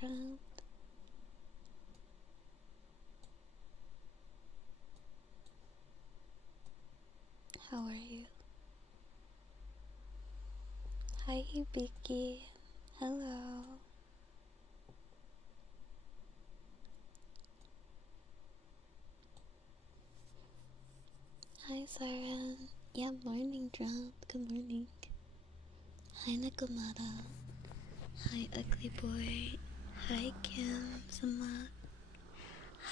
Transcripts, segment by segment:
child. How are you? Hi, Vicky. Hello. Hi, Siren. Yeah, morning, child. Good morning. Hi, Nakamata. Hi, Ugly Boy. Hi, Kim Sama.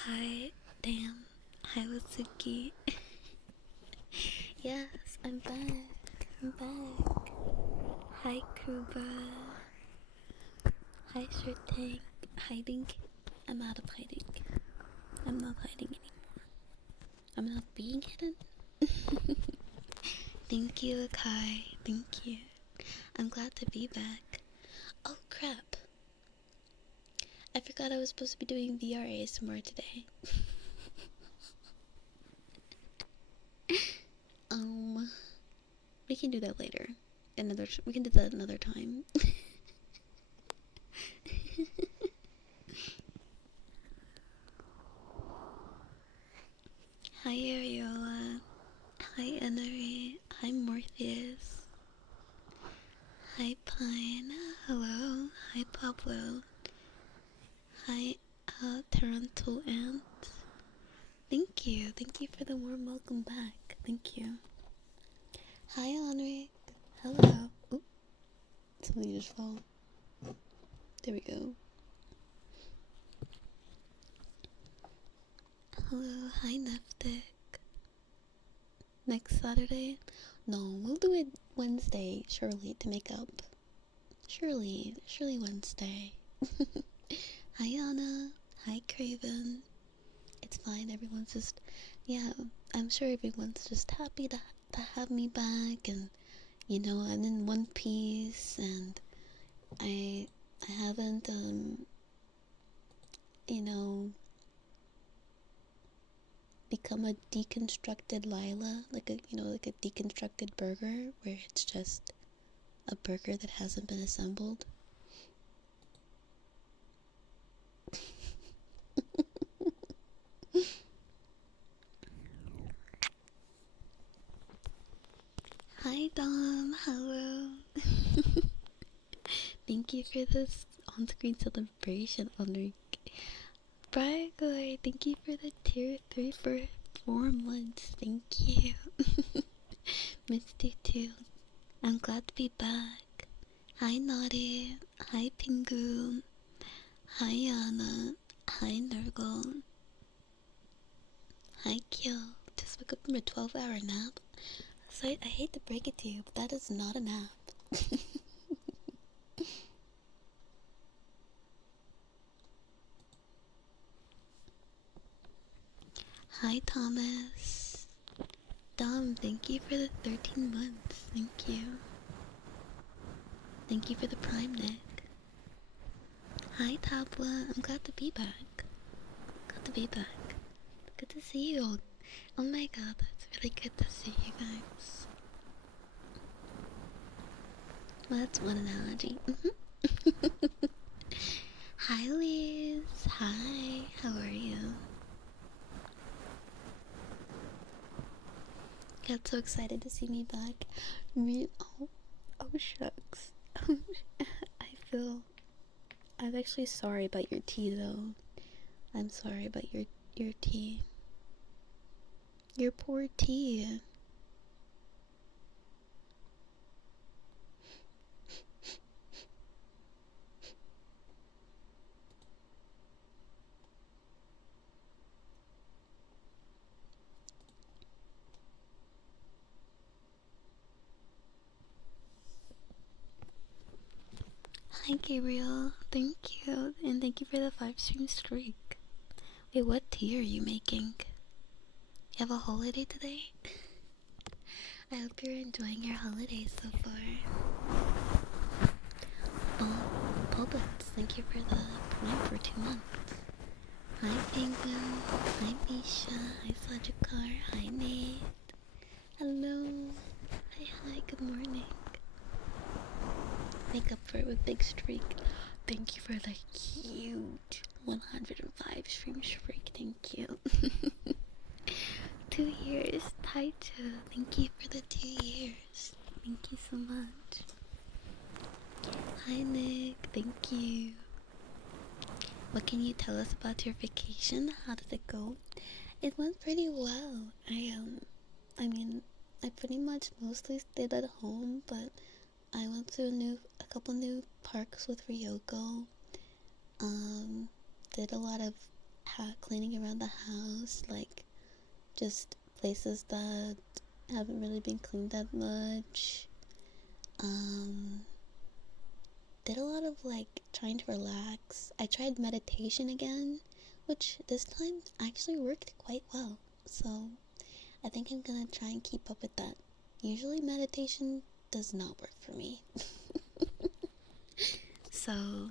Hi, Dan. Hi, Watsuki. Yes, I'm back. I'm back. Hi, Kuba. Hi, Shirt Tank. Hiding. I'm out of hiding. I'm not hiding anymore. I'm not being hidden. Thank you, Akai. Thank you. I'm glad to be back. Oh, crap. I forgot I was supposed to be doing VR ASMR today. We can do that later. We can do that another time. Hi, Ariola. Hi, Ennery. Hi, Morpheus. Hi, Pine. Hello. Hi, Pablo. Hi, Tarantul Ant. Thank you. Thank you for the warm welcome back. Thank you. Hi, Henrik. Hello. Oop. Something just fell. There we go. Hello. Hi, Neftic. Next Saturday? No, we'll do it Wednesday, surely, to make up. Surely Wednesday. Hi, Anna. Hi, Craven. It's fine, everyone's just, yeah, I'm sure everyone's just happy to have me back, and, you know, I'm in one piece, and I haven't, you know, become a deconstructed Lila, like a deconstructed burger, where it's just a burger that hasn't been assembled. Hi, Dom. Hello. Thank you for this on-screen celebration, Enrique. Bragor, thank you for the tier 3 for 4 months. Thank you. Missed you too. I'm glad to be back. Hi, Naughty. Hi, Pingu. Hi, Anna. Hi, Nurgle. Hi, Kill. Just woke up from a 12-hour nap. So I hate to break it to you, but that is not a nap. Hi, Thomas. Dom, thank you for the 13 months. Thank you. Thank you for the Prime Nick. Hi, Tabla. I'm glad to be back. Glad to be back. Good to see you all. Oh my god, that's really good to see you guys. Well, that's one analogy. Hi, Liz. Hi. How are you? Got so excited to see me back. Oh shucks. I'm actually sorry about your tea, though. I'm sorry about your tea. Your poor tea. Hi, Gabriel. Thank you. And thank you for the 5-stream streak. Wait, what tea are you making? You have a holiday today? I hope you're enjoying your holiday so far. Oh, Poblets, thank you for the prime for 2 months. Hi, Penguin. Hi, Misha. Hi, Sajakar. Hi, Nate. Hello. Hi, good morning. Make up for it with big streak. Thank you for the huge 105 stream streak. Thank you. 2 years, Taicho. Thank you for the 2 years. Thank you so much. Hi Nick, thank you. What can you tell us about your vacation? How did it go? It went pretty well. I mean, I pretty much mostly stayed at home, but I went to a couple new parks with Ryoko. Did a lot of cleaning around the house, like just places that haven't really been cleaned that much. Did a lot of like trying to relax. I tried meditation again, which this time actually worked quite well. So I think I'm gonna try and keep up with that. Usually meditation does not work for me. So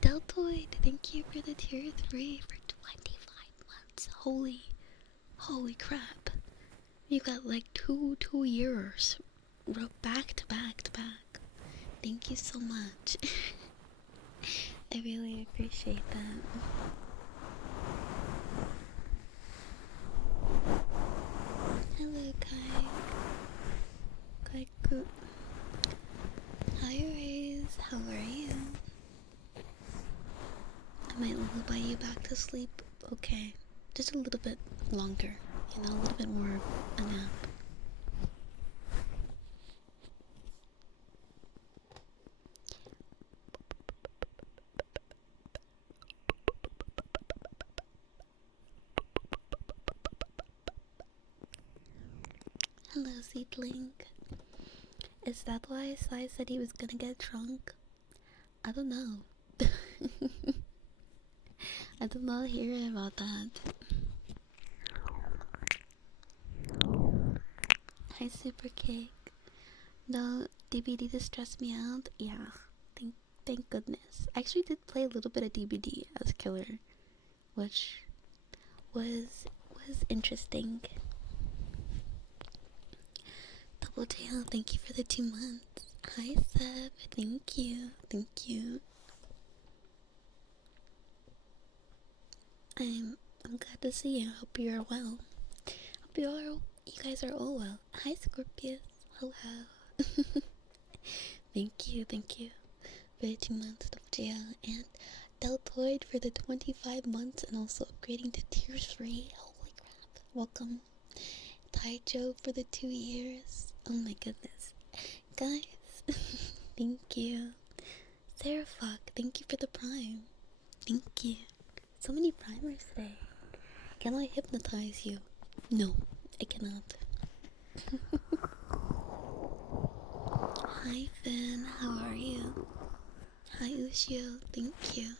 Deltoid, thank you for the tier 3 for 25 months. Holy crap. You got like two years back to back to back. Thank you so much. I really appreciate that. Hello, Kai. Hi, Rays. How are you? I might lullaby you back to sleep. Okay, just a little bit longer. You know, a little bit more of a nap. Hello, Seedling. Is that why Sai said he was gonna get drunk? I don't know. I did not hear about that. Hi, Super Cake. No DBD to stress me out? Yeah, thank goodness. I actually did play a little bit of DBD as killer, which was interesting. Double tail, thank you for the 2 months. Hi Seb, thank you. I'm glad to see you. Hope you're well. Hope you guys are all well. Hi Scorpius, hello. Thank you for the 2 months, Double tail, and Deltoid for the 25 months and also upgrading to tier 3. Holy crap. Welcome. Taijo for the 2 years. Oh my goodness. Guys, thank you. Seraphoc, thank you for the prime. Thank you. So many primers today. Can I hypnotize you? No, I cannot. Hi Finn, how are you? Hi Ushio, thank you.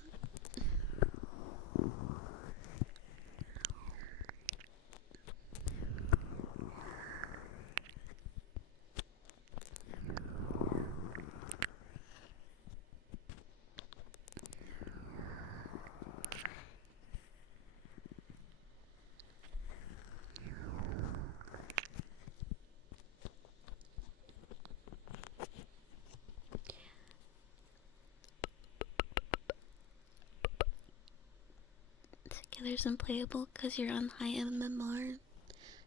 Killer's unplayable because you're on high MMR.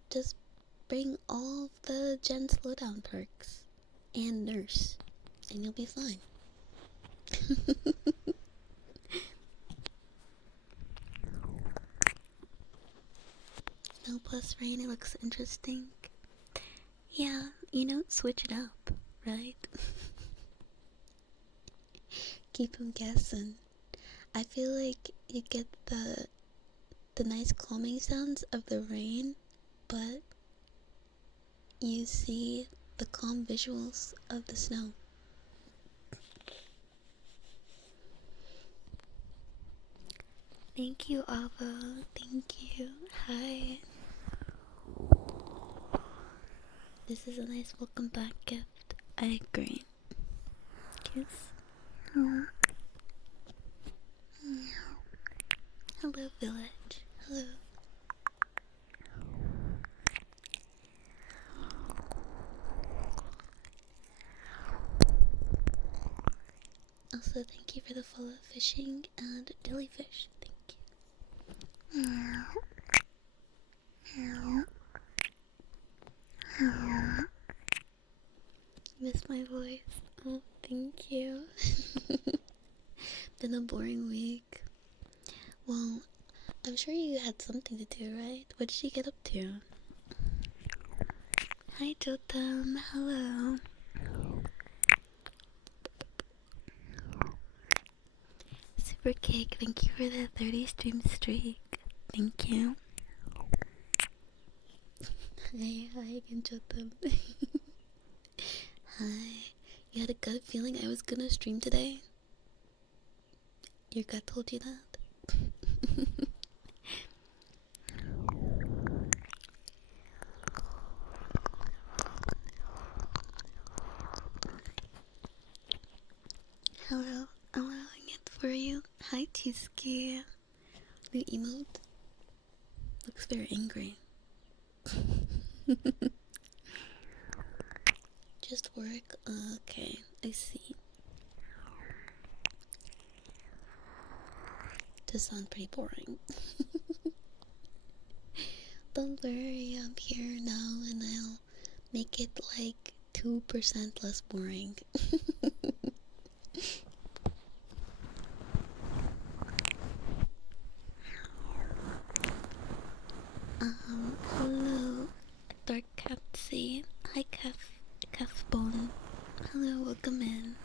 Just bring all of the Gen slowdown perks and nurse, and you'll be fine. No plus rain, it looks interesting. Yeah, switch it up, right? Keep them guessing. I feel like you get the nice calming sounds of the rain, but you see the calm visuals of the snow. Thank you, Ava. Thank you. Hi. This is a nice welcome back gift. I agree. Kiss. Hello, village. Hello. Also, thank you for the follow fishing and jellyfish. Thank you. Miss my voice. Oh, thank you. Been a boring week. Well, I'm sure you had something to do, right? What did you get up to? Hi, Jotam. Hello. Super Cake, thank you for the 30 stream streak. Thank you. Hi again, Jotam. Hi. You had a gut feeling I was gonna stream today? Your gut told you that? Hello, allowing it for you. Hi, Cheesecake. The emote looks very angry. Just work? Okay, I see. Does sound pretty boring. Don't worry, I'm here now and I'll make it like 2% less boring. Hello, Dark Capsy. Hi, Bone. Hello, welcome in.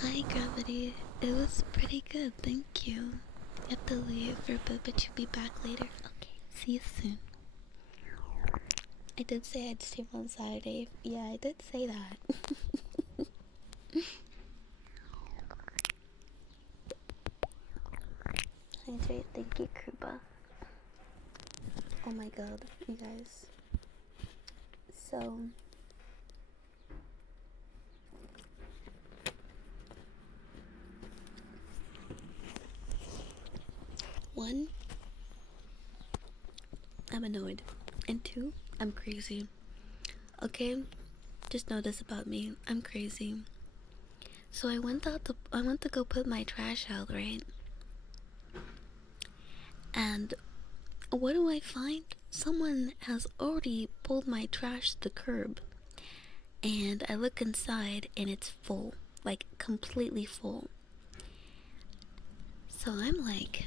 Hi, Gravity. It was pretty good, thank you. You have to leave for a bit, but you'll be back later. Okay, see you soon. I did say I'd stream on Saturday. Yeah, I did say that. Hydrate, thank you, Kruba. Oh my god, you guys. So, one, I'm annoyed, and two, I'm crazy. Okay, just know this about me. I'm crazy. So I went to go put my trash out, right? And what do I find? Someone has already pulled my trash to the curb. And I look inside and it's full, like completely full. So I'm like,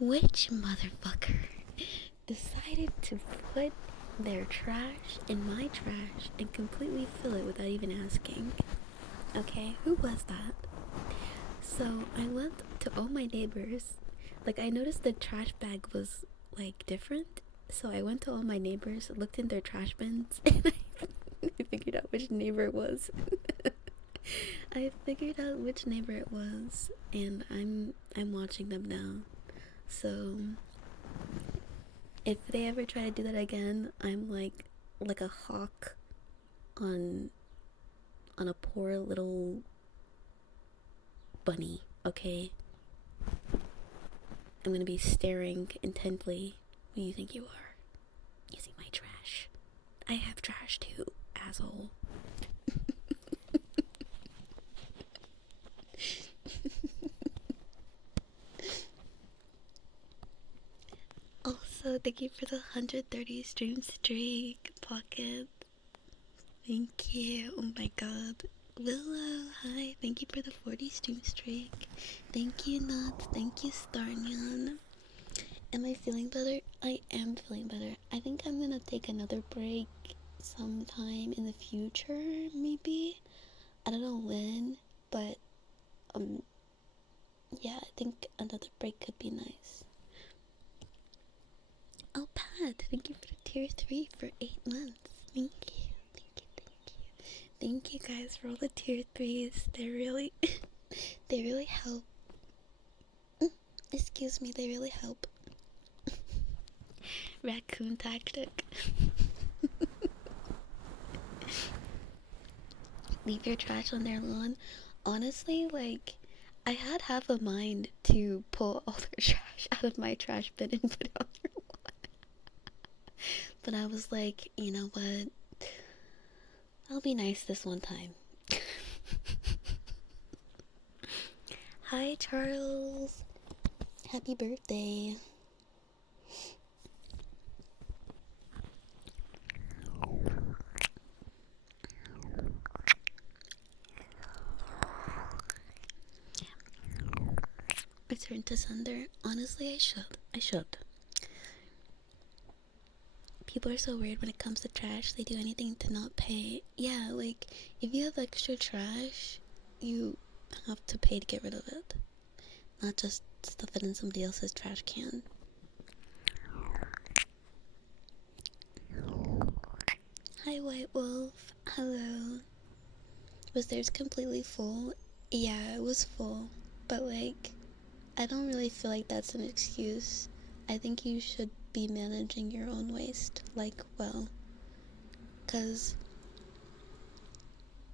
which motherfucker decided to put their trash in my trash and completely fill it without even asking? Okay, who was that? So I went to all my neighbors. Like, I noticed the trash bag was like different. So I went to all my neighbors, looked in their trash bins, and I figured out which neighbor it was. I figured out which neighbor it was, and I'm watching them now. So if they ever try to do that again, I'm like a hawk on a poor little bunny, okay? I'm gonna be staring intently. Who do you think you are? Using my trash. I have trash too, asshole. Also, thank you for the 130 stream streak, Pocket. Thank you. Oh my god. Willow, hi. Thank you for the 40 stream streak. Thank you, Nuts. Thank you, Starnyan. Am I feeling better? I am feeling better. I think I'm gonna take another break sometime in the future, maybe. I don't know when, but yeah, I think another break could be nice. Oh, Pat, thank you for the tier 3 for 8 months. Thank you, thank you, thank you. Thank you guys for all the tier 3s. They really, they really help. Excuse me, they really help. Raccoon tactic. Leave your trash on their lawn. Honestly, like, I had half a mind to pull all the trash out of my trash bin and put it on their lawn. But I was like, you know what? I'll be nice this one time. Hi, Charles. Happy birthday. Return to sender. Honestly, I should. People are so weird when it comes to trash. They do anything to not pay. Yeah, like, if you have extra trash, you have to pay to get rid of it. Not just stuff it in somebody else's trash can. Hi, White Wolf. Hello. Was theirs completely full? Yeah, it was full. But, like, I don't really feel like that's an excuse. I think you should be managing your own waste, like, well. Because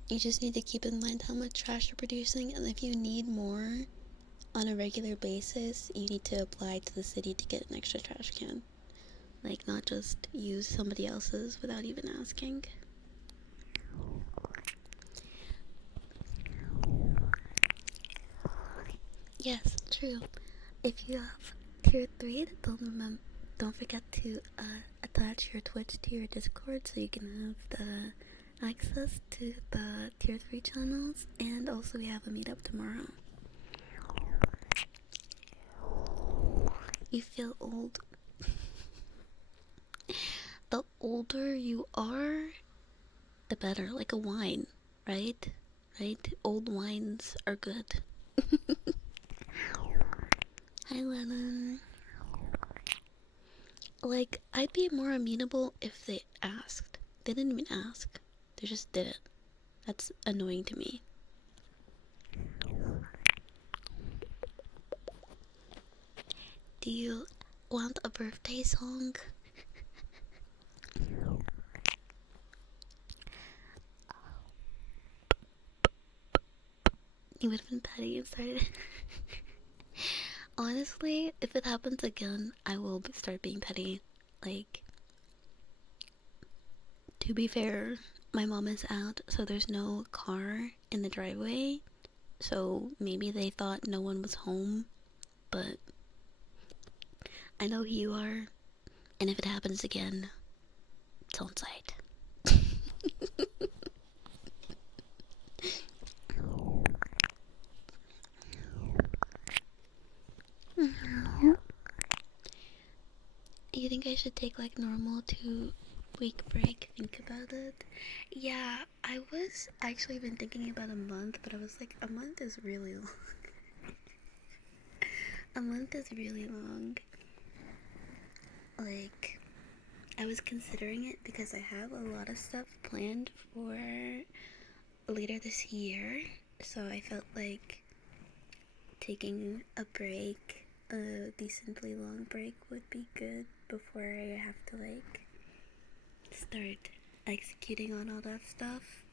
you just need to keep in mind how much trash you're producing, and if you need more on a regular basis, you need to apply to the city to get an extra trash can. Like, not just use somebody else's without even asking. Yes, true. If you have tier 3, don't forget to attach your Twitch to your Discord so you can have the access to the tier 3 channels, and also we have a meetup tomorrow. You feel old. The older you are, the better. Like a wine, right? Right? Old wines are good. Hi, Lennon. Like, I'd be more amenable if they asked. They didn't even ask. They just did it. That's annoying to me. Do you want a birthday song? You would have been petty and started. Honestly, if it happens again, I will start being petty. Like, to be fair, my mom is out, so there's no car in the driveway. So maybe they thought no one was home, but I know who you are, and if it happens again, it's on site. You think I should take like normal 2-week break? Think about it. Yeah, I was actually been thinking about a month, but I was like, a month is really long. A month is really long. Like, I was considering it because I have a lot of stuff planned for later this year, so I felt like taking a break, a decently long break, would be good before I have to like start executing on all that stuff.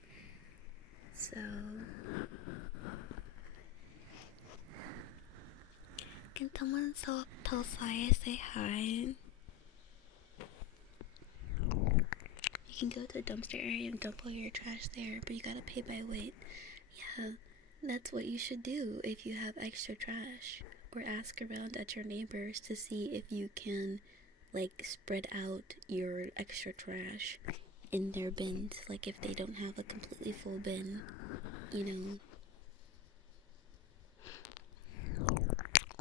So can someone tell Saya say hi? You can go to the dumpster area and dump all your trash there, but you gotta pay by weight. Yeah, that's what you should do if you have extra trash. Or ask around at your neighbors to see if you can like spread out your extra trash in their bins, like if they don't have a completely full bin, you know.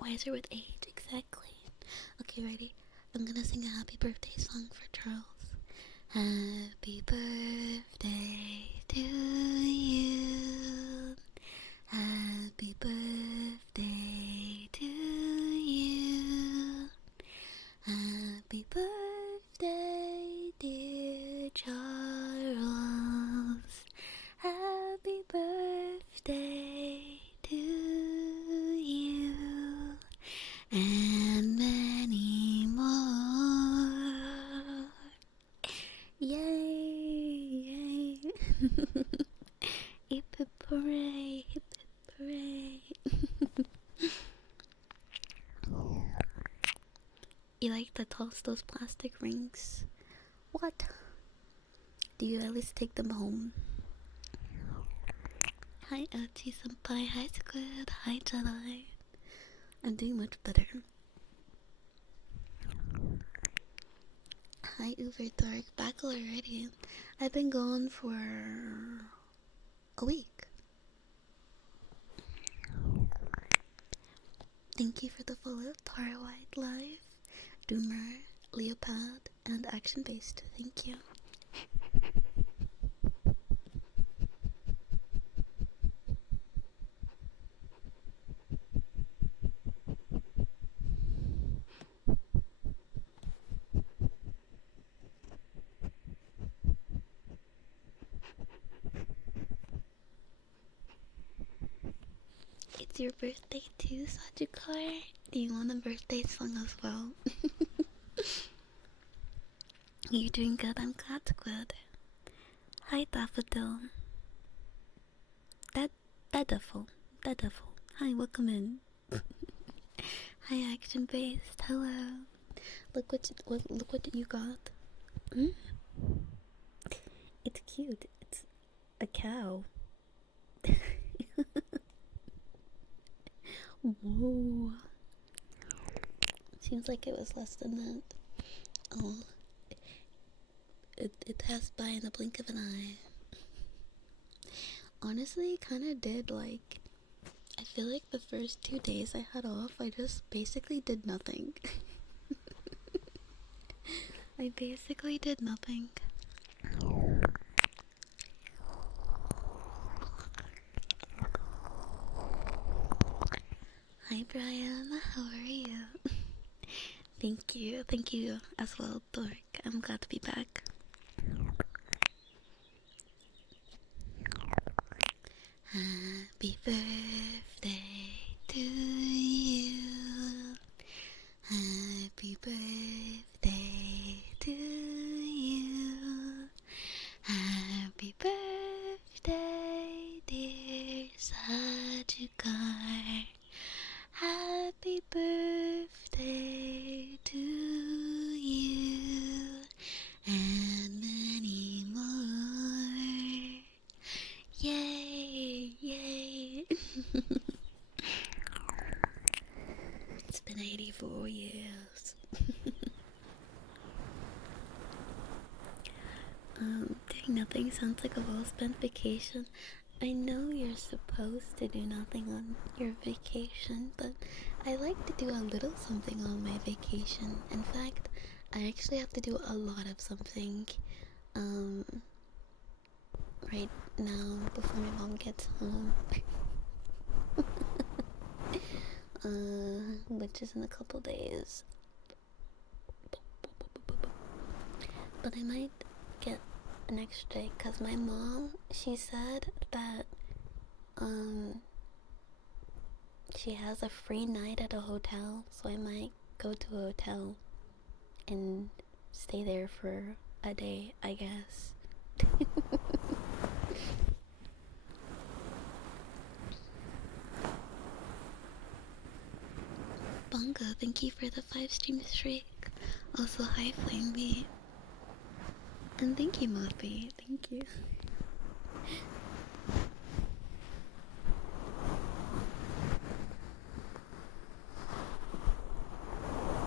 Wiser with age, exactly. Okay, ready? I'm gonna sing a happy birthday song for Charles. Happy birthday to you. Happy birthday to you. Happy birthday, dear Charles. Happy birthday to you. And many more. Yay! Yay! Hip hip hooray! Hip hip hooray! You like to toss those plastic rings? What? Do you at least take them home? Hi Ochi Senpai, hi Squid, hi Jedi. I'm doing much better. Hi Uber Dark, back already. I've been gone for a week. Thank you for the follow, Tara White Live, Doomer, Leopard, and Action Based. Thank you. It's your birthday too, Sagittarius. Do you want a birthday song as well? You're doing good, I'm glad, Squid. Hi Daffodil. Daffodil. Daffodil. Hi, welcome in. Hi Action Based. Hello. Look what you got. Mm. It's cute. It's a cow. Whoa. Seems like it was less than that. Oh. It passed by in the blink of an eye. Honestly, kinda did like. I feel like the first 2 days I had off, I just basically did nothing. I basically did nothing. Hi Brian, how are you? Thank you as well, Dork. I'm glad to be back. Happy birthday to you. Happy birthday to you. Happy birthday, dear Sagittarius. Happy birthday to you. And many more. Yay, yay. It's been 84 years. Doing nothing sounds like a well-spent vacation. I know you're supposed to do nothing on your vacation, but I like to do a little something on my vacation. In fact, I actually have to do a lot of something, right now before my mom gets home. Which is in a couple days. But I might get an extra day, cause my mom, she said that, she has a free night at a hotel, so I might go to a hotel and stay there for a day, I guess. Bongo, thank you for the 5-stream streak. Also, hi Flamebee. And thank you, Moppy. Thank you.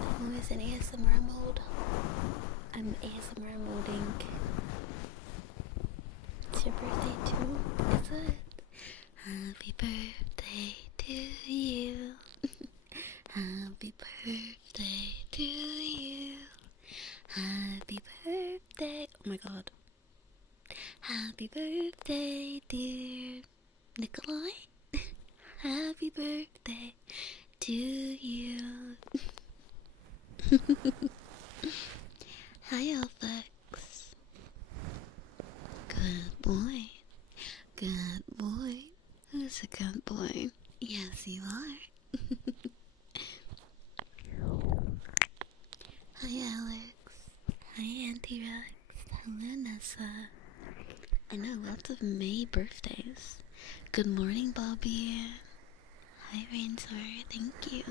I'm always in ASMR mode. I'm ASMR moding. It's your birthday too, is it? Happy birthday to you. Happy birthday to you. Happy birthday. Oh my god. Happy birthday, dear Nikolai. Happy birthday to you. Hi, Alphex. Good boy. Good boy. Who's a good boy? Yes, you are. Hi, Alex. Hi, Auntie Rex. Hello, Nessa. I know lots of May birthdays. Good morning, Bobby. Hi, Rainsor. Thank you.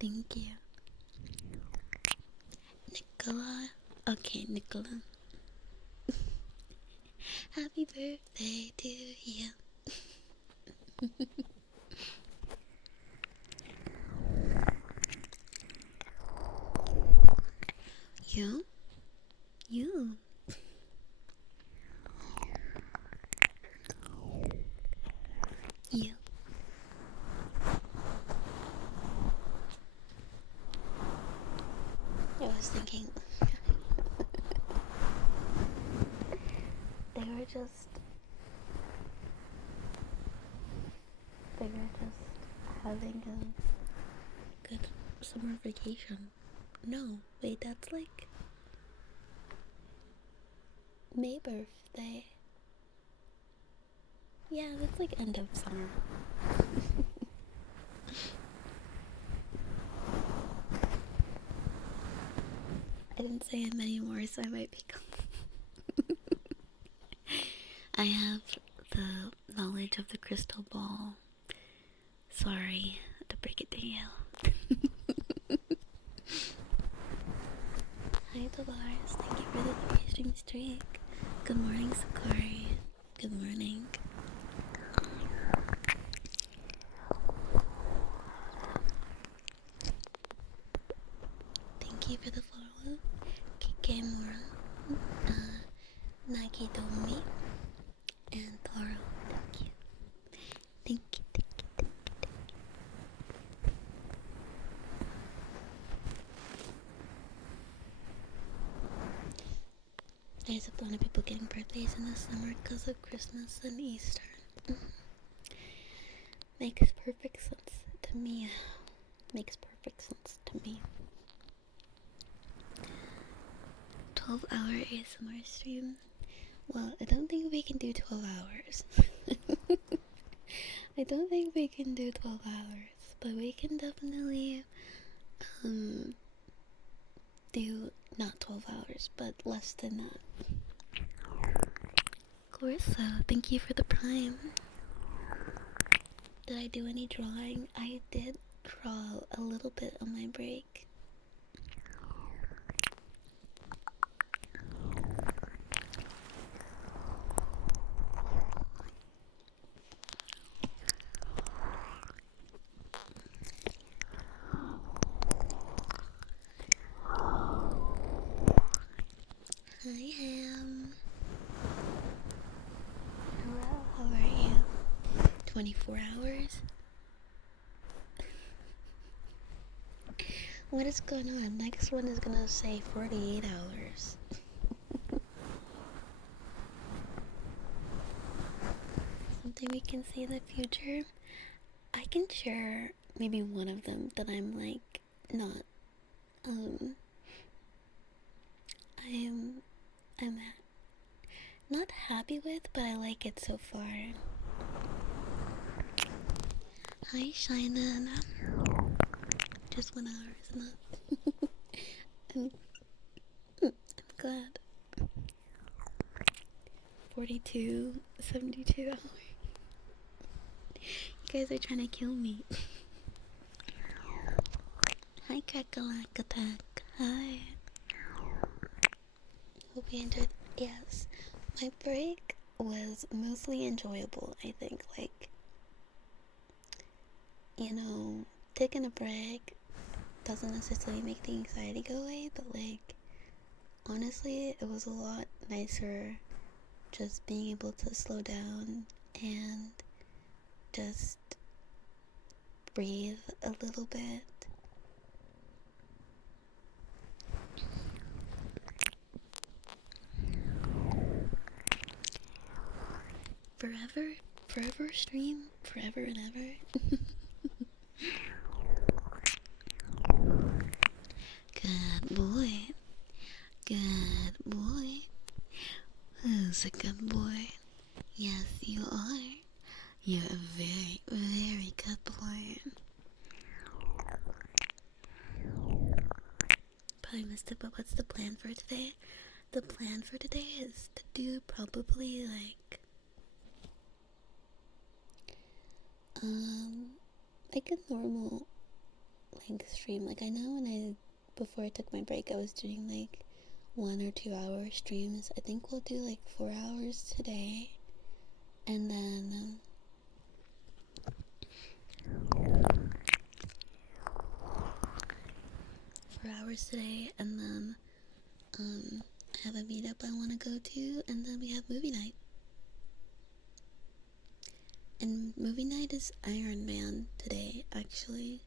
Thank you. Nicola. Okay, Nicola. Happy birthday to you. You? You. You. I was thinking they were just having a good summer vacation. No, wait, that's like May birthday. Yeah, that's like end of summer. I didn't say it anymore, so I might be I have the knowledge of the crystal ball. Sorry to break it to you. Hi Dolores, thank you for the 3 stream streak. Good morning, Sakari. Good morning. Thank you for the follow. Kikemura, Nagidomi, and Taro. Thank you. Thank you, thank you, thank you, thank you. There's a lot of people getting birthdays in the summer because of Christmas and Easter. Makes perfect sense to me. Makes perfect sense to me. 12-hour ASMR stream. Well, I don't think we can do 12 hours. I don't think we can do 12 hours, but we can definitely do not 12 hours, but less than that. Clarissa, thank you for the prime. Did I do any drawing? I did draw a little bit on my break. Hi, Ham. Hello, how are you? 24 hours? What is going on? Next one is gonna say 48 hours. Something we can see in the future? I can share maybe one of them that I'm like not I'm not happy with, but I like it so far. Hi, Shannon. Just 1 hour is enough. I'm glad. 42, 72 hours. You guys are trying to kill me. Hi, Crackalack Attack. Hi. Hope you enjoyed. Yes, my break was mostly enjoyable, I think. Like, you know, taking a break doesn't necessarily make the anxiety go away, but like, honestly, it was a lot nicer just being able to slow down and just breathe a little bit. Forever stream, forever and ever. Good boy. Good boy. Who's a good boy? Yes, you are. You're a very, very good boy. Probably missed it, but what's the plan for today? The plan for today is to do probably like a normal stream. Like, I know before I took my break, I was doing like 1 or 2 hour streams. I think we'll do like 4 hours today, and then 4 hours today, and then I have a meetup I want to go to, and then we have movie night. And movie night is Iron Man today, actually.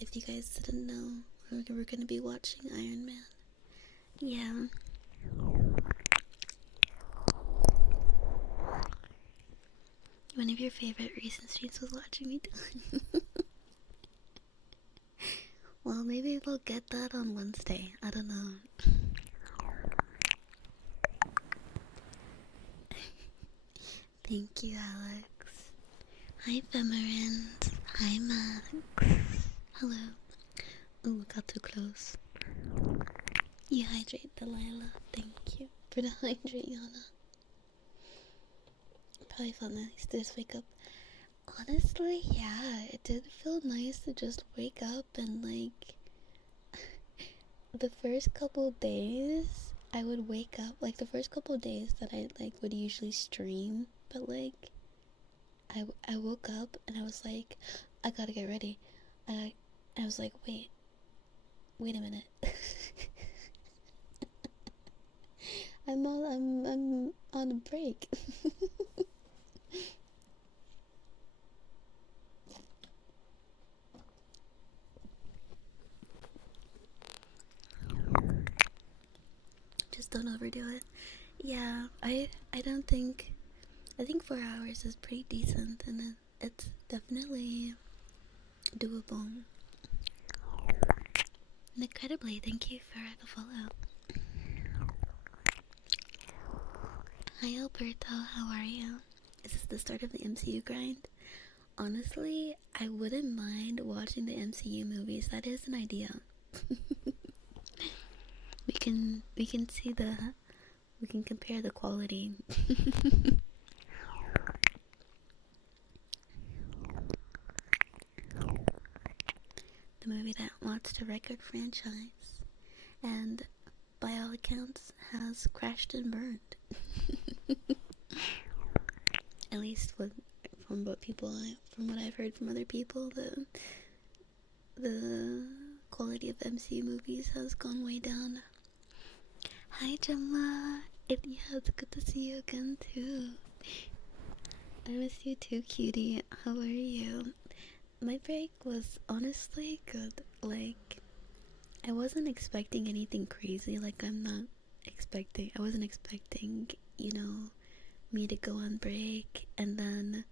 If you guys didn't know, we're gonna be watching Iron Man. Yeah. One of your favorite recent streams was watching me do. Well, maybe we'll get that on Wednesday. I don't know. Thank you, Alex. Hi, Femerins. Hi, Max. Hello. Ooh, got too close. You hydrate Delilah. Thank you for the hydrate, Yana. Probably felt nice to just wake up. Honestly, yeah, it did feel nice to just wake up and like the first couple days I would wake up, like the first couple days that I like would usually stream, but like I woke up and I was like, I gotta get ready. I was like, wait a minute. I'm on a break. Just don't overdo it. Yeah, I don't think, I think 4 hours is pretty decent, and it's definitely doable. And incredibly, thank you for the follow. Hi Alberto, how are you? Is this the start of the MCU grind? Honestly, I wouldn't mind watching the MCU movies. That is an idea. we can see we can compare the quality. The movie that launched a record franchise, and by all accounts has crashed and burned. At least from what I've heard from other people, the quality of MCU movies has gone way down. Hi Gemma, yeah, it's good to see you again too. I miss you too, cutie. How are you? My break was honestly good. Like, I wasn't expecting anything crazy. Like, I wasn't expecting, me to go on break and then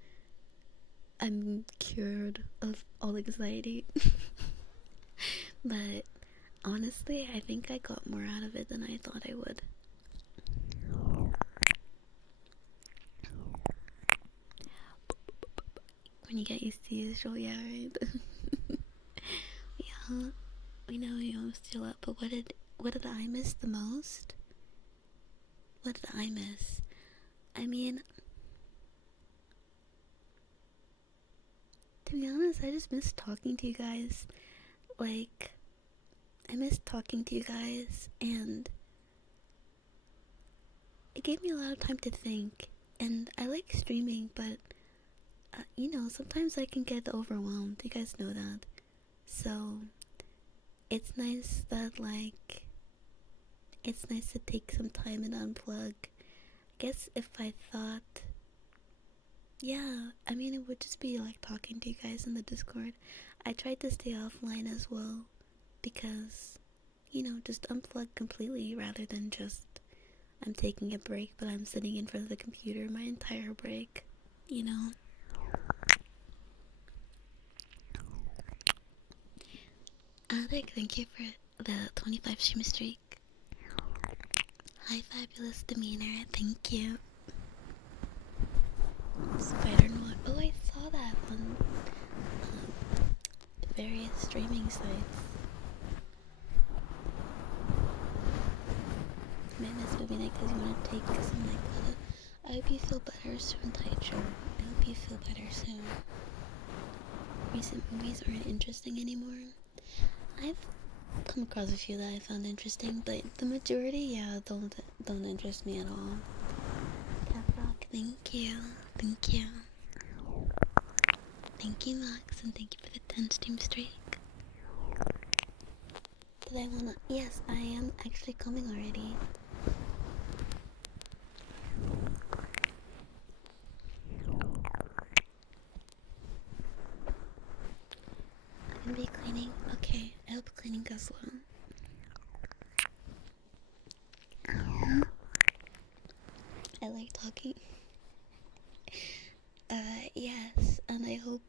I'm cured of all anxiety. But honestly, I think I got more out of it than I thought I would. When you get used to the usual, yeah, right? Yeah, we know you're still up, but what did I miss the most? What did I miss? I mean, to be honest, I just miss talking to you guys. Like, I miss talking to you guys, and it gave me a lot of time to think. And I like streaming, but sometimes I can get overwhelmed. You guys know that. So it's nice to take some time and unplug. I guess if I thought, yeah, I mean, it would just be like talking to you guys in the Discord. I tried to stay offline as well because, just unplug completely rather than just I'm taking a break, but I'm sitting in front of the computer my entire break, Alec, thank you for the 25 stream streak. Hi, fabulous demeanor, thank you. Spider Noir. Oh, I saw that on various streaming sites. Man, this movie night because you want to take some like. I hope you feel better soon, Taicho. I hope you feel better soon. Recent movies aren't interesting anymore. come across a few that I found interesting, but the majority, yeah, don't interest me at all. Cat Rock, thank you, thank you, thank you, Max, and thank you for the 10 stream streak. Did I wanna? Yes, I am actually coming already. I'm gonna be cleaning. Okay, I hope cleaning goes well. I like talking. Yes, and I hope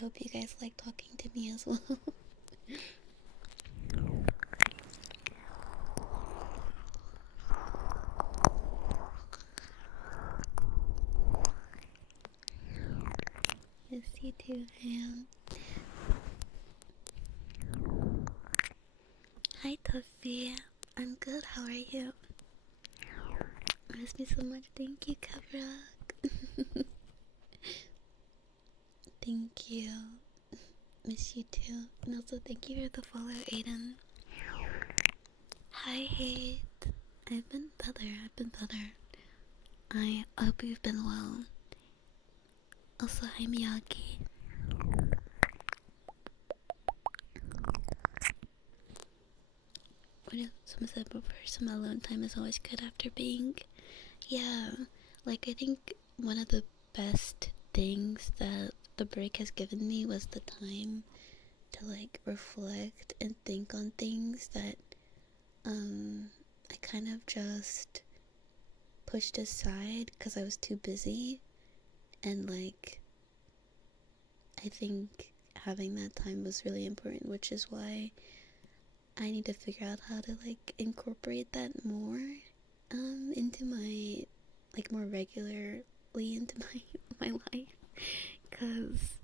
you guys like talking to me as well. Yes, you too, Ham. Hi, Tuffy. I'm good. How are you? Miss me so much. Thank you, Kavrak. Thank you. Miss you too. And also, thank you for the follow, Aiden. Hi, Hate. I've been better. I hope you've been well. Also, hi, Miyagi. Someone said before, some alone time is always good after being. Yeah, like I think one of the best things that the break has given me was the time to like reflect and think on things that I kind of just pushed aside because I was too busy. And like I think having that time was really important, which is why I need to figure out how to like incorporate that more into my like more regularly into my life, because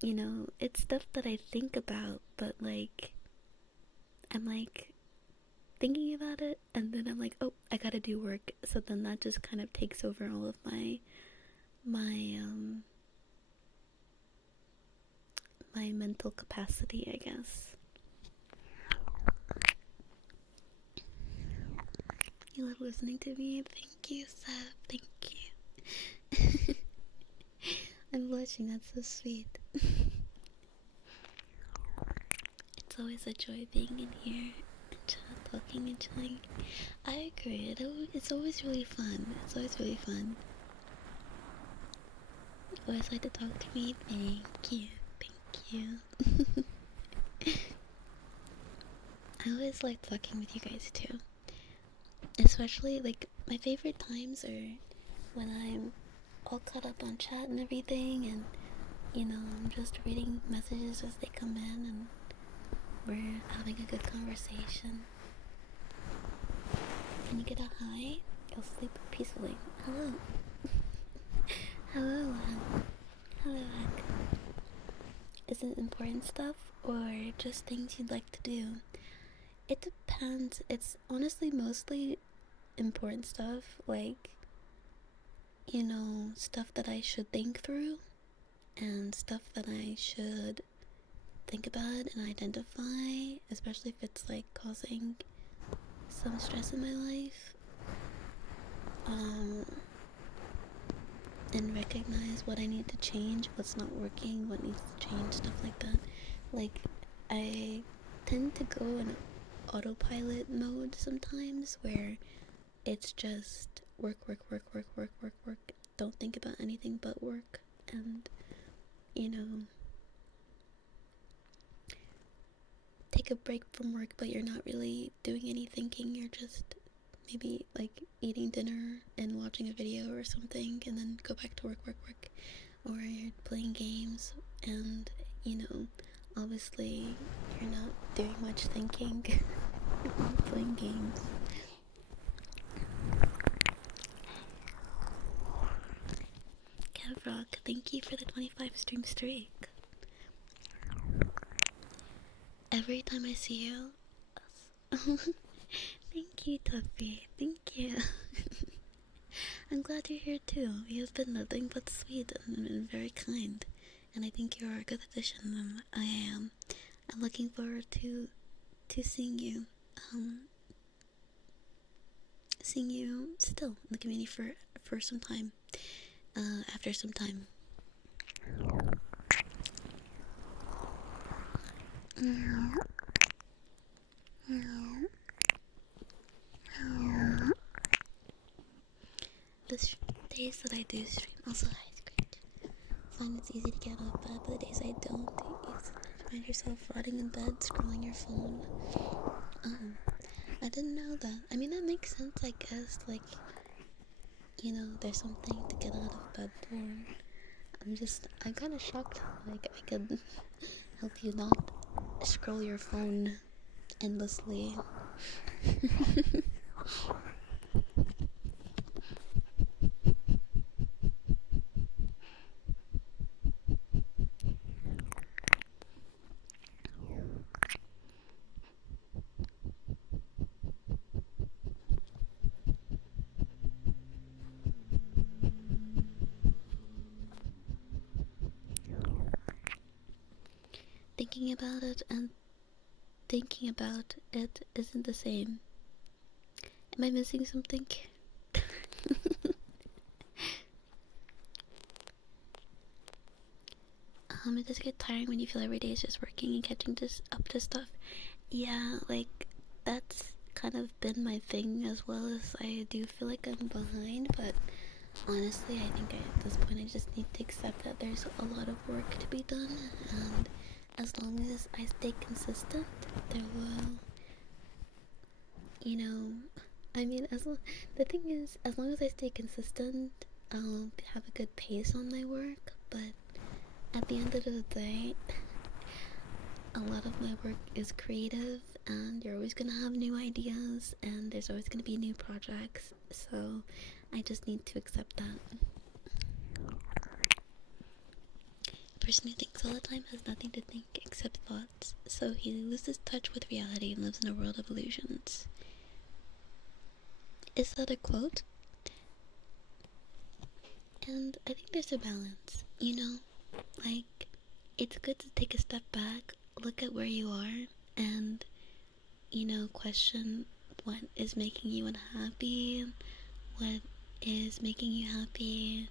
you know it's stuff that I think about, but like I'm like thinking about it and then I'm like, oh, I gotta do work, so then that just kind of takes over all of my my mental capacity, I guess. You love listening to me. Thank you, Seth. Thank you. I'm blushing. That's so sweet. It's always a joy being in here and talking and chilling. I agree. It's always really fun. It's always really fun. You always like to talk to me. Thank you. Thank you. I always like talking with you guys too. Especially, like, my favorite times are when I'm all caught up on chat and everything, and, you know, I'm just reading messages as they come in, and we're having a good conversation. When you get a high, you'll sleep peacefully. Hello. Hello, Hank. Hello, Hank. Is it important stuff, or just things you'd like to do? It depends. It's honestly mostly important stuff, like, you know, stuff that I should think through and stuff that I should think about and identify, especially if it's like causing some stress in my life, and recognize what I need to change, what's not working, what needs to change, stuff like that. Like, I tend to go in autopilot mode sometimes where it's just work, don't think about anything but work, and, you know, take a break from work, but you're not really doing any thinking, you're just maybe like eating dinner and watching a video or something, and then go back to work, or you're playing games, and, you know, obviously you're not doing much thinking. Playing games. Kevrock, thank you for the 25 stream streak. Every time I see you, thank you, Tuffy. Thank you. I'm glad you're here too. You've been nothing but sweet and very kind, and I think you're a good addition than I am. I'm looking forward to to seeing you still in the community for some time. After some time. The days that I do stream, also hi Screech. I find it's easy to get out of bed, but the days I don't, you find yourself rotting in bed, scrolling your phone. I didn't know that. I mean, that makes sense, I guess. Like, you know, there's something to get out of bed for. I'm kind of shocked how, like, I could help you not scroll your phone endlessly. Thinking about it and thinking about it isn't the same. Am I missing something? It does get tiring when you feel every day is just working and catching up to stuff. Yeah, like, that's kind of been my thing, as well as I do feel like I'm behind, but honestly, I think at this point I just need to accept that there's a lot of work to be done, and as long as I stay consistent, there will, you know, I mean, the thing is, as long as I stay consistent, I'll have a good pace on my work, but at the end of the day, a lot of my work is creative, and you're always gonna have new ideas, and there's always gonna be new projects, so I just need to accept that. A person who thinks all the time has nothing to think except thoughts, so he loses touch with reality and lives in a world of illusions. Is that a quote? And I think there's a balance, you know? Like, it's good to take a step back, look at where you are, and, you know, question what is making you unhappy, what is making you happy,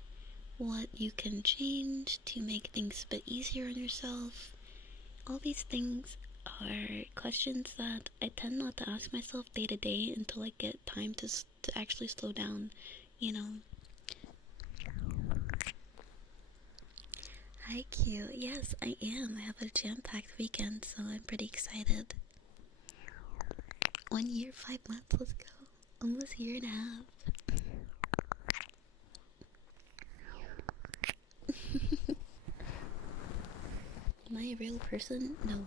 what you can change to make things a bit easier on yourself. All these things are questions that I tend not to ask myself day to day until I get time to actually slow down, you know. Hi Q, yes I am. I have a jam-packed weekend, so I'm pretty excited. 1 year, 5 months, let's go. Almost a year and a half. Am I a real person? No.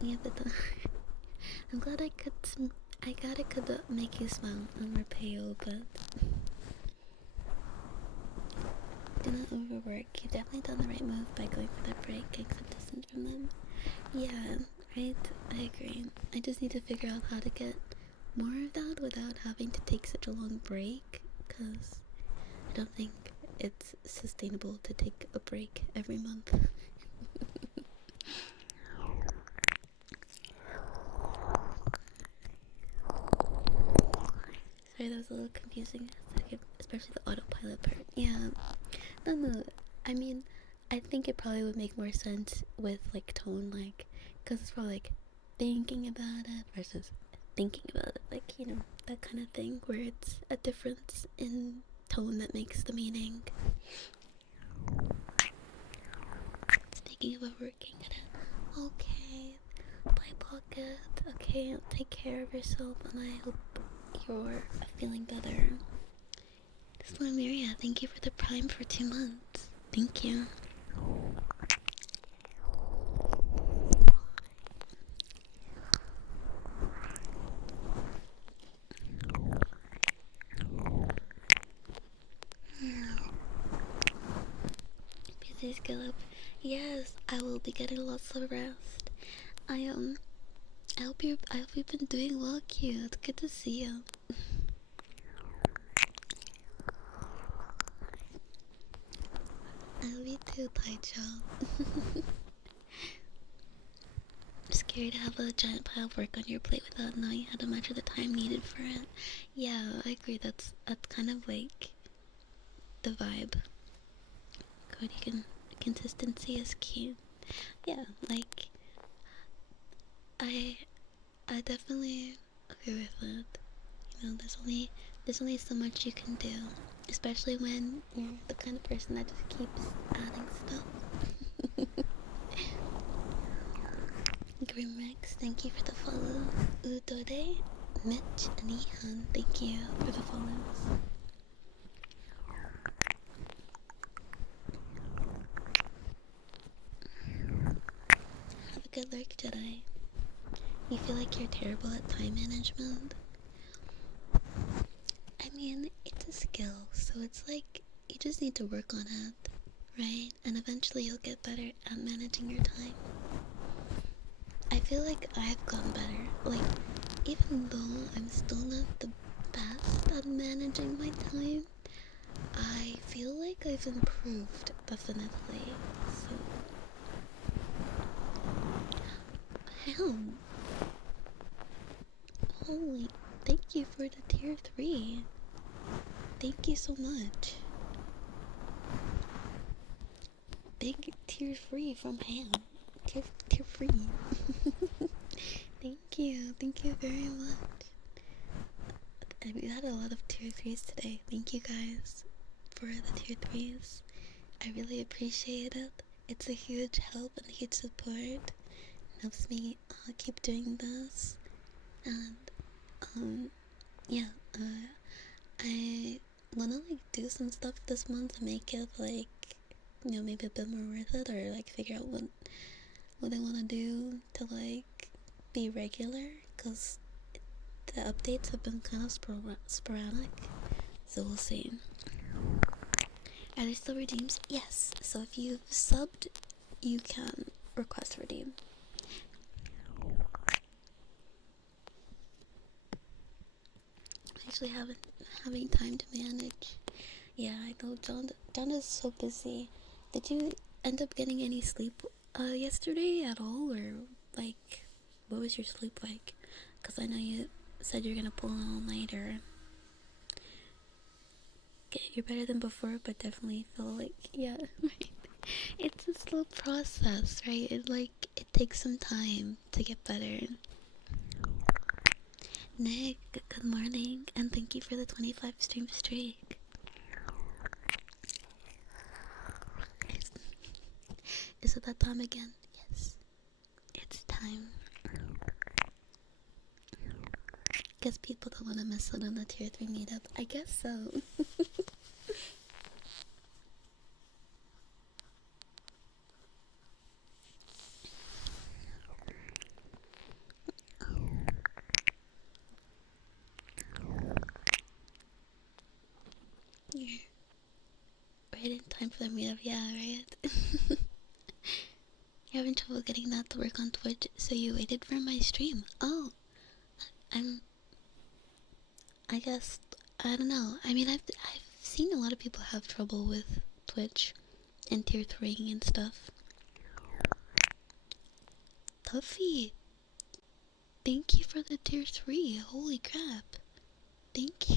Yeah, but I'm glad I could make you smile and repay you, but do not overwork. You've definitely done the right move by going for that break, accept distance from them. Yeah, right? I agree. I just need to figure out how to get more of that without having to take such a long break, because I don't think it's sustainable to take a break every month. Sorry, that was a little confusing, especially the autopilot part. Yeah, no, I mean, I think it probably would make more sense with, like, tone, like, because it's probably, like, thinking about it versus thinking about it, like, you know, that kind of thing, where it's a difference in tone that makes the meaning. Speaking of working at it, okay, bye Pocket, okay, take care of yourself, and I hope you're feeling better. This is Maria, thank you for the Prime for 2 months. Thank you. Busy skill up. Yes, I will be getting lots of rest. I hope you've been doing well, Q. It's good to see you. I'll be too Taicho. Scary to have a giant pile of work on your plate without knowing how to measure the time needed for it. Yeah, I agree. That's kind of like the vibe. Cody consistency is key. Yeah, like I I definitely agree with that. You know, there's only so much you can do, especially when you're the kind of person that just keeps adding stuff. Grimrex, thank you for the follow. Udode, Mitch, and Ihan, thank you for the follows. Have a good lurk, Jedi. You feel like you're terrible at time management? I mean, it's a skill, so it's like you just need to work on it, right? And eventually you'll get better at managing your time. I feel like I've gotten better. Like, even though I'm still not the best at managing my time, I feel like I've improved, definitely. So, hell, holy, thank you for the tier 3. Thank you so much. Thank you, tier 3 from Ham. Tier 3. Thank you very much. And we had a lot of tier 3s today. Thank you guys for the tier 3s. I really appreciate it. It's a huge help and huge support. It helps me keep doing this. And yeah, I wanna like do some stuff this month to make it like, you know, maybe a bit more worth it, or like figure out what I wanna do to like be regular, cause the updates have been kind of sporadic. So we'll see. Are there still redeems? Yes. So if you've subbed, you can request redeem. Actually having time to manage. Yeah, I know John is so busy. Did you end up getting any sleep yesterday at all, or like what was your sleep like? Cause I know you said you're gonna pull an all-nighter. You're better than before, but definitely feel like, yeah, right. It's a slow process, right? It takes some time to get better. Nick, good morning, and thank you for the 25 stream streak. Is it that time again? Yes, it's time. Guess people don't want to miss out on the tier 3 meetup. I guess so. Yeah, right in time for the meetup, yeah, right? You're having trouble getting that to work on Twitch, so you waited for my stream. Oh, I'm I guess, I don't know. I mean, I've seen a lot of people have trouble with Twitch and tier 3 and stuff. Tuffy, thank you for the tier 3. Holy crap. Thank you.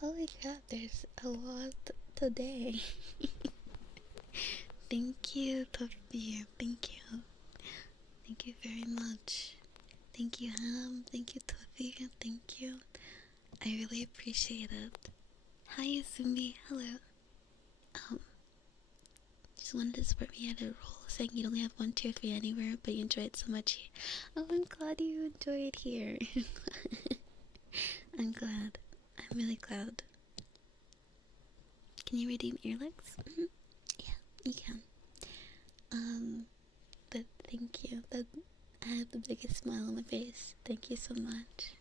Holy crap, there's a lot today. Thank you, Tuffy. Thank you. Thank you very much. Thank you, Ham. Thank you, Tuffy. Thank you. I really appreciate it. Hi, Yuzumi. Hello. Just wanted to support me at a roll, saying you'd only have 1 tier 3 anywhere, but you enjoy it so much here. Oh, I'm glad you enjoy it here. I'm glad. I'm really glad. Can you redeem earlegs? Yeah, you can. But thank you. I have the biggest smile on my face. Thank you so much.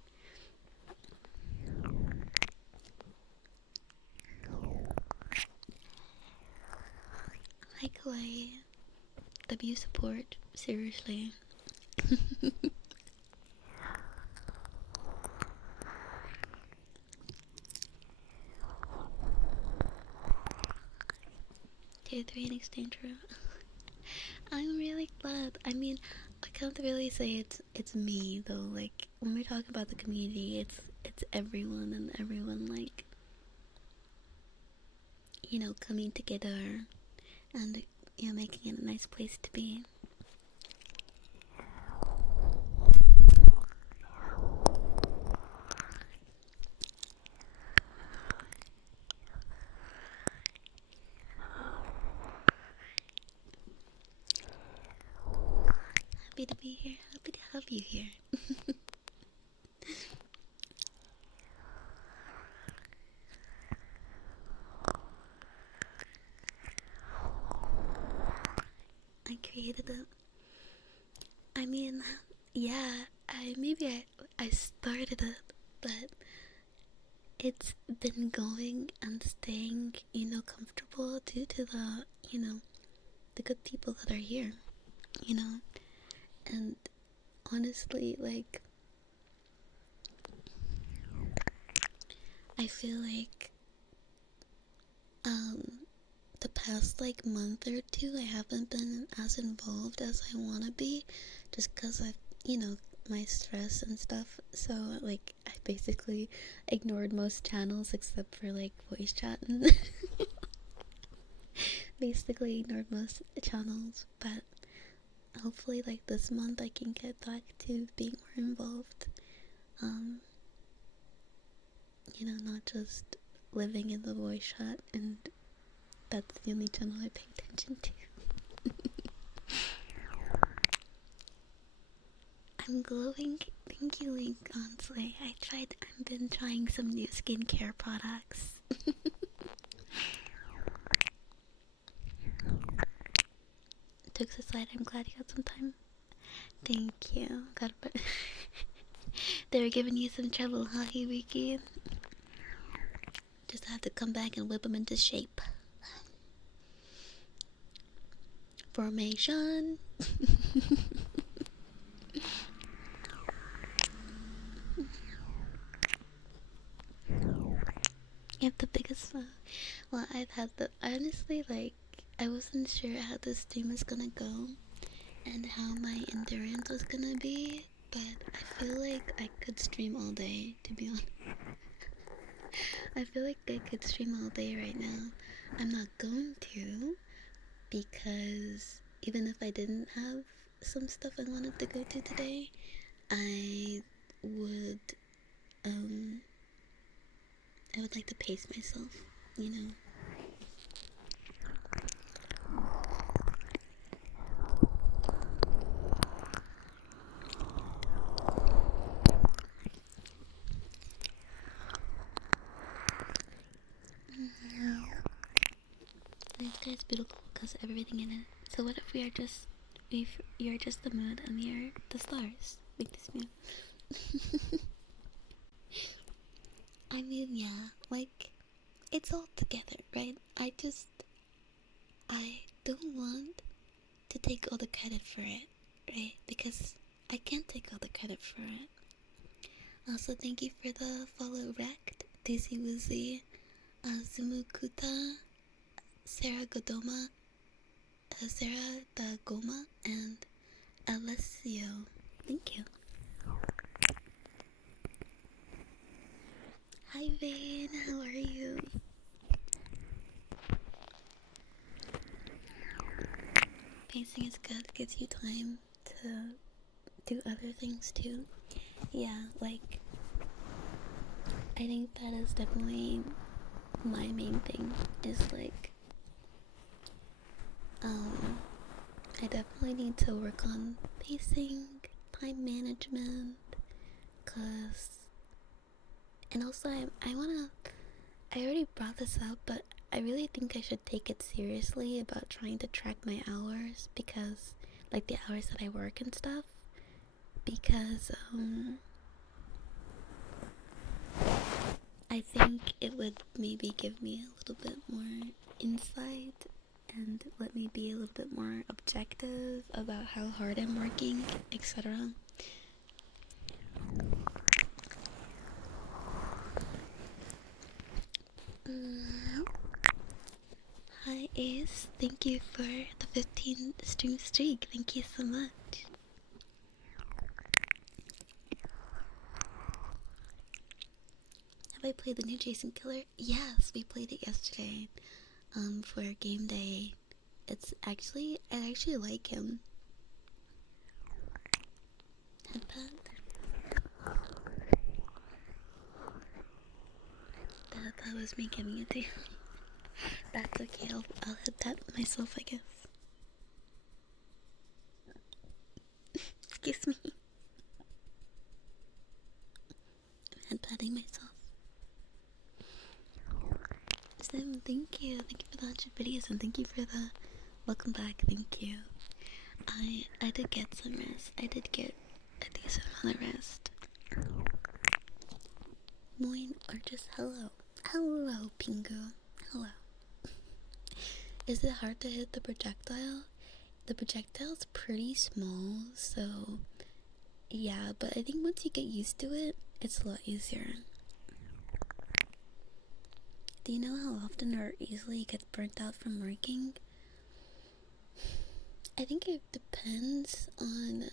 Hi, Kawaii. W support. Seriously. creating danger. I'm really glad. I mean, I can't really say it's me though. Like when we talk about the community, it's everyone and everyone like coming together and making it a nice place to be. Happy to be here. Happy to have you here. I created it. I mean, yeah, I started it, but it's been going and staying, comfortable due to the good people that are here, you know. And honestly, like, I feel like the past like month or two I haven't been as involved as I want to be, just because I've my stress and stuff. So like I basically ignored most channels except for like voice chat and basically ignored most channels. But hopefully like this month I can get back to being more involved, not just living in the voice chat, and that's the only channel I pay attention to. I'm glowing. Thank you, Link, honestly. I've been trying some new skincare products. Took aside, I'm glad you had some time. Thank you. God, but they were giving you some trouble, huh, Hibiki? Just have to come back and whip them into shape. Formation. You have the biggest one. Well, I've had honestly, like, I wasn't sure how this stream was gonna go and how my endurance was gonna be, but I feel like I could stream all day, to be honest. I feel like I could stream all day right now. I'm not going to, because even if I didn't have some stuff I wanted to go to today, I would, I would like to pace myself, you know. This guy's beautiful because of everything in it. So what if if you're just the moon and you're the stars? Make this moon. I mean, yeah, like, it's all together, right? I don't want to take all the credit for it, right? Because I can't take all the credit for it. Also, thank you for the follow Rect, Dizzy Wizzy, Zumukuta, Sarah Godoma, Sarah Dagoma, and Alessio. Thank you. Hi Vane, how are you? Pacing is good, gives you time to do other things too. Yeah, like, I think that is definitely my main thing, is like, I definitely need to work on pacing, time management, and also I already brought this up, but I really think I should take it seriously about trying to track my hours, because, like, the hours that I work and stuff, because, I think it would maybe give me a little bit more insight and let me be a little bit more objective about how hard I'm working, etc. Hi Ace, thank you for the 15 stream streak. Thank you so much. Have I played the new Jason Killer? Yes, we played it yesterday. For game day. I actually like him. Headband. That was me giving it to you. That's okay, I'll hit that myself, I guess. Excuse me. I'm headbanding myself. Sim, thank you. Thank you for the 100 videos and thank you for the welcome back. Thank you. I did get some rest. I did get a decent amount of rest. Moin or just hello. Hello, Pingu. Hello. Is it hard to hit the projectile? The projectile's pretty small, so yeah, but I think once you get used to it, it's a lot easier. Do you know how often or easily you get burnt out from working? I think it depends on,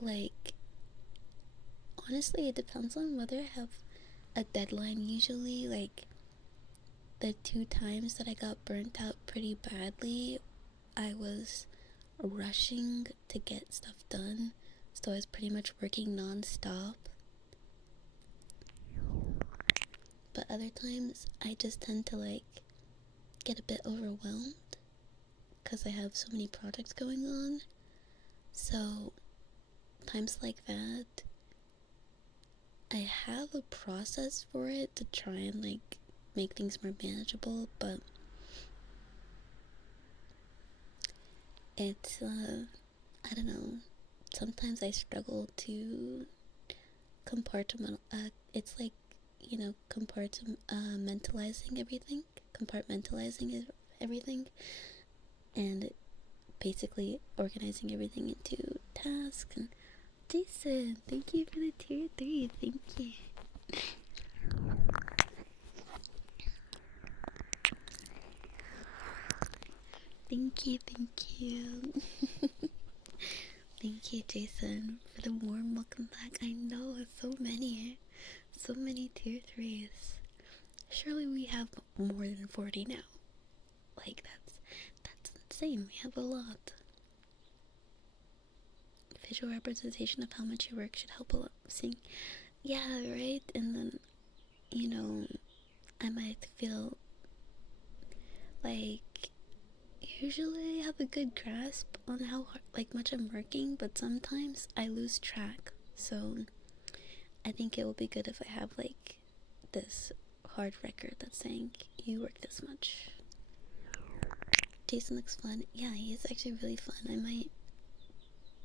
like, honestly, it depends on whether I have a deadline. Usually, like, the 2 times that I got burnt out pretty badly, I was rushing to get stuff done, so I was pretty much working non-stop. But other times, I just tend to, like, get a bit overwhelmed because I have so many projects going on. So, times like that, I have a process for it to try and, like, make things more manageable, but it's, I don't know, sometimes I struggle to it's like, you know, compartmentalizing everything, and basically organizing everything into tasks. And Jason, thank you for the tier 3, thank you. Thank you. Thank you, Jason, for the warm welcome back. I know, so many tier 3s. Surely we have more than 40 now. Like, that's insane. We have a lot. Visual representation of how much your work should help a lot. Seeing, yeah, right? And then, you know, I might feel like usually I have a good grasp on how hard, like, much I'm working, but sometimes I lose track. So I think it will be good if I have, like, this hard record that's saying you work this much. Jason looks fun. Yeah, he is actually really fun.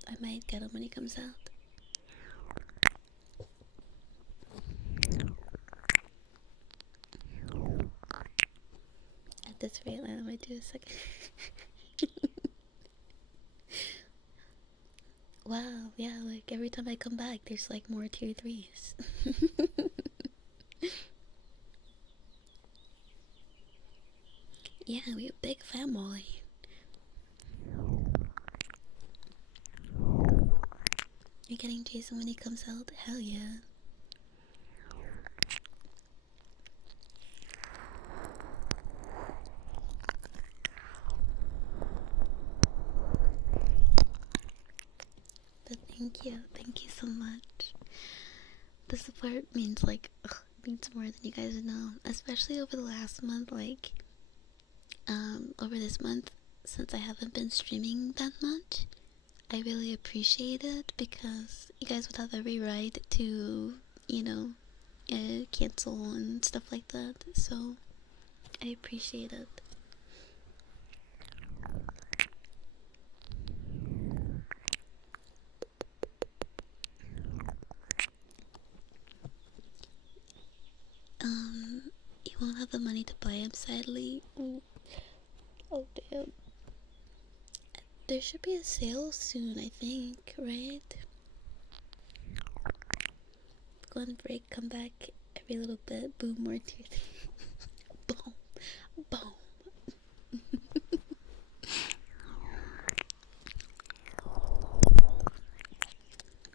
I might get him when he comes out. At this rate, I might do a second. Wow, yeah, like every time I come back, there's like more tier 3s. Yeah, we a big family. You're getting Jason when he comes out? Hell yeah. But thank you so much. The support means, like, means more than you guys know. Especially over the last month, like, over this month, since I haven't been streaming that much. I really appreciate it because you guys would have every right to, you know, cancel and stuff like that. So I appreciate it. You won't have the money to buy him, sadly. Oh damn. There should be a sale soon, I think, right? Go on break, come back every little bit, boom, more teeth. Boom.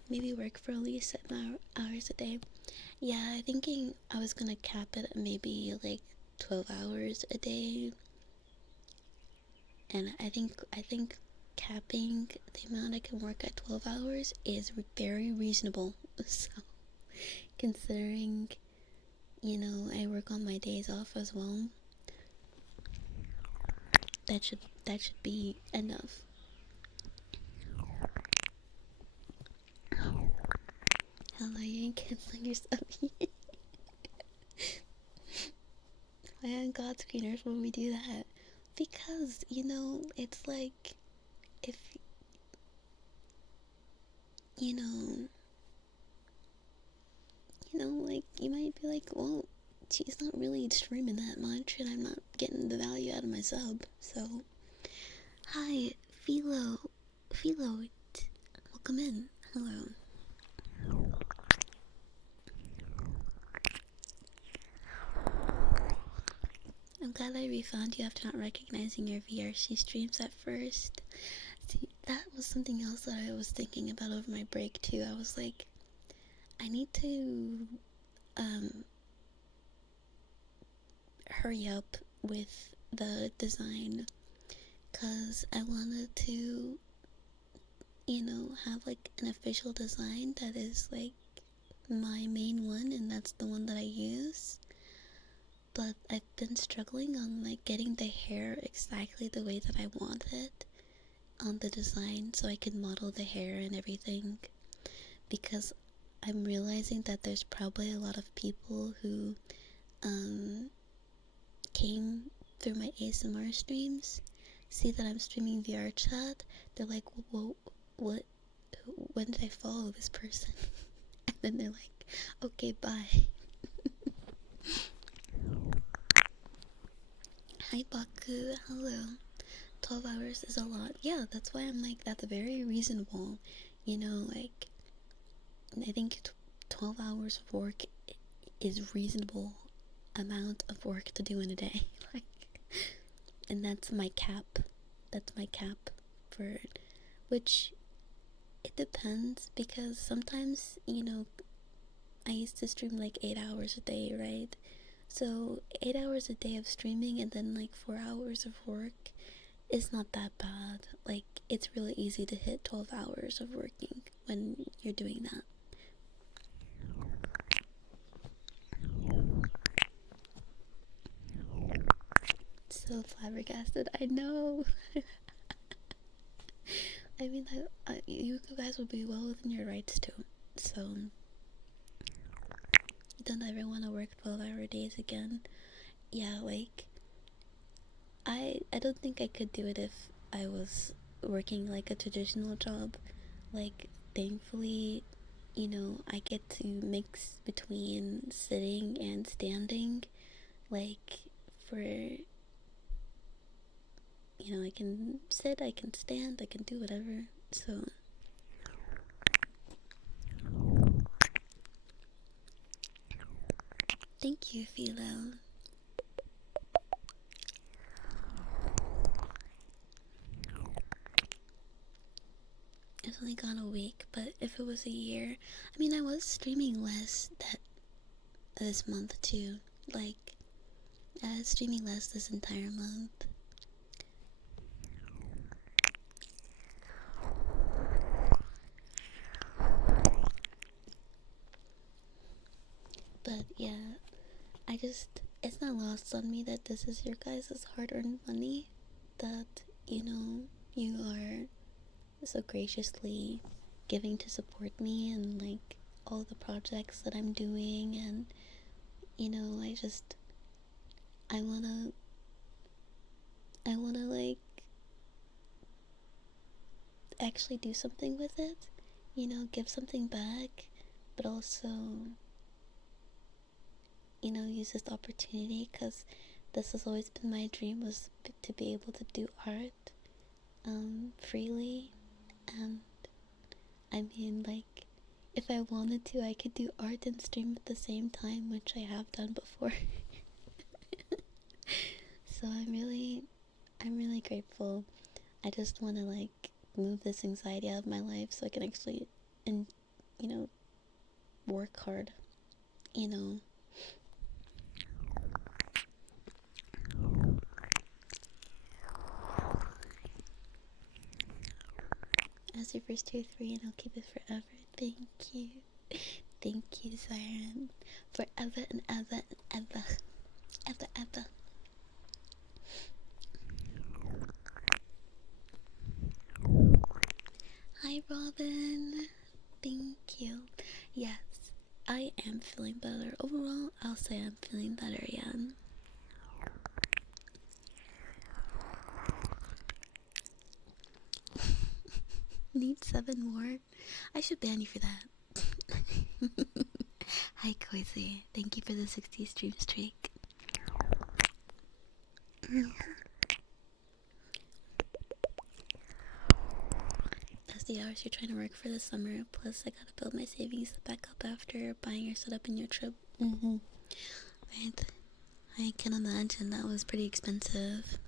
maybe work for only 7 hours a day. Yeah, I thinking I was gonna cap it at maybe like 12 hours a day, and I think capping the amount I can work at 12 hours is very reasonable. So, considering, I work on my days off as well, that should be enough. Hello, you ain't canceling yourself. Why on God's green earth would we do that? Because, it's like, if, you know, like, you might be like, well, she's not really streaming that much, and I'm not getting the value out of my sub, so. Hi, Philo, welcome in. Hello. I'm glad I refound you after not recognizing your VRC streams at first. See, that was something else that I was thinking about over my break too. I was like, I need to hurry up with the design, cause I wanted to, have like an official design that is like my main one, and that's the one that I use. But I've been struggling on like getting the hair exactly the way that I want it on the design, so I can model the hair and everything, because I'm realizing that there's probably a lot of people who came through my ASMR streams, see that I'm streaming VR chat, they're like, well, what, when did I follow this person? And then they're like, okay, bye. Hi Baku, hello. 12 hours is a lot. Yeah, that's why I'm like, that's very reasonable. Like, I think 12 hours of work is reasonable amount of work to do in a day. Like, and that's my cap. That's my cap for it. Which, it depends, because sometimes, I used to stream like 8 hours a day, right? So 8 hours a day of streaming and then like 4 hours of work is not that bad. Like, it's really easy to hit 12 hours of working when you're doing that. So flabbergasted, I know. I mean, you guys would be well within your rights too. So, don't ever want to work 12-hour days again. Yeah, like, I don't think I could do it if I was working like a traditional job. Like, thankfully, I get to mix between sitting and standing. Like, I can sit, I can stand, I can do whatever. So, thank you, Philo. It's only gone a week, but if it was a year, I mean, I was streaming less this month too. Like, I was streaming less this entire month. But yeah, it's not lost on me that this is your guys' hard-earned money that, you are so graciously giving to support me and like all the projects that I'm doing. And I wanna like actually do something with it, give something back, but also use this opportunity, because this has always been my dream, was to be able to do art freely. And I mean, like, if I wanted to, I could do art and stream at the same time, which I have done before. So I'm really grateful. I just want to like move this anxiety out of my life so I can actually you know, work hard, you know. As your first 2 3, and I'll keep it forever. Thank you. Thank you, Siren. Forever and ever and ever. Ever, ever. Hi, Robin. Thank you. Yes, I am feeling better. Overall, I'll say I'm feeling better, yeah. Need 7 more? I should ban you for that. Hi, Koizi. Thank you for the 60 stream streak. That's the hours you're trying to work for the summer. Plus, I gotta build my savings back up after buying your setup in your trip. Right. I can imagine that was pretty expensive.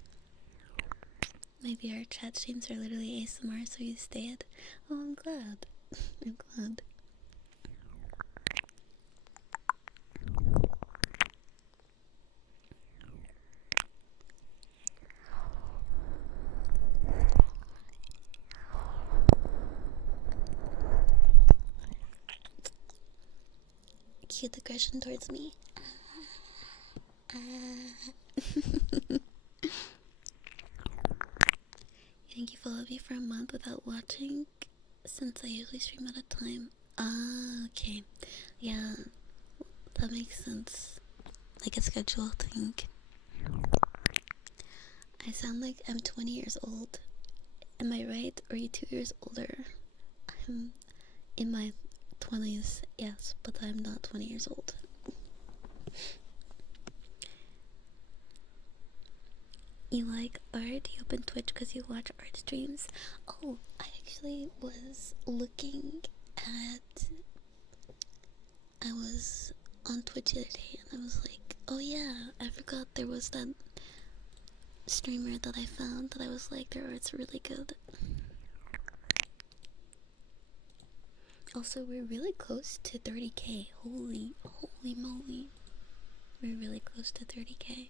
Maybe our chat streams are literally ASMR, so you stayed. Oh, I'm glad. I'm glad. Cute aggression towards me. Thank you followed me for a month without watching, since I usually stream at a time. Ah, okay. Yeah, that makes sense. Like a schedule thing. I sound like I'm 20 years old. Am I right? Or are you 2 years older? I'm in my 20s, yes, but I'm not 20 years old. You like art? You open Twitch because you watch art streams? Oh, I actually was looking at... I was on Twitch the other day and I was like, oh yeah, I forgot there was that streamer that I found that I was like, their art's really good. Also, we're really close to 30k. Holy moly. We're really close to 30k.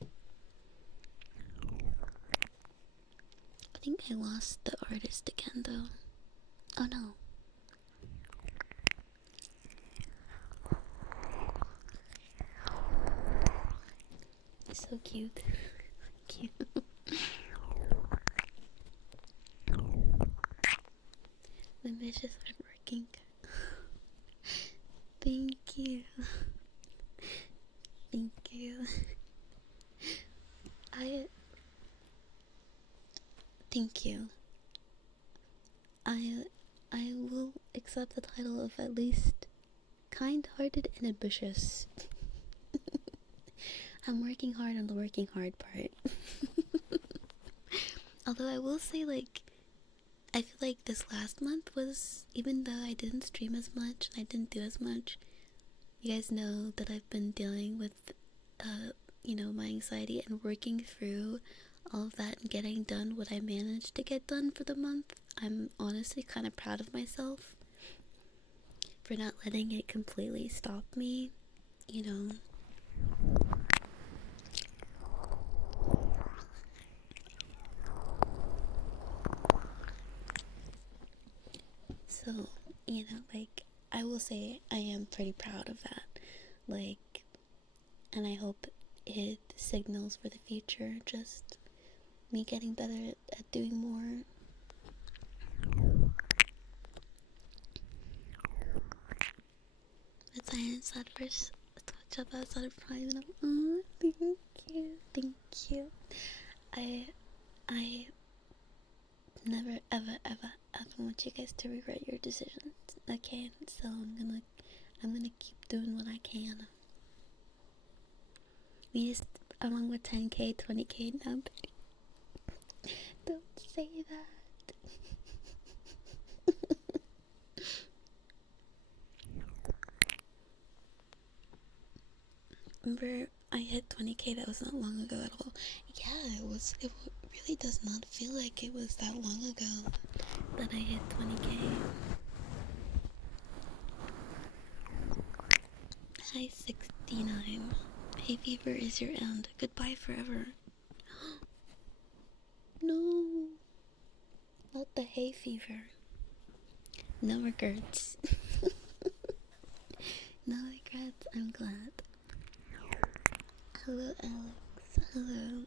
I think I lost the artist again though. Oh no. So cute. Cute. The meshes aren't working. Thank you. Thank you. Thank you. I will accept the title of at least kind-hearted and ambitious. I'm working hard on the working hard part. Although I will say, like, I feel like this last month was, even though I didn't stream as much and I didn't do as much, you guys know that I've been dealing with, you know, my anxiety and working through all of that and getting done what I managed to get done for the month. I'm honestly kind of proud of myself for not letting it completely stop me, you know. So, you know, like, I will say I am pretty proud of that. Like, and I hope it signals for the future, just me getting better at doing more. But science at first, touch up outside of prime, and I'm, oh, thank you. I never, ever, ever, ever want you guys to regret your decisions. Okay, so I'm gonna keep doing what I can. We just, along with 10k, 20k now. Don't say that. Remember, I hit 20k. That was not long ago at all. Yeah, it was. It really does not feel like it was that long ago that I hit 20k. Day 69. Hay fever is your end. Goodbye forever. No, not the hay fever. No regrets. No regrets, I'm glad. Hello, Alex. Hello.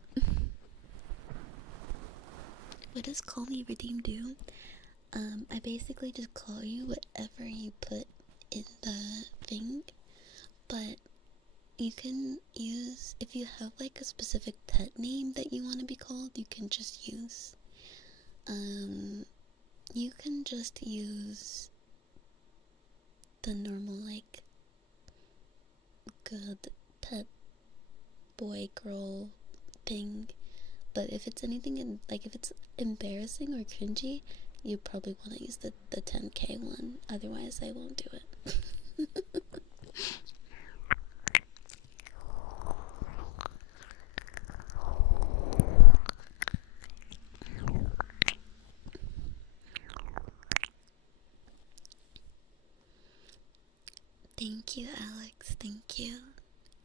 What does call me redeem do? I basically just call you whatever you put in the thing, but you can use, if you have like a specific pet name that you want to be called, you can just use, the normal, like, good pet boy, girl thing. But if it's anything if it's embarrassing or cringy, you probably want to use the 10K one. Otherwise, I won't do it. Thank you, Alex. Thank you.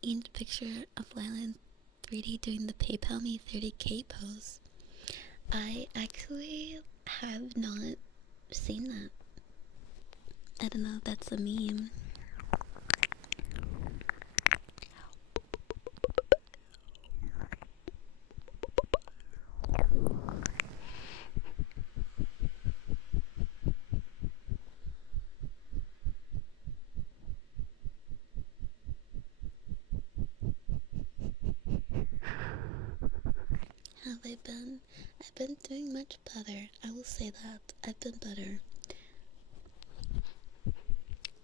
And a picture of Lila in 3D doing the PayPal me 30K pose. I actually have not seen that. I don't know if that's a meme. Have I been? I've been doing much better. I will say that. I've been better.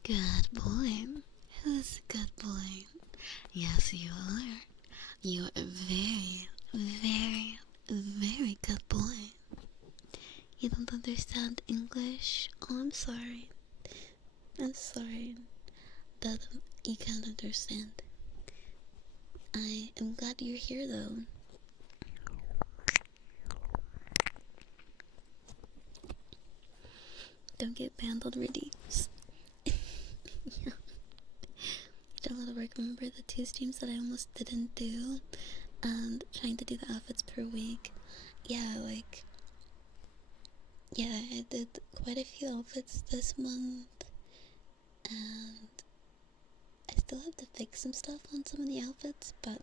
Good boy. Who's a good boy? Yes, you are. You are a very, very, very good boy. You don't understand English? Oh, I'm sorry. I'm sorry that you can't understand. I am glad you're here, though. Don't get banned on redeems. Yeah. Did a lot of work. Remember the 2 streams that I almost didn't do? And trying to do the outfits per week. Yeah, I did quite a few outfits this month. And I still have to fix some stuff on some of the outfits, but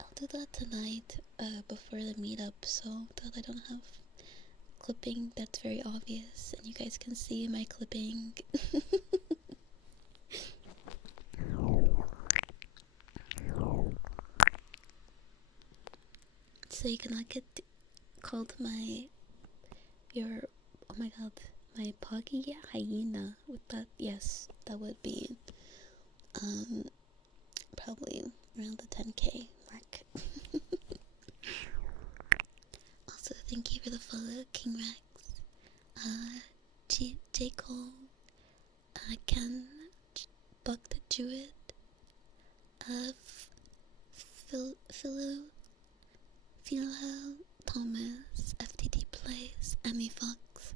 I'll do that tonight before the meetup, so that I don't have clipping that's very obvious and you guys can see my clipping. So you cannot get called oh my god, my poggy hyena with that. Yes, that would be probably around the 10K mark. Also, thank you for the follow, King Rex, J. Cole, Ken, Buck the Druid, Philo, Thomas, FTT Plays, Emmy Fox,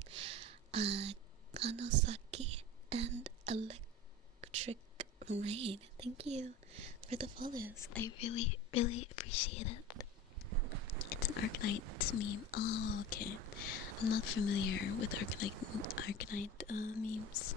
Kanosaki, and Electric Rain. Thank you for the follows. I really, really appreciate it. It's an Arcanite meme. Oh, okay. I'm not familiar with Arcanite memes.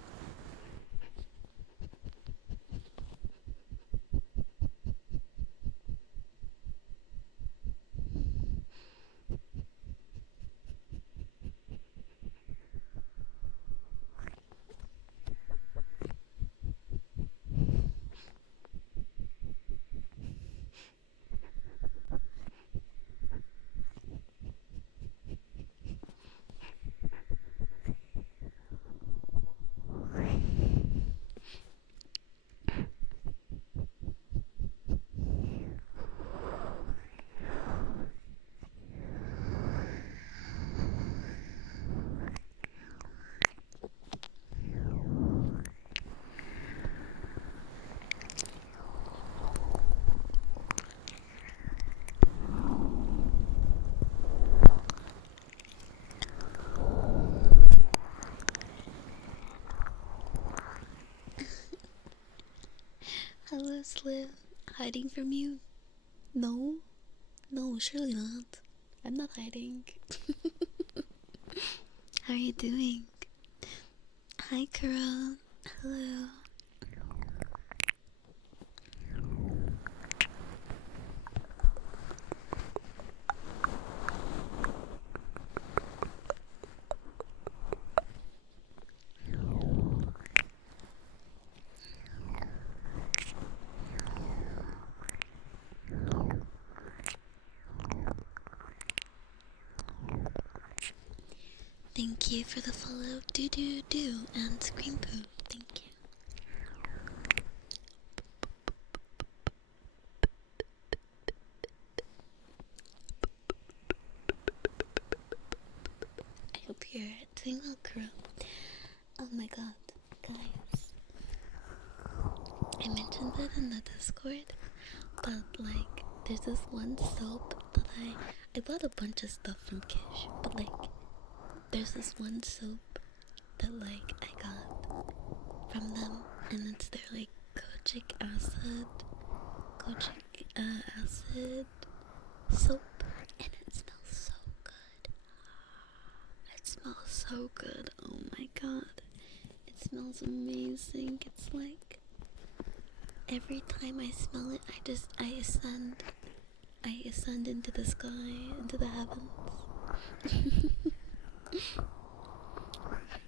Slim? Hiding from you? No? No, surely not. I'm not hiding. How are you doing? Hi, Carol. Hello. Thank you for the follow, do, and scream poo. Thank you. I hope you're doing well, girl. Oh my god, guys. I mentioned it in the Discord, but like, there's this one soap that I bought a bunch of stuff from Kish, but like, there's this one soap that like I got from them, and it's their like kojic acid soap, and it smells so good. It smells so good. Oh my god, it smells amazing. It's like every time I smell it, I ascend into the sky, into the heavens.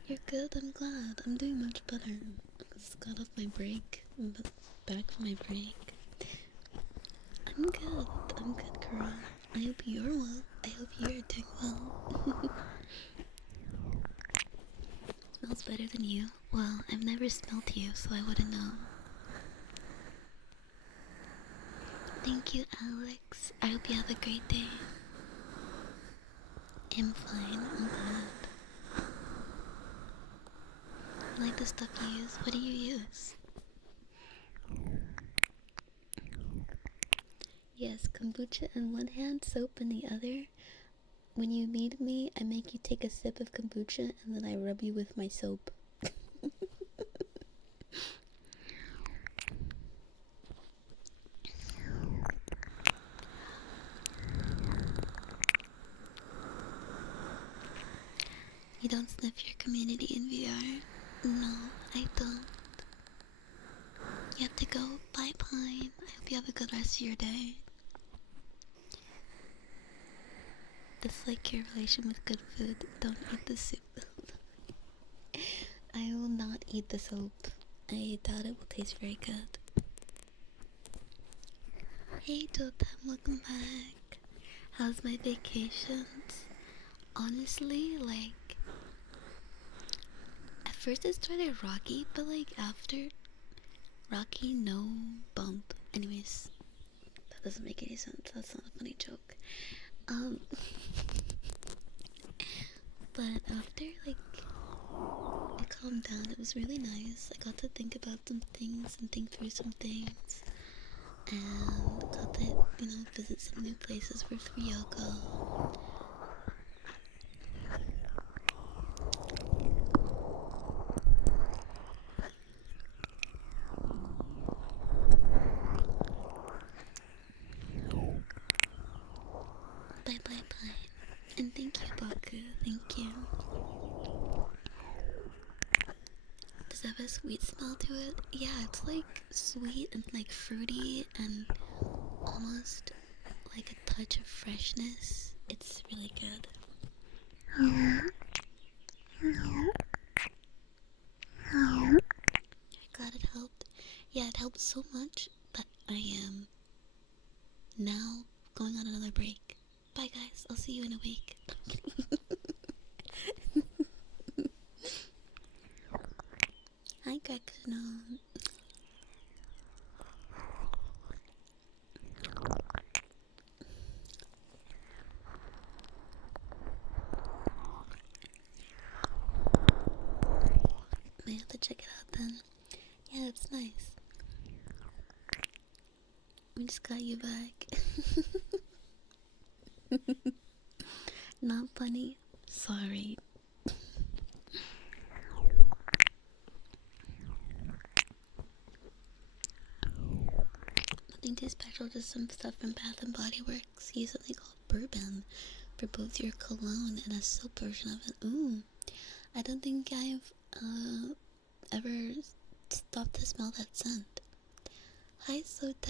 You're good, I'm glad. I'm doing much better. I just got off my break. I'm back from my break. I'm good, girl. I hope you're well. I hope you're doing well. Smells better than you. Well, I've never smelled you, so I wouldn't know. Thank you, Alex. I hope you have a great day. I'm fine. I'm glad. I like the stuff you use. What do you use? Yes, kombucha in one hand, soap in the other. When you meet me, I make you take a sip of kombucha and then I rub you with my soap. You don't sniff your community in VR? No, I don't. You have to go. Bye, Pine. I hope you have a good rest of your day. Just like your relation with good food, don't eat the soup. I will not eat the soap. I doubt it will taste very good. Hey Totem, welcome back. How's my vacations? Honestly, like, at first it started rocky, but like after rocky, no bump. Anyways, that doesn't make any sense. That's not a funny joke. But after like it calmed down, it was really nice. I got to think about some things and think through some things, and got to, visit some new places for free yoga. Bye bye bye. And thank you, Baku. Thank you. Does it have a sweet smell to it? Yeah, it's like sweet and like fruity and almost like a touch of freshness. It's really good. God, it helped. Yeah, it helped so much that I am now going on another break. Bye guys, I'll see you in a week. Hi Gregson. Might have to check it out then. Yeah, it's nice. We just got you back. Not funny. Sorry. going to special just some stuff from Bath and Body Works. Use something called bourbon for both your cologne and a soap version of it. Ooh, I don't think I've ever stopped to smell that scent. Hi, Sote.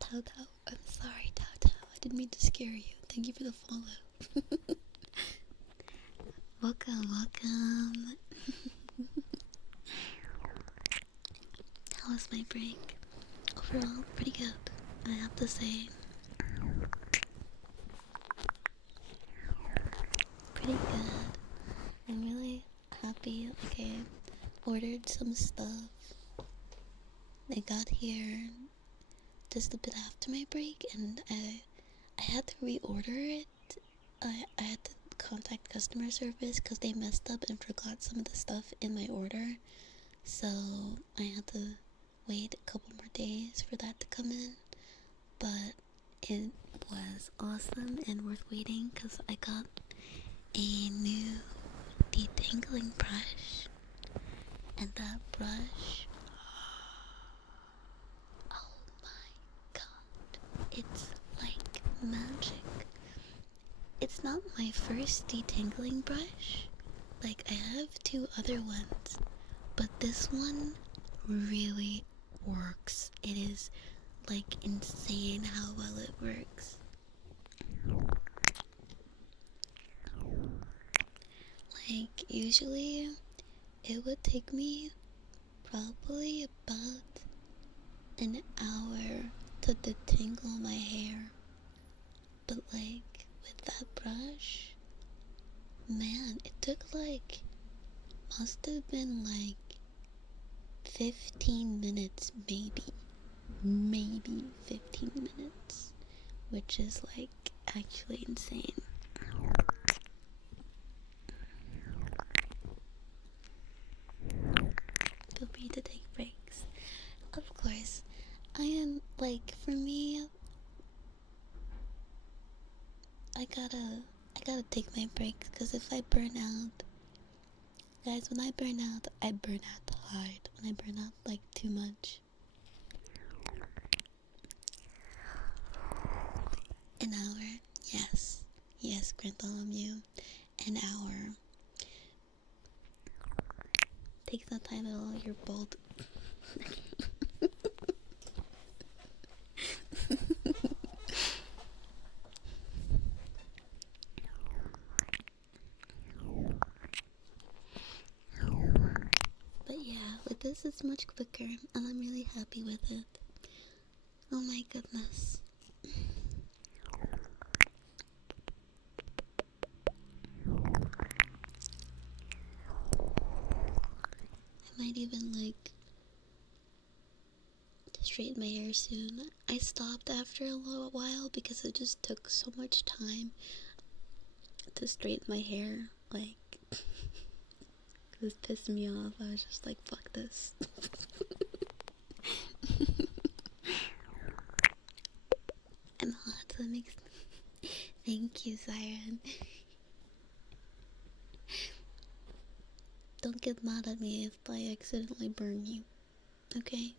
Tao Tao. I'm sorry, Tao Tao. I didn't mean to scare you. Thank you for the follow. Welcome, welcome. How was my break? Overall, pretty good, I have to say. Pretty good. I'm really happy. Like, I ordered some stuff. I got here just a bit after my break, and I had to reorder it. I had to contact customer service because they messed up and forgot some of the stuff in my order. So I had to wait a couple more days for that to come in. But it was awesome and worth waiting because I got a new detangling brush. And that brush, oh my god, it's like magic. It's not my first detangling brush. Like, I have 2 other ones, but this one really works. It is like insane how well it works. Like, usually it would take me probably about an hour to detangle my hair, but like with that brush, man, it took like, must have been like 15 minutes, maybe 15 minutes, which is like actually insane. Feel free to take breaks. Of course, I am like, for me, I gotta take my breaks, because if I burn out, guys, when I burn out hard. When I burn out like too much. An hour, yes, Bartholomew, an hour. Take no time at all, you're bold. But yeah, with this it's much quicker, and I'm really happy with it. Oh my goodness. I might even like straighten my hair soon. I stopped after a little while because it just took so much time to straighten my hair. Like, it was pissing me off. I was just like, fuck this. I'm hot, so it makes. Thank you, Siren. Don't get mad at me if I accidentally burn you, okay?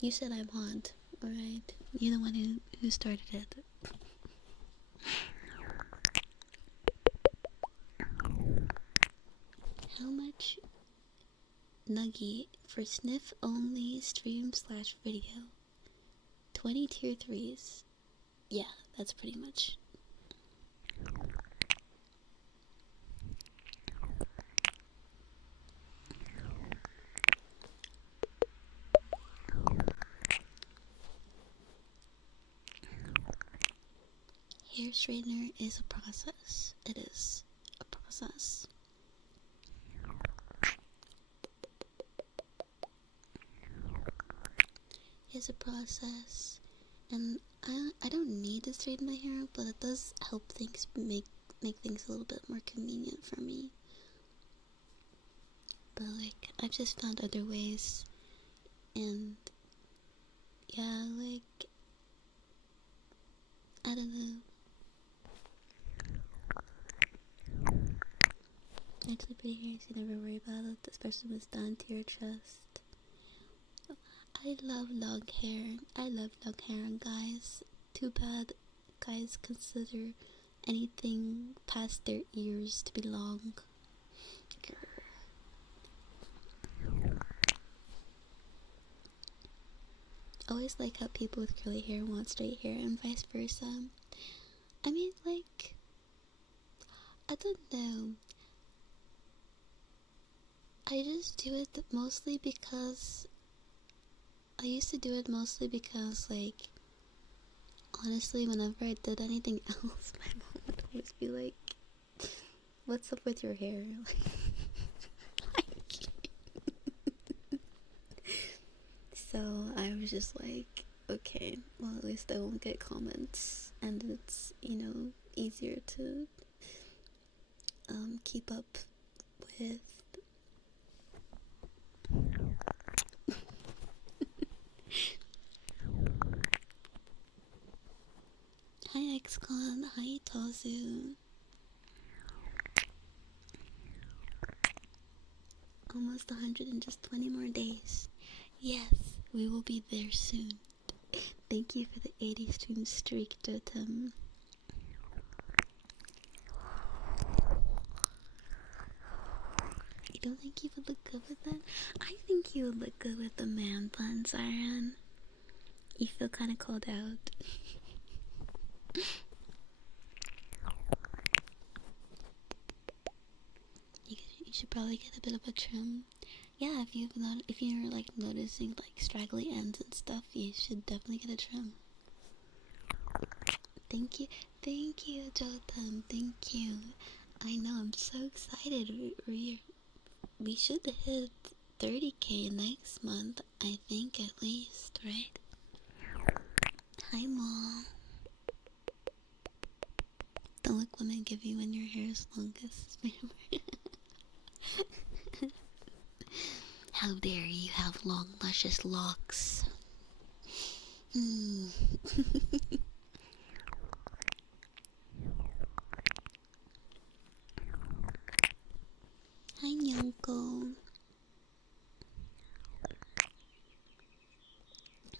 You said I'm hot, alright? You're the one who started it. How much Nuggy for sniff only stream/video? 20 tier 3s. Yeah, that's pretty much. Hair straightener is a process. It is a process. It's a process, and I don't need to straighten my hair, but it does help things make things a little bit more convenient for me. But like, I've just found other ways, and yeah, like, I don't know. Actually, pretty hair, so you never worry about it, especially when it's down to your chest. I love long hair. I love long hair on guys. Too bad guys consider anything past their ears to be long. Always like how people with curly hair want straight hair and vice versa. I mean, like, I don't know. I just do it mostly because I used to do it mostly because, like, honestly, whenever I did anything else, my mom would always be like, "What's up with your hair?" So I was just like, okay, well, at least I won't get comments, and it's, you know, easier to keep up with. Hi XCon, hi Tozu. Almost 100 in just 20 more days. Yes, we will be there soon. Thank you for the 80 stream streak, Dotem. You don't think you would look good with that? I think you would look good with the man bun, Siren. You feel kind of called out. You should probably get a bit of a trim. Yeah, if you're like noticing like straggly ends and stuff, you should definitely get a trim. Thank you, Jotam. Thank you. I know, I'm so excited. We should hit 30k next month, I think, at least, right? Hi, Mom. The look women give you when your hair is longest. How dare you have long, luscious locks? Hi, Nyonko.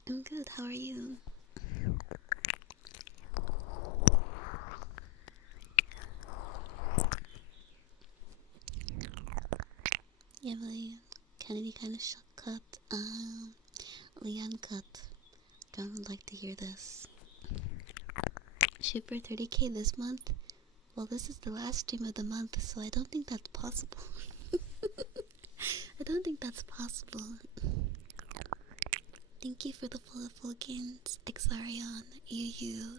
I'm good, how are you? Yeah, but Kennedy kind of cut. Leon cut. John would like to hear this. Shoot for 30k this month? Well, this is the last stream of the month, so I don't think that's possible. I don't think that's possible. Thank you for the full games, Exarion, Yu,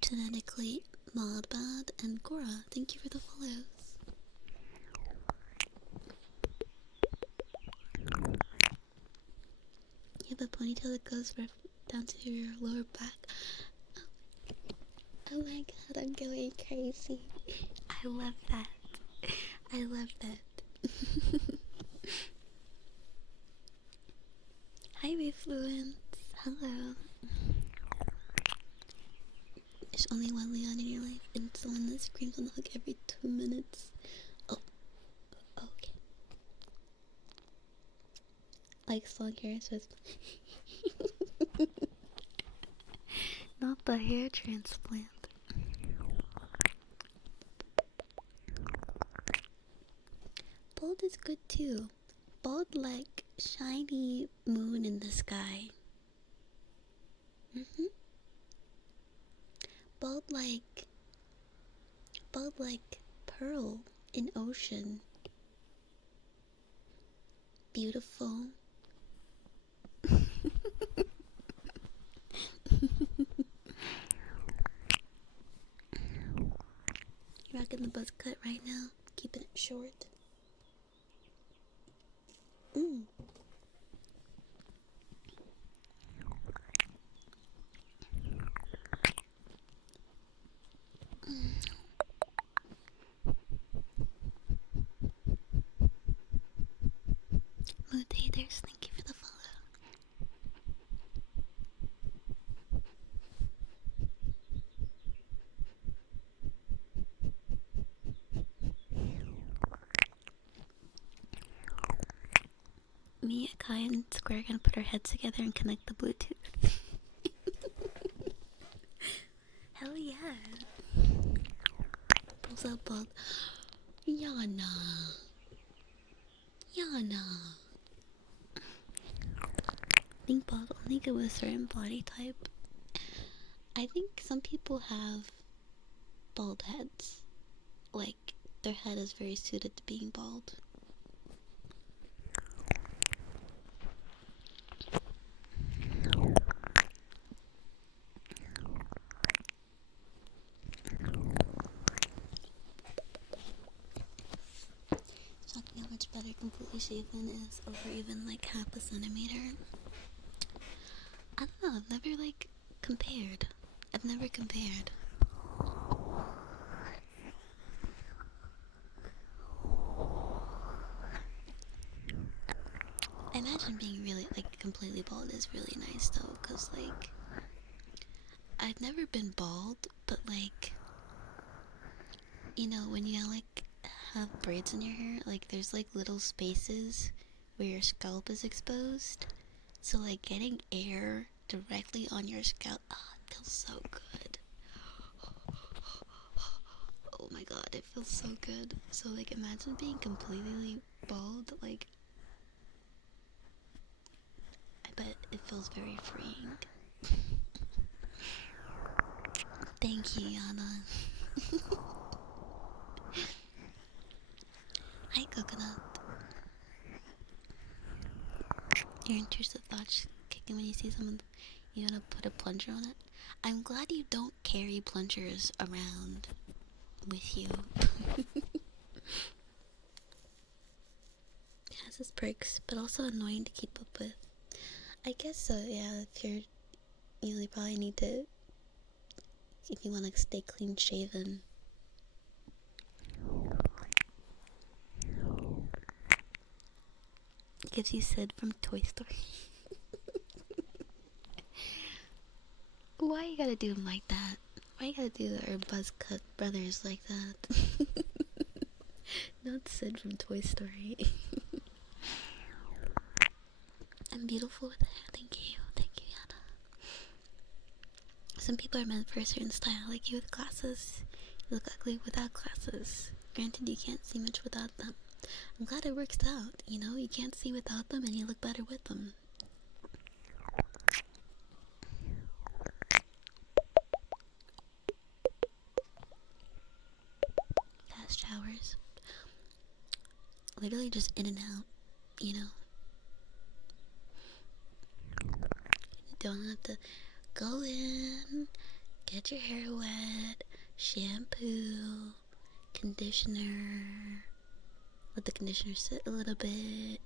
Genetically Modbad, and Gora. Thank you for the follows. You have a ponytail that goes down to your lower back. Oh my god, I'm going crazy. I love that. I love that. Hi, Refluence. Hello. There's only one Leon in your life, and it's the one that screams on the hook every 2 minutes. Oh, okay. Like long hair, so it's not the hair transplant. Bald is good too. Bald like shiny moon in the sky. Bald like pearl in ocean. Beautiful. You're rocking the buzz cut right now, keeping it short. Mood haters, thank you for the follow. Me, Kai, and Square are gonna put our heads together and connect the Bluetooth. Hell yeah. Pulls up bald. Yana. Yana. I think bald only good with a certain body type. I think some people have bald heads. Like, their head is very suited to being bald. Shocking how much better completely shaven is over even like half a centimeter. I don't know, I've never like compared. I've never compared. I imagine being really like completely bald is really nice though, cause like I've never been bald, but like, you know, when you like have braids in your hair, like there's like little spaces where your scalp is exposed. So like getting air directly on your scalp, it feels so good. Oh my god, it feels so good. So like imagine being completely bald, like I bet it feels very freeing. Thank you, Yana. Hi, Coconut. Your intrusive thoughts kick in when you see someone you wanna put a plunger on it. I'm glad you don't carry plungers around with you. It has its perks, but also annoying to keep up with. I guess so, yeah, if you're, you probably need to, if you want to stay clean shaven. It gives you Sid from Toy Story. Why you gotta do him like that? Why you gotta do our Buzzcut brothers like that? Not Sid from Toy Story. I'm beautiful with hair, thank you. Thank you, Yana. Some people are meant for a certain style, like you with glasses. You look ugly without glasses. Granted, you can't see much without them. I'm glad it works out, you know? You can't see without them and you look better with them. Fast showers. Literally just in and out, you know? You don't have to go in, get your hair wet, shampoo, conditioner, let the conditioner sit a little bit.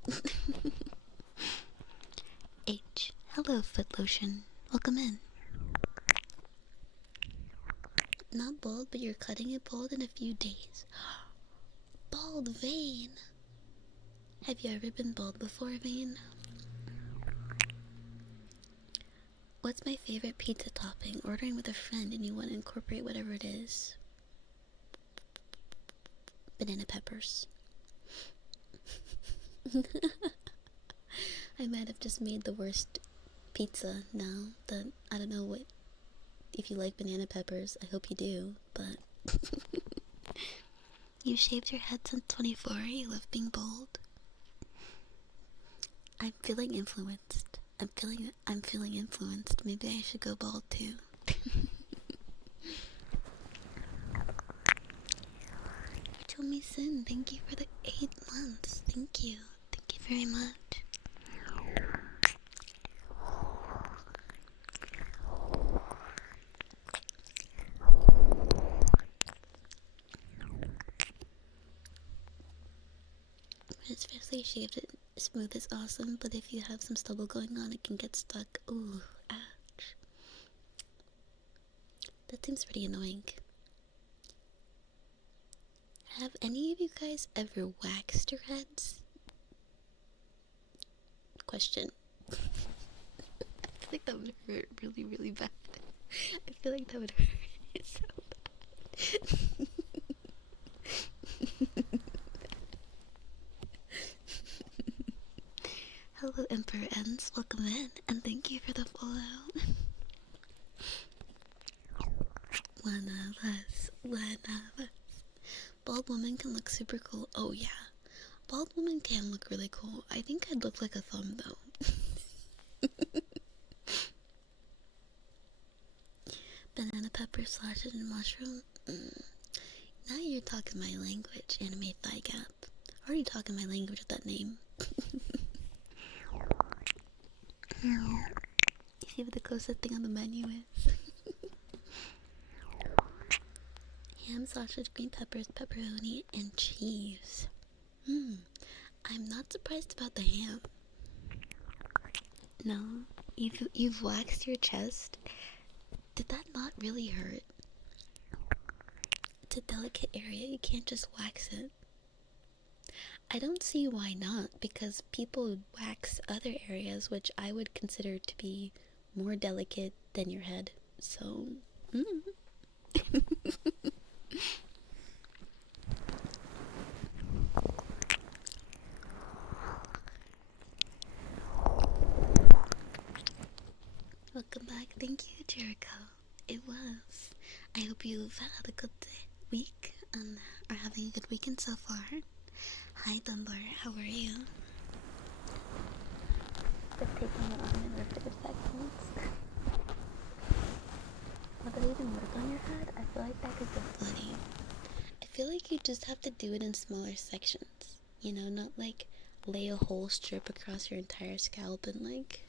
H. Hello, foot lotion. Welcome in. Not bald, but you're cutting it bald in a few days. Bald Vane. Have you ever been bald before, Vane? What's my favorite pizza topping? Ordering with a friend and you want to incorporate whatever it is. Banana peppers. I might have just made the worst pizza now that I don't know what if you like banana peppers. I hope you do, but you shaved your head since 24. You love being bald. I'm feeling influenced. I'm feeling influenced. Maybe I should go bald too. Tomi Sin, thank you for the 8 months. Thank you. Thank you very much. When it's freshly shaved, smooth is awesome, but if you have some stubble going on, it can get stuck. Ooh, ouch. That seems pretty annoying. Have any of you guys ever waxed your heads? Question. I feel like that would hurt really, really bad. I feel like that would hurt so bad. Welcome in, and thank you for the follow. One of us, one of us. Bald woman can look super cool. Oh yeah, bald woman can look really cool. I think I'd look like a thumb though. Banana pepper, sausage, and mushroom. Now you're talking my language, anime thigh gap. Already talking my language with that name. You see what the closest thing on the menu is? Ham, sausage, green peppers, pepperoni, and cheese. I'm not surprised about the ham. No, you've waxed your chest. Did that not really hurt? It's a delicate area. You can't just wax it. I don't see why not, because people wax other areas which I would consider to be more delicate than your head. So, welcome back. Thank you, Jericho. It was. I hope you've had a good week and are having a good weekend so far. Hi, Dunbar. How are you? Just taking it on in for 5 seconds. Would that even work on your head? I feel like that could get bloody. I feel like you just have to do it in smaller sections. You know, not like lay a whole strip across your entire scalp and like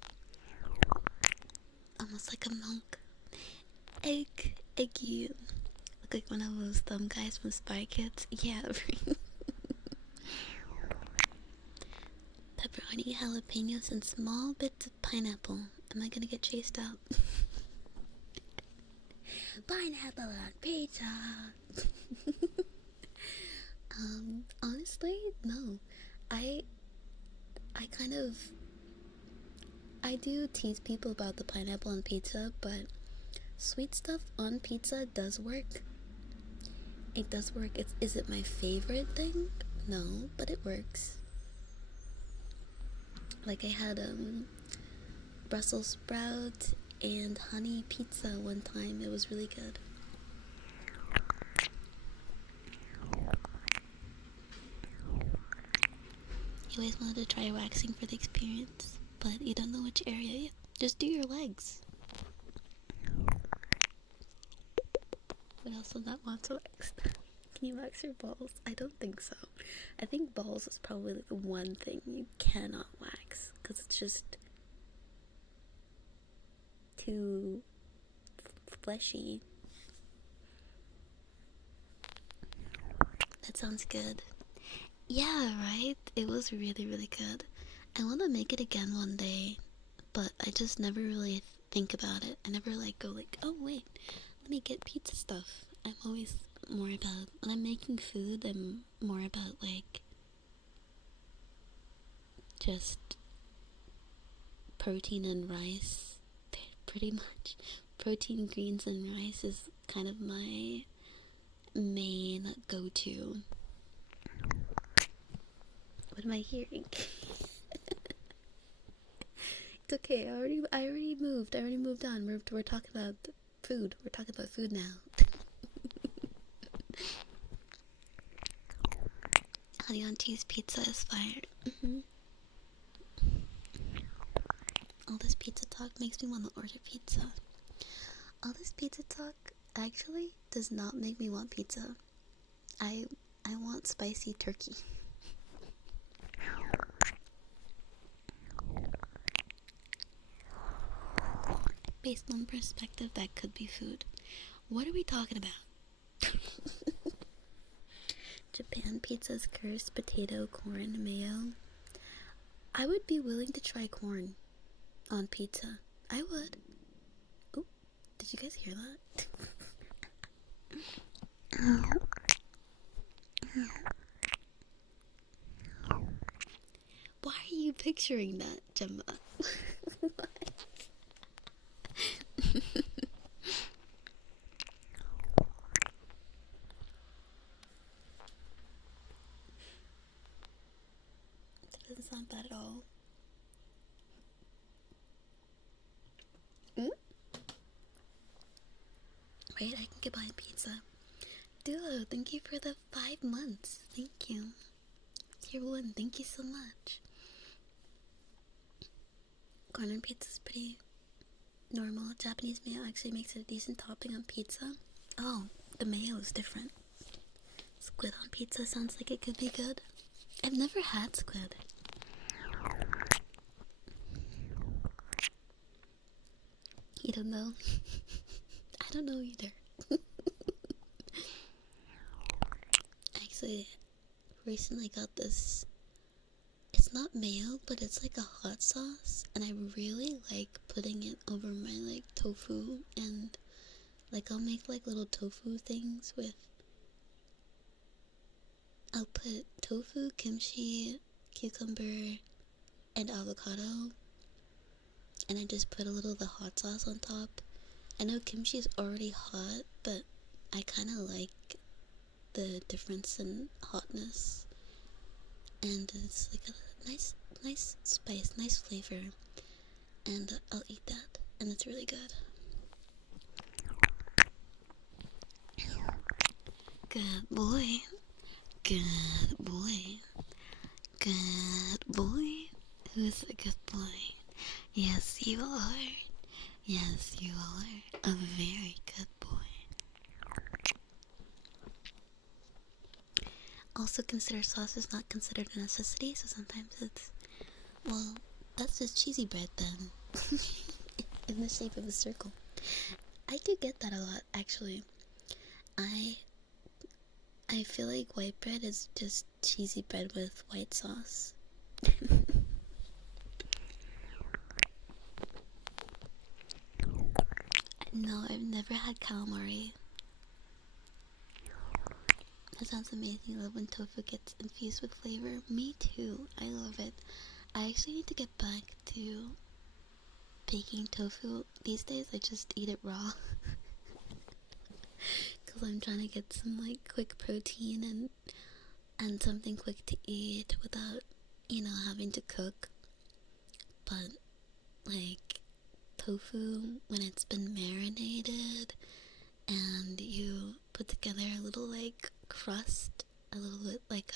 almost like a monk. Eggy. Look like one of those thumb guys from Spy Kids. Yeah, right. Pepperoni, jalapenos, and small bits of pineapple. Am I gonna get chased out? Pineapple on pizza. Honestly, no. I do tease people about the pineapple on pizza, but sweet stuff on pizza does work. It does work. Is it my favorite thing? No, but it works. Like I had Brussels sprouts and honey pizza one time. It was really good. You always wanted to try waxing for the experience, but you don't know which area yet. Just do your legs. What else would not want to wax? Can you wax your balls? I don't think so. I think balls is probably like the one thing you cannot wax, because it's just too fleshy. That sounds good. Yeah, right? It was really, really good. I want to make it again one day, but I just never really think about it. I never like go like, oh wait, let me get pizza stuff. I'm always more about, when I'm making food, I'm more about like just protein and rice. Pretty much. Protein, greens, and rice is kind of my main go-to. What am I hearing? It's okay. I already moved. I already moved on. We're talking about food. We're talking about food now. Honey on cheese pizza is fire. All this pizza talk makes me want to order pizza. All this pizza talk actually does not make me want pizza. I want spicy turkey. Based on perspective, that could be food. What are we talking about? Japan pizza's cursed potato, corn, mayo. I would be willing to try corn on pizza. I would. Oh, did you guys hear that? Why are you picturing that, Gemma? That doesn't sound bad at all. Goodbye, pizza. Duo, thank you for the 5 months. Thank you. Tier 1, thank you so much. Corner pizza is pretty normal. Japanese mayo actually makes it a decent topping on pizza. Oh, the mayo is different. Squid on pizza sounds like it could be good. I've never had squid. You don't know? I don't know either. I actually recently got this. It's not mayo, but it's like a hot sauce, and I really like putting it over my like tofu, and like I'll make like little tofu things with. I'll put tofu, kimchi, cucumber, and avocado, and I just put a little of the hot sauce on top. I know kimchi is already hot, but I kind of like the difference in hotness, and it's like a nice spice, nice flavor, and I'll eat that, and it's really good. Good boy, good boy, good boy. Who's a good boy? Yes, you are. Yes, you are a very good boy. Also, consider sauce is not considered a necessity, so sometimes it's, well, that's just cheesy bread then. In the shape of a circle. I do get that a lot, actually. I feel like white bread is just cheesy bread with white sauce. No, I've never had calamari. That sounds amazing. I love when tofu gets infused with flavor. Me too. I love it. I actually need to get back to baking tofu. These days I just eat it raw. Because I'm trying to get some like quick protein and something quick to eat without, having to cook. But like tofu, when it's been marinated and you put together a little like crust, a little bit like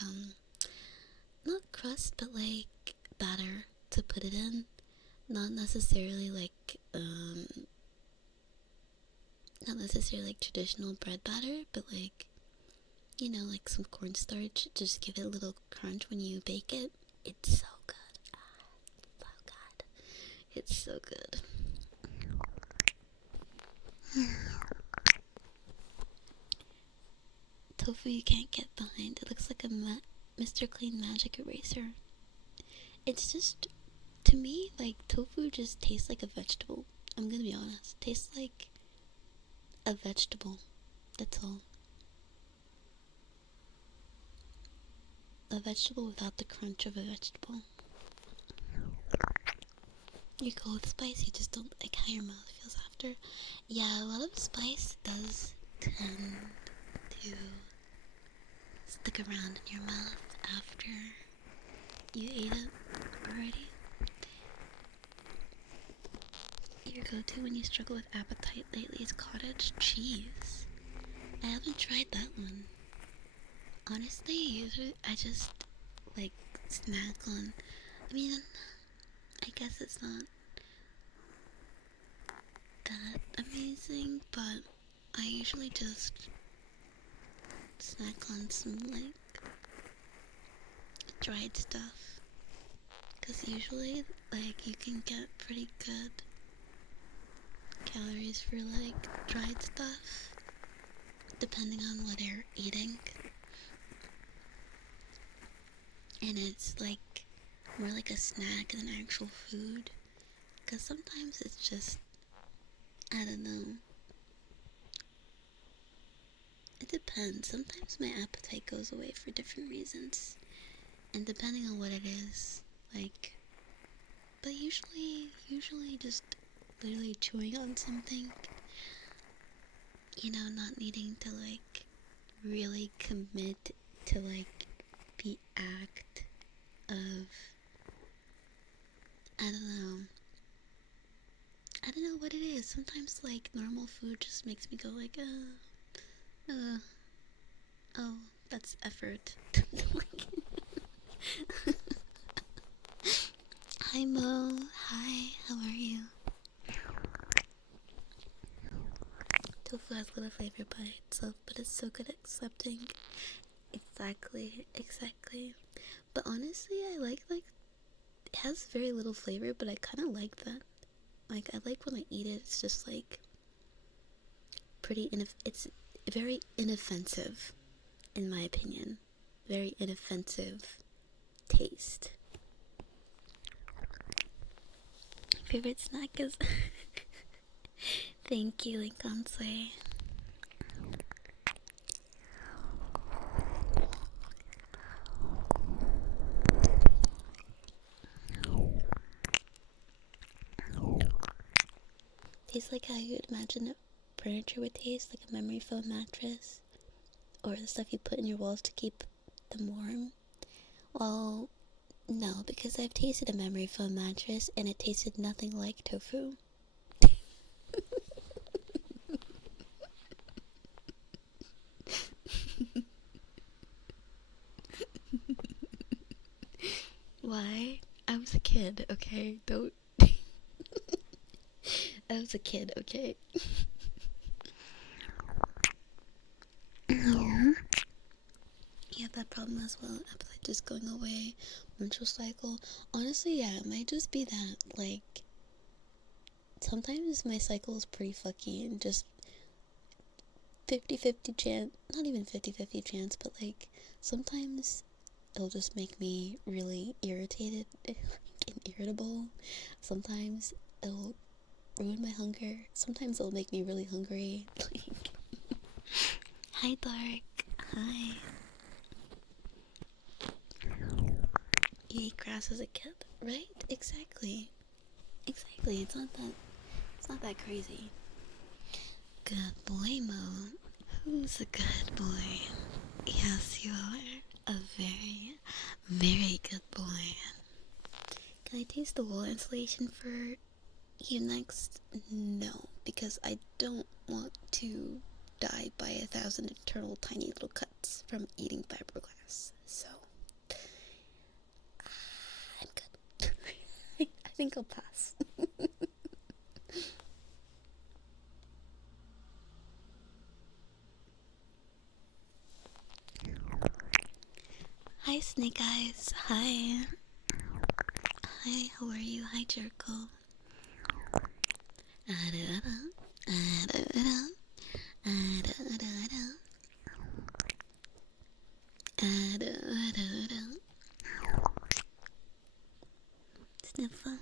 not crust but like batter to put it in, not necessarily like traditional bread batter, but like like some cornstarch, just give it a little crunch when you bake it. It's so good. So good. It's so good. Tofu you can't get behind. It looks like a Mr. Clean Magic eraser. It's just, to me, like, tofu just tastes like a vegetable. I'm gonna be honest. Tastes like a vegetable. That's all. A vegetable without the crunch of a vegetable. You go with spice, you just don't like how your mouth feels after. Yeah, a lot of spice does tend to stick around in your mouth after you ate it already. Your go-to when you struggle with appetite lately is cottage cheese. I haven't tried that one. Honestly, usually I just like snack on. I mean, I guess it's not that amazing, but I usually just snack on some like dried stuff. Because usually, like, you can get pretty good calories for like dried stuff, depending on what you're eating. And it's like more like a snack than actual food. Because sometimes it's just, I don't know. It depends. Sometimes my appetite goes away for different reasons. And depending on what it is, like, but usually just literally chewing on something, not needing to like really commit to like the act of, I don't know what it is. Sometimes like normal food just makes me go like, Uh, oh, that's effort. Hi Mo. Hi, how are you? Tofu has little flavor by itself, but it's so good at accepting. Exactly, exactly. But honestly, I like it has very little flavor, but I kind of like that. Like I like when I eat it. It's just like it's very inoffensive, in my opinion. Very inoffensive taste. Favorite snack is. Thank you, Lincolnsley. Tastes like how you'd imagine furniture would taste, like a memory foam mattress, or the stuff you put in your walls to keep them warm. Well, no, because I've tasted a memory foam mattress and it tasted nothing like tofu. Why? I was a kid, okay? Don't. I was a kid, okay? Yeah. You have that problem as well. Appetite just going away. Menstrual cycle. Honestly, yeah, it might just be that. Like, sometimes my cycle is pretty fucky and just 50-50 chance. Not even 50-50 chance, but like, sometimes it'll just make me really irritated and irritable. Sometimes it'll ruin my hunger. Sometimes it'll make me really hungry. Like, hi, Dark. Hi. You ate grass as a kid, right? Exactly. Exactly. It's not that crazy. Good boy, Mo. Who's a good boy? Yes, you are a very, very good boy. Can I taste the wall insulation for you next? No, because I don't want to die by 1,000 internal tiny little cuts from eating fiberglass. So, I'm good. I think I'll pass. Hi, Snake Eyes. Hi. Hi, how are you? Hi, Jerko. Sniffer.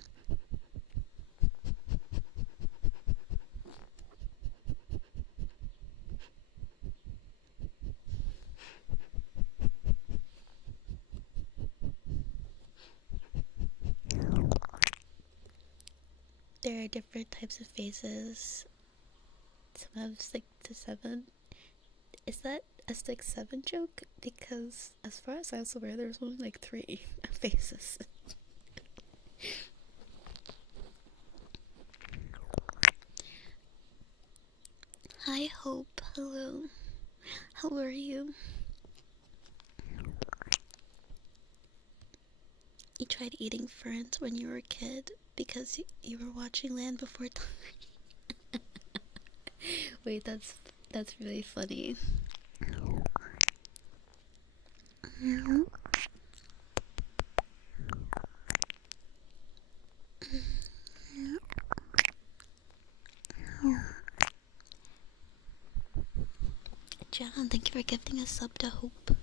There are different types of faces. Some have 6 to 7. Is that a 6-7 joke? Because as far as I was aware, there was only like 3 faces. Hi, Hope. Hello. How are you? You tried eating ferns when you were a kid because you were watching Land Before Time. Wait, that's really funny. John, thank you for gifting a sub to Hope.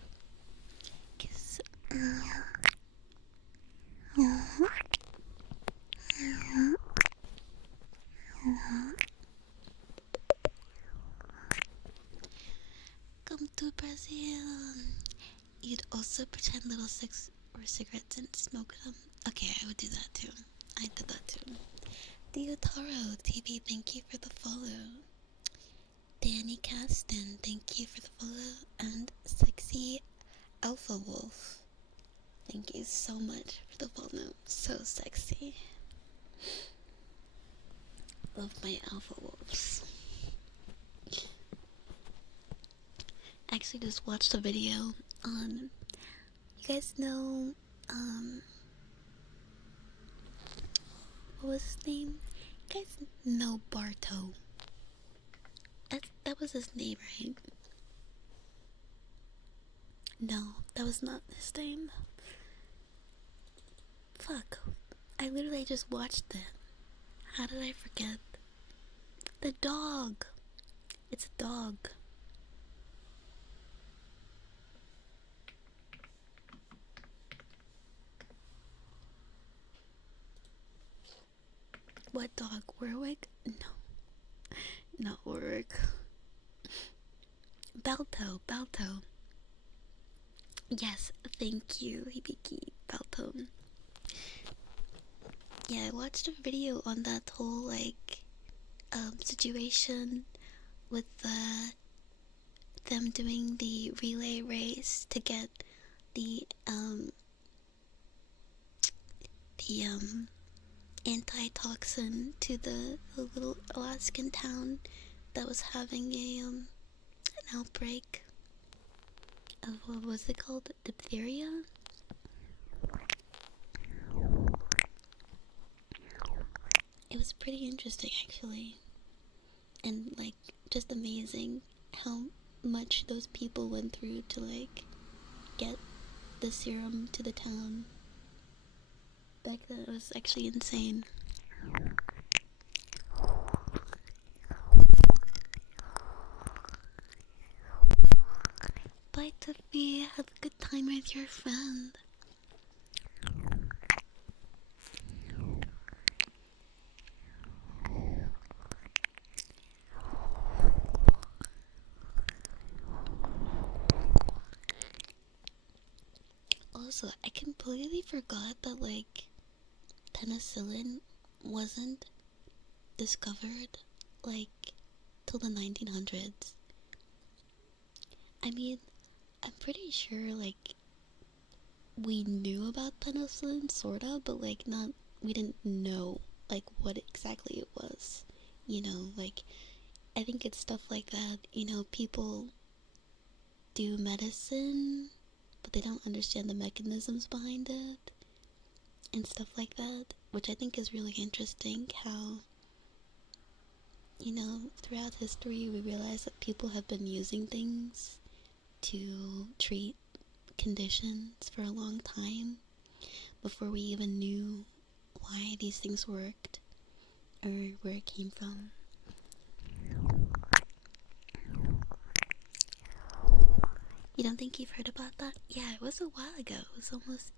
Kiss. Come to Brazil. You'd also pretend little sticks or cigarettes and smoke them. Okay, I would do that too. I did that too. Diotaro TV, thank you for the follow. Danny Caston, thank you for the follow. And Sexy Alpha Wolf, thank you so much for the follow. So sexy. Love my Alpha Wolves. actually just watched a video on. You guys know, what was his name? You guys know Barto. That was his name, right? No, that was not his name. Fuck. I literally just watched it. How did I forget? The dog. It's a dog. What dog? Warwick? No. Not Warwick. Balto. Yes, thank you, Hibiki. Balto. Yeah, I watched a video on that whole, like, situation with them doing the relay race to get the, the, antitoxin to the little Alaskan town that was having an outbreak of, what was it called? Diphtheria? It was pretty interesting, actually. And, like, just amazing how much those people went through to, like, get the serum to the town. Back then, it was actually insane. Bye, Tiffy. Have a good time with your friend. Also, I completely forgot that, like, penicillin wasn't discovered, like, till the 1900s. I mean, I'm pretty sure, like, we knew about penicillin, sorta, but, like, we didn't know, like, what exactly it was. You know, like, I think it's stuff like that, you know, people do medicine, but they don't understand the mechanisms behind it, and stuff like that, which I think is really interesting, how, you know, throughout history we realize that people have been using things to treat conditions for a long time before we even knew why these things worked or where it came from. You don't think you've heard about that? Yeah, it was a while ago. It was almost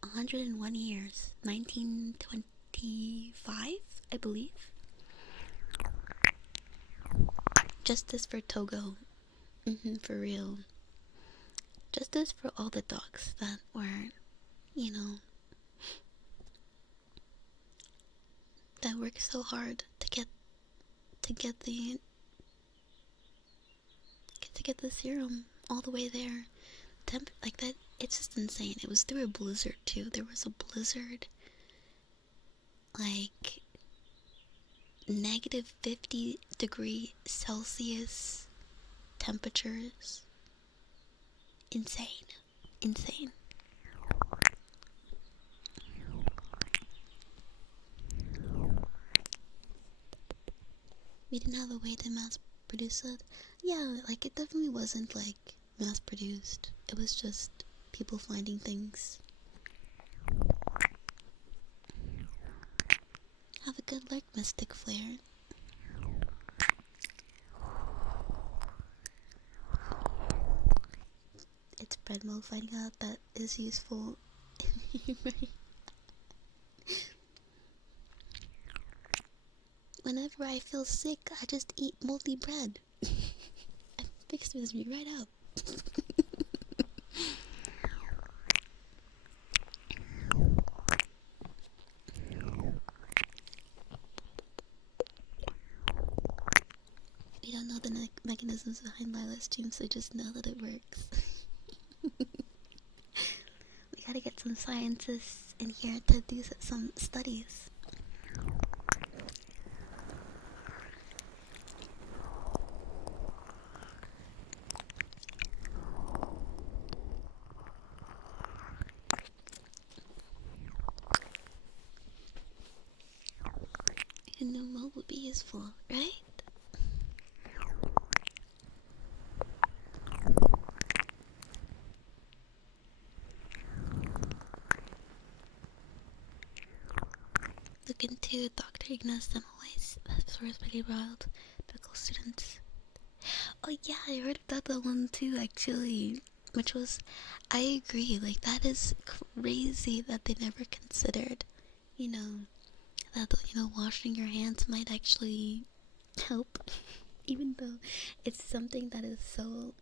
101 years. 1925, I believe. Justice for Togo. For real. Justice for all the dogs that were, you know, that worked so hard to get the serum all the way there. Like that, it's just insane. It was through a blizzard too. There was a blizzard, like negative 50-degree Celsius temperatures. Insane. We didn't have a way to mass produce it. Yeah, like it definitely wasn't like mass produced. It was just people finding things. Have a good luck, Mystic Flare. It's Breadmo finding out that is useful. Whenever I feel sick, I just eat moldy bread. It fixes me right up. We don't know the mechanisms behind Lila's dreams, we just know that it works. We gotta get some scientists in here to do some studies. useful, right? Look into Dr. Ignace Semmelweis. That's for Spaghetti Wild medical students. Oh yeah, I heard about that one too, actually. Which was, I agree, like, that is crazy that they never considered, you know, that, washing your hands might actually help. Even though it's something that is so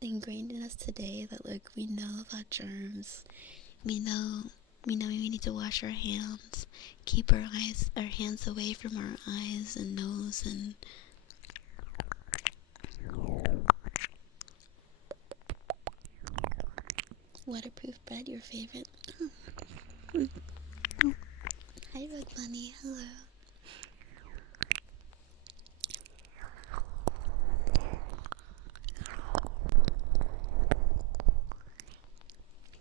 ingrained in us today that, like, we know about germs. We know we need to wash our hands, keep our hands away from our eyes and nose, and waterproof bread, your favorite. Hi, Rug Bunny. Hello.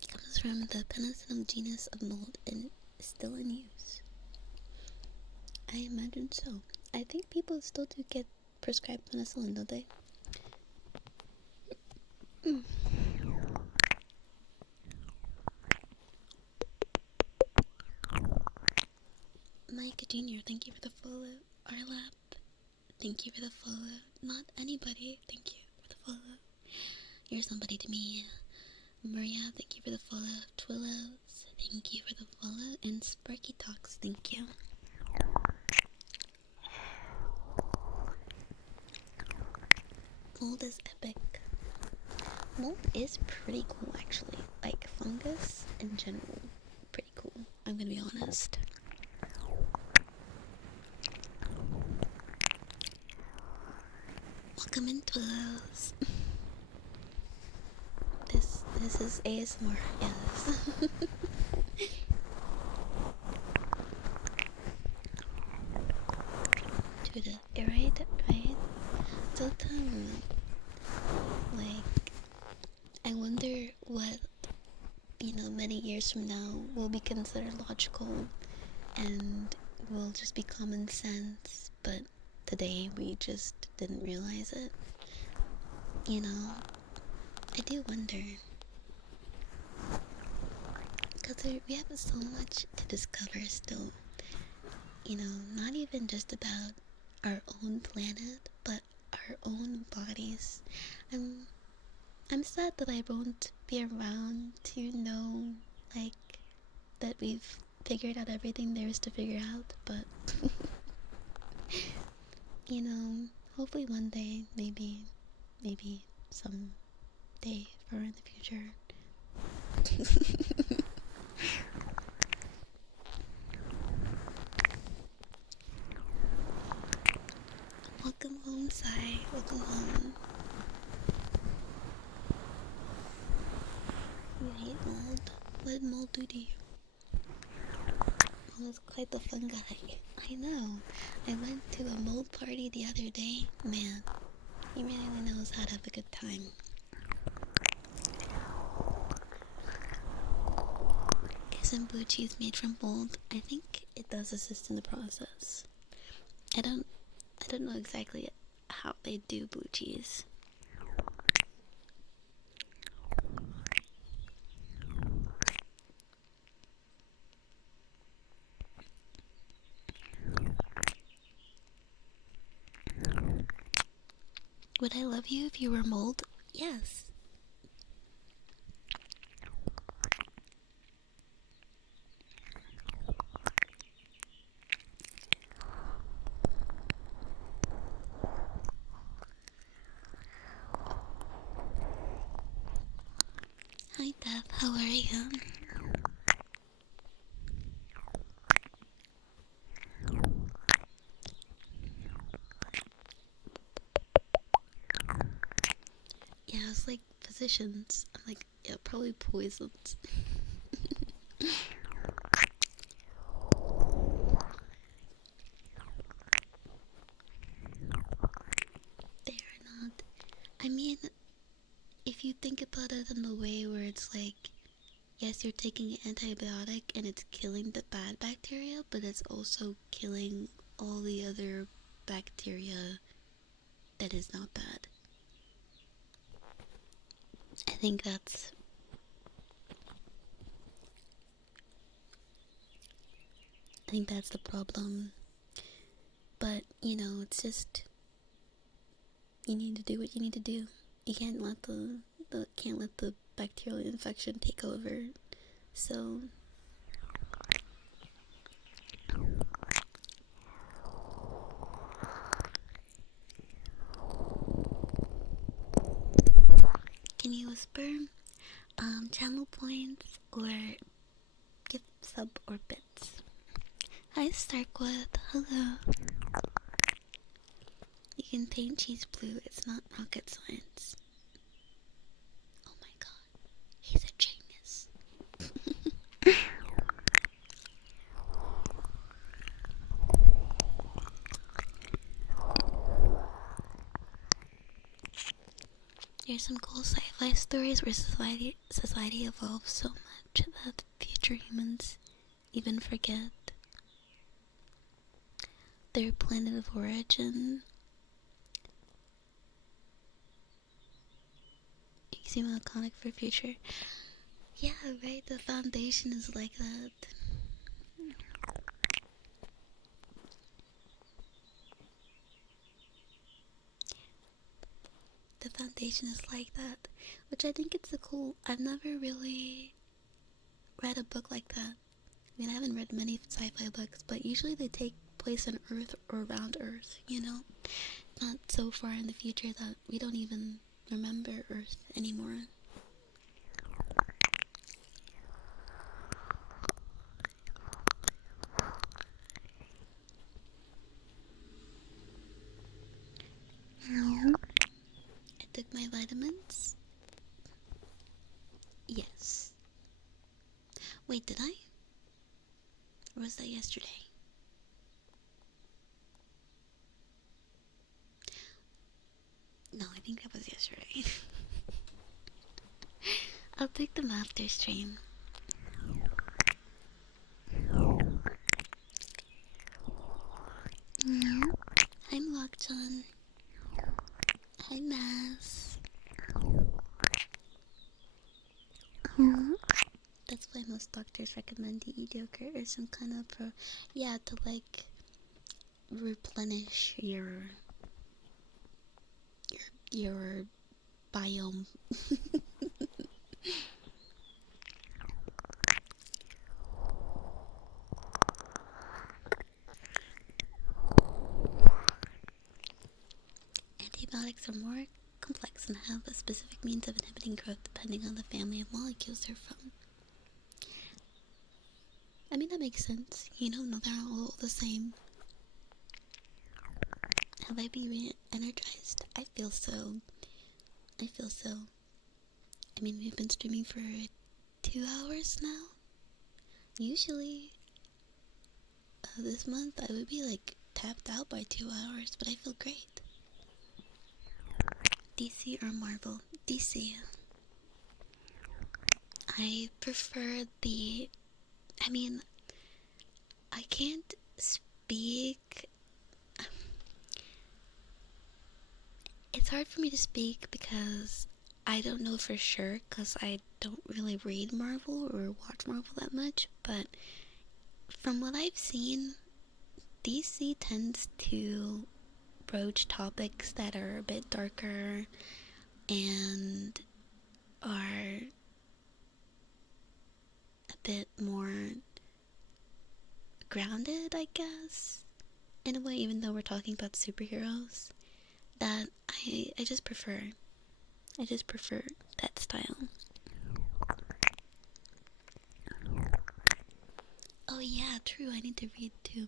Comes from the penicillin genus of mold and is still in use. I imagine so. I think people still do get prescribed penicillin, don't they? Mike Jr., thank you for the follow. Arlap, thank you for the follow. Not anybody, thank you for the follow. You're somebody to me. Maria, thank you for the follow. Twillos, thank you for the follow. And Sparky Talks, thank you. Mold is epic. Mold is pretty cool, actually. Like, fungus in general, pretty cool. I'm gonna be honest. Welcome in, Twillos. This is ASMR, yes. Dude, right? So like, I wonder what, many years from now will be considered logical and will just be common sense, but today we just didn't realize it. I do wonder. Because we have so much to discover still. Not even just about our own planet, but our own bodies. I'm sad that I won't be around to know, like, that we've figured out everything there is to figure out, but, hopefully one day, maybe some day far in the future. Welcome home, Sai. Welcome home. You hate mold? What mold do you? Oh, it's quite the fun guy. I know. I went to a mold party the other day. Man, he really knows how to have a good time. Isn't blue cheese made from mold? I think it does assist in the process. I don't know exactly how they do blue cheese. Would I love you if you were mold? Yes. Hi, Deb. How are you? Yeah, it's like physicians. I'm like, yeah, probably poisons. They are not. I mean, if you think about it in the way where it's like, yes, you're taking an antibiotic and it's killing the bad bacteria, but it's also killing all the other bacteria that is not bad. I think that's the problem. But, you know, it's just, you need to do what you need to do. You can't let the bacterial infection take over. So can you whisper channel points or gift sub or bits? Hi Starkwood, hello. You can paint cheese blue, it's not rocket science. Oh my god, he's a genius. There's some cool sci-fi stories where society evolves so much that future humans even forget their planet of origin. You seem iconic for future. Yeah, right, the foundation is like that. The foundation is like that, which I think it's a cool. I've never really read a book like that. I mean, I haven't read many sci-fi books, but usually they take place on Earth or around Earth, you know? Not so far in the future that we don't even remember Earth anymore. I took my vitamins. Yes. Wait, did I? Or was that yesterday? No, I think that was yesterday. I'll take them after stream. I'm Lockjaw. Hi, Mass. That's why most doctors recommend you eat yogurt or some kind of to like replenish your biome. Antibiotics are more complex and have a specific means of inhibiting growth depending on the family of molecules they're from. I mean, that makes sense. You know, no, they're all the same. Have I been re-energized? I feel so. I mean, we've been streaming for 2 hours now. Usually, this month I would be like tapped out by 2 hours, but I feel great. DC or Marvel? DC. I prefer I mean, I can't speak. It's hard for me to speak because I don't know for sure, because I don't really read Marvel or watch Marvel that much, but from what I've seen, DC tends to broach topics that are a bit darker and are a bit more grounded, I guess, in a way, even though we're talking about superheroes, that I just prefer. I just prefer that style. Oh yeah, true, I need to read too.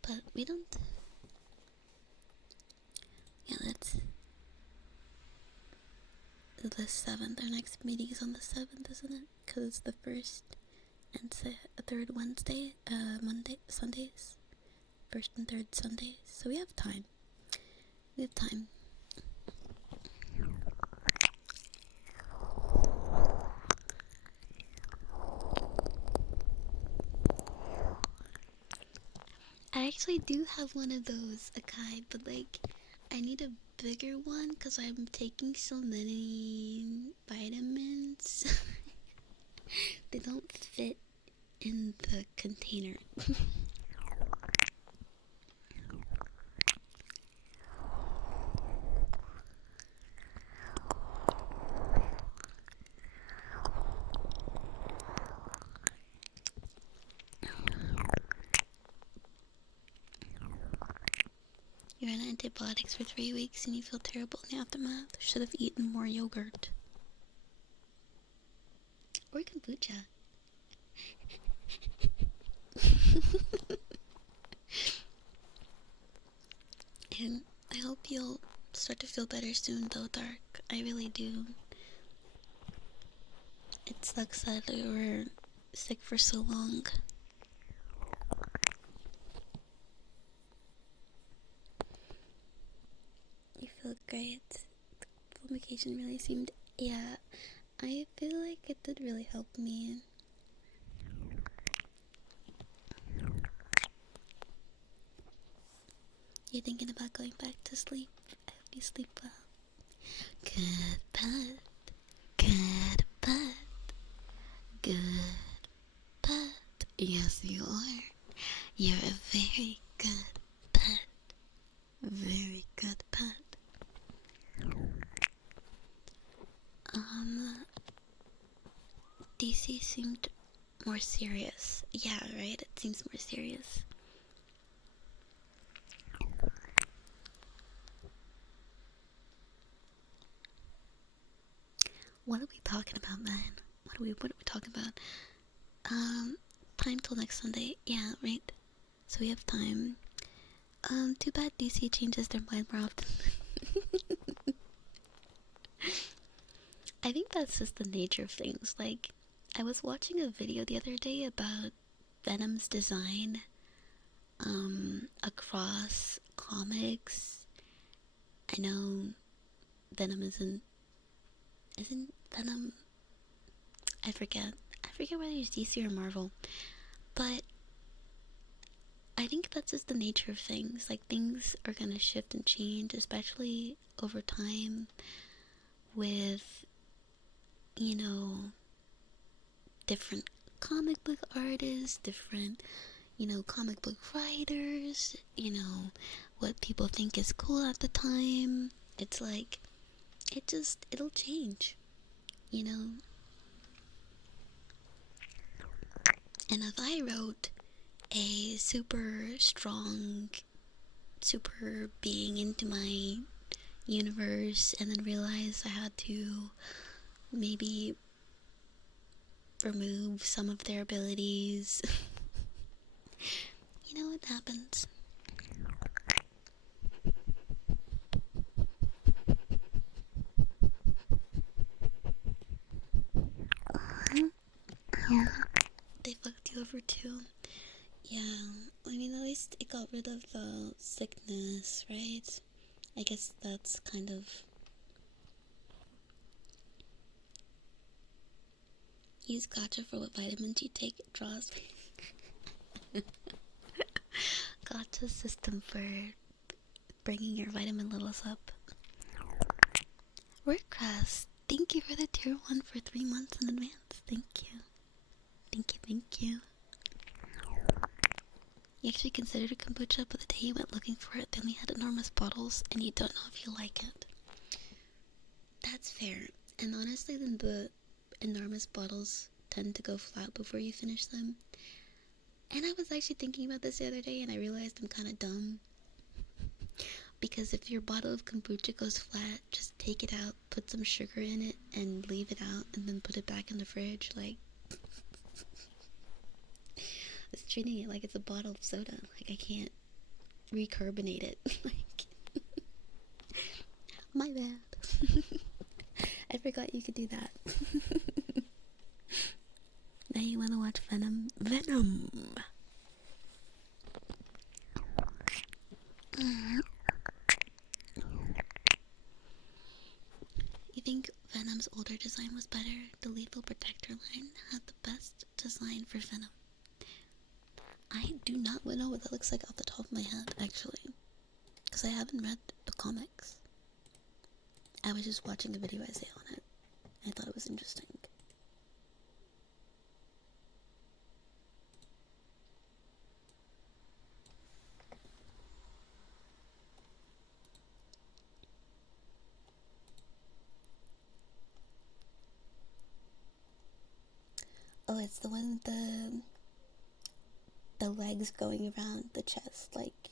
But we don't... Yeah, that's... The 7th, our next meeting is on the 7th, isn't it? Because it's the 1st and 3rd Wednesday, Sundays. 1st and 3rd Sundays. So we have time. We have time. I actually do have one of those, Akai, but like, I need a bigger one because I'm taking so many vitamins. They don't fit in the container. You're on antibiotics for 3 weeks and you feel terrible in the aftermath. Should have eaten more yogurt. Or kombucha. And I hope you'll start to feel better soon though, Dark. I really do. It sucks that we were sick for so long. You feel great. The medication really seemed... Yeah, I feel like it did really help me. You're thinking about going back to sleep? I hope you sleep well. Good pet. Good pet. Good pet. Yes, you are. You're a very good pet. Very good pet. DC seemed more serious. Yeah, right? It seems more serious. What are we talking about, man? What are we talking about? Time till next Sunday. Yeah, right. So we have time. Too bad DC changes their mind more often. I think that's just the nature of things. Like, I was watching a video the other day about Venom's design, across comics. I know Venom isn't Venom... I forget whether he's DC or Marvel, but I think that's just the nature of things. Like, things are gonna shift and change, especially over time with, you know, different comic book artists, different, comic book writers, what people think is cool at the time. It's like, it'll change, you know? And if I wrote a super strong, super being into my universe and then realized I had to maybe remove some of their abilities, you know what happens. They fucked you over too. Yeah, I mean, at least it got rid of the sickness, right? I guess that's kind of... Use gotcha for what vitamins you take. Draws. Gotcha system for bringing your vitamin levels up. Wordcrest, thank you for the tier 1 for 3 months in advance. Thank you. Thank you, thank you. You actually considered a kombucha, but the day you went looking for it, they only had enormous bottles, and you don't know if you like it. That's fair. And honestly, then the enormous bottles tend to go flat before you finish them. And I was actually thinking about this the other day, and I realized I'm kind of dumb. Because if your bottle of kombucha goes flat, just take it out, put some sugar in it, and leave it out, and then put it back in the fridge. Like, I was treating it like it's a bottle of soda. Like, I can't recarbonate it. Like, my bad. I forgot you could do that. Now you wanna watch Venom? Venom! You think Venom's older design was better? The Lethal Protector line had the best design for Venom. I do not know what that looks like off the top of my head, actually. Because I haven't read the comics. I was just watching a video essay on it. I thought it was interesting. Oh, it's the one with the legs going around the chest, like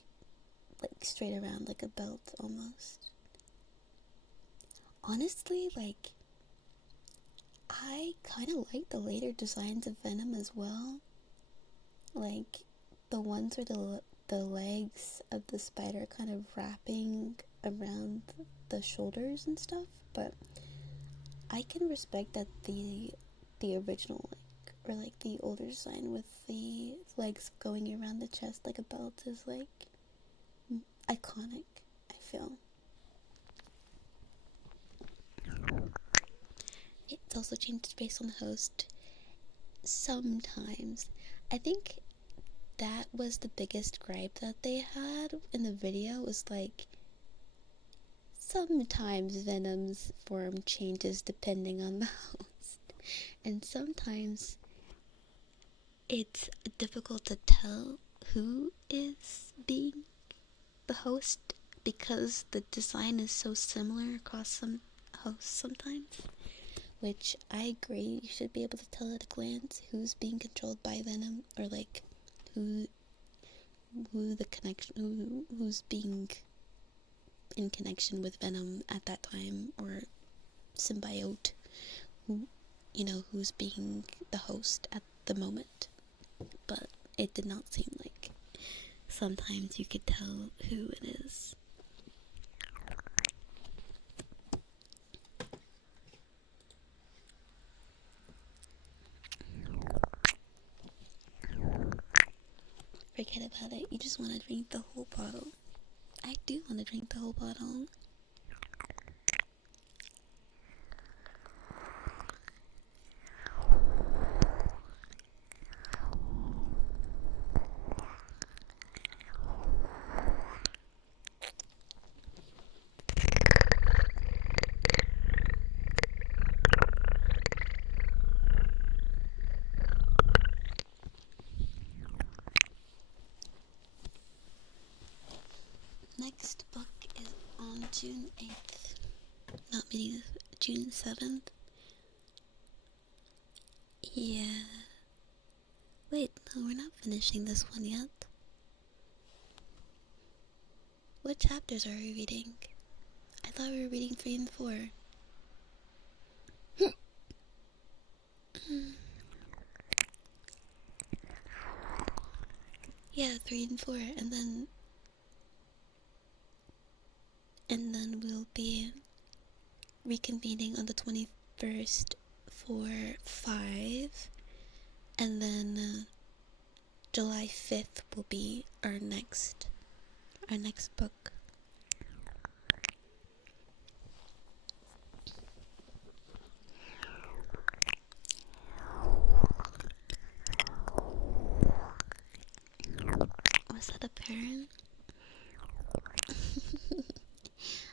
straight around, like a belt almost. Honestly, like, I kind of like the later designs of Venom as well. Like, the ones where the legs of the spider kind of wrapping around the shoulders and stuff, but I can respect that the original, like, or like the older design with the legs going around the chest like a belt is like iconic, I feel. It's also changed based on the host sometimes. I think that was the biggest gripe that they had in the video, was like, sometimes Venom's form changes depending on the host, and sometimes it's difficult to tell who is being the host because the design is so similar across some hosts sometimes. Which I agree, you should be able to tell at a glance who's being controlled by Venom, or like who the connection, who's being in connection with Venom at that time, or symbiote, who's being the host at the moment. But it did not seem like sometimes you could tell who it is. Forget about it. You just want to drink the whole bottle. I do want to drink the whole bottle. Next book is on June 8th. Not meaning June 7th. Yeah. Wait, no, we're not finishing this one yet. What chapters are we reading? I thought we were reading 3 and 4. Yeah, 3 and 4, and then we'll be reconvening on the 21st for 5, and then July 5th will be our next book. Was that a parent?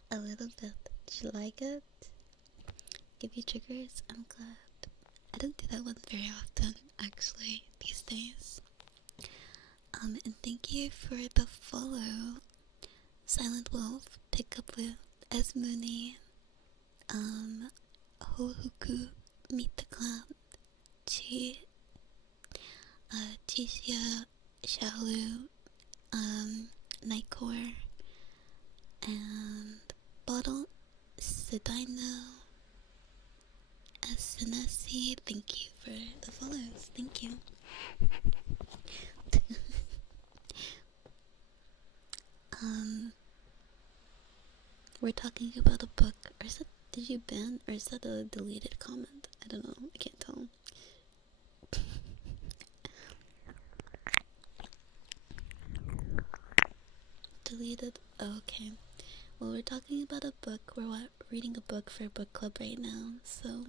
A little bit. Did you like it? Give you triggers? I'm glad. I don't do that one very often, actually, these days. And thank you for the follow. Silent Wolf, Pick Up With, Esmuni, Hohuku, Meet the Clown, Tisia, Shalu, Nightcore, and Bottle, Sedino, Sinesi. Thank you for the follows. Thank you. We're talking about a book. Or is that, did you ban? Or is that a deleted comment? I don't know. I can't tell. Deleted? Oh, okay. Well, we're talking about a book. We're reading a book for a book club right now, so...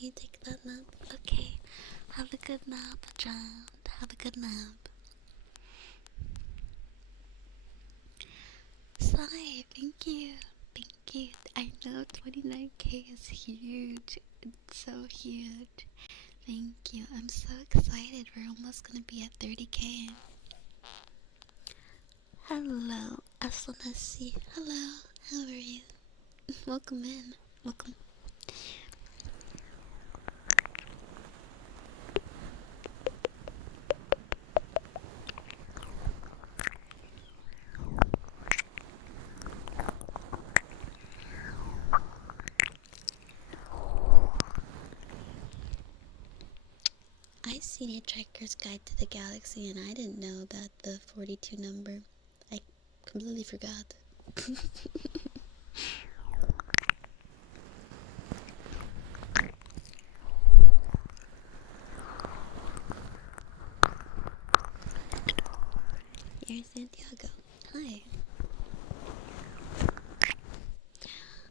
You take that nap? Okay. Have a good nap, John. Have a good nap. Sai, thank you. Thank you. I know 29k is huge. It's so huge. Thank you. I'm so excited. We're almost gonna be at 30k. Hello, Aslanasi. Hello. How are you? Welcome in. Welcome. I seen Hitchhiker's Guide to the Galaxy and I didn't know that the 42 number. I completely forgot. Here's Santiago. Hi.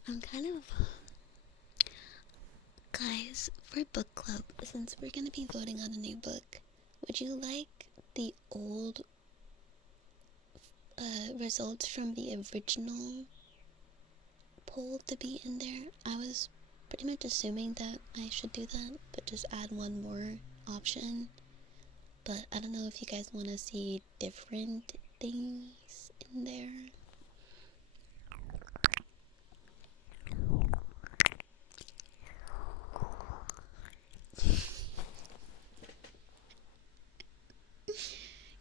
I'm kind of... Guys, for book club, since we're gonna be voting on a new book, would you like the old results from the original poll to be in there? I was pretty much assuming that I should do that, but just add one more option. But I don't know if you guys want to see different things in there.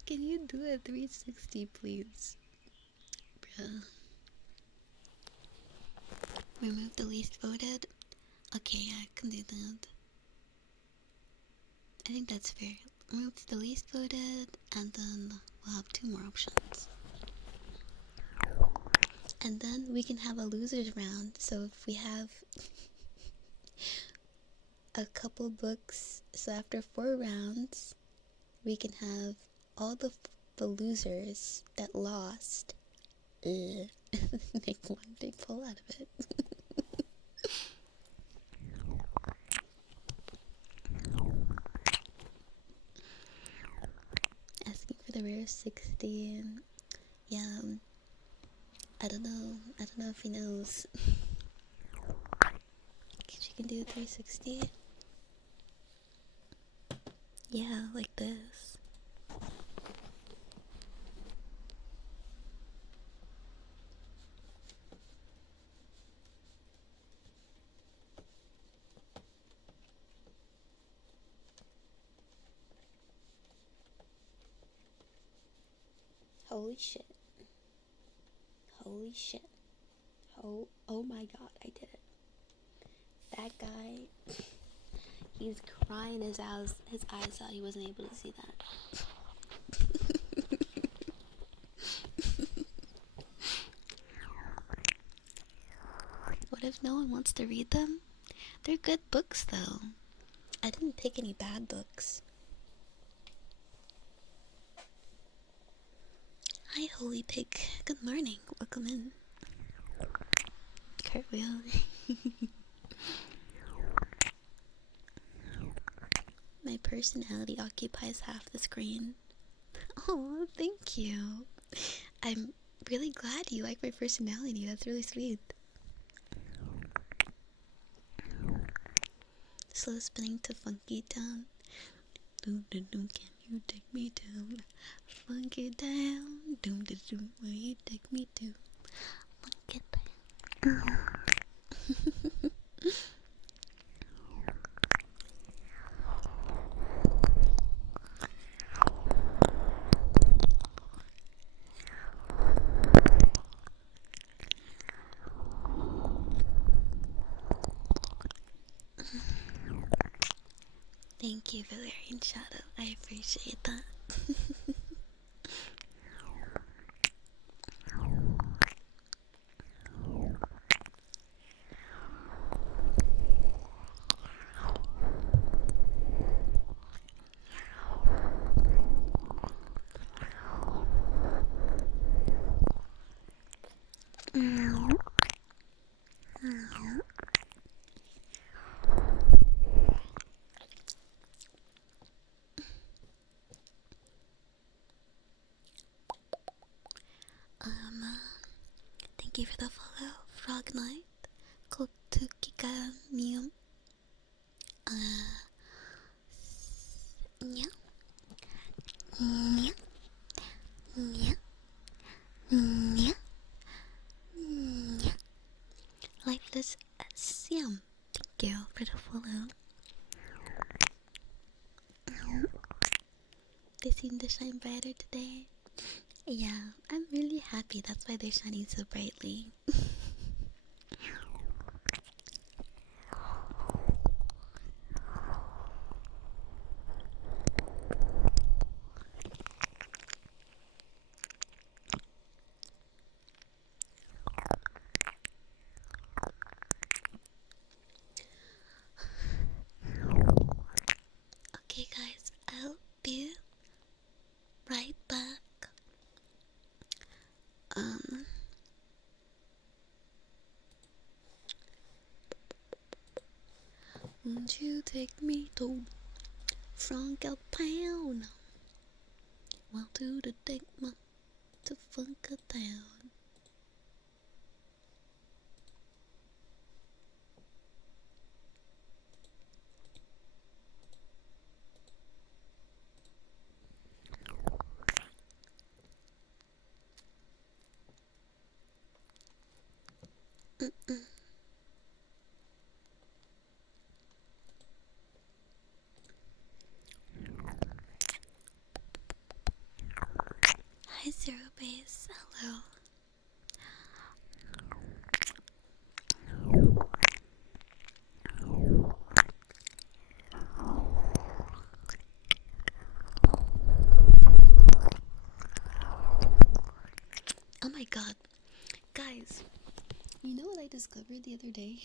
Can you do a 360, please? Bruh. Remove the least voted? Okay, yeah, I can do that. I think that's fair. Remove the least voted, and then we'll have 2 more options. And then we can have a losers round, so if we have a couple books, so after 4 rounds, we can have all the losers that lost make one big pull out of it. Asking for the rare 60. Yeah, I don't know if he knows. She can do 360. Yeah, like this. Holy shit. Holy shit. Oh my god, I did it. That guy, he's crying his eyes out. He wasn't able to see that. What if no one wants to read them? They're good books though. I didn't pick any bad books. Hi, Holy Pig. Good morning. Welcome in. Cartwheel. My personality occupies half the screen. Oh, thank you. I'm really glad you like my personality. That's really sweet. Slow spinning to Funky Town. Doom da doom, can you take me down? Funky down. Doom da doom, will you take me to? Funky down. Thank you, Valerian Shadow. I appreciate that. Thank you for the follow, Frog Knight, Kotukika Mium. Yeah. Yeah. Yeah. Yeah. Yeah. Lifeless Siam. Thank you for the follow. They seem to shine brighter today. Yeah, I'm really happy. That's why they're shining so brightly. Okay, guys, I'll be right back. Won't you take me to Frankel Town? Want to the Dickman to Funka Town. Hi, Zero Base. Hello. Oh my god. Guys, you know what I discovered the other day?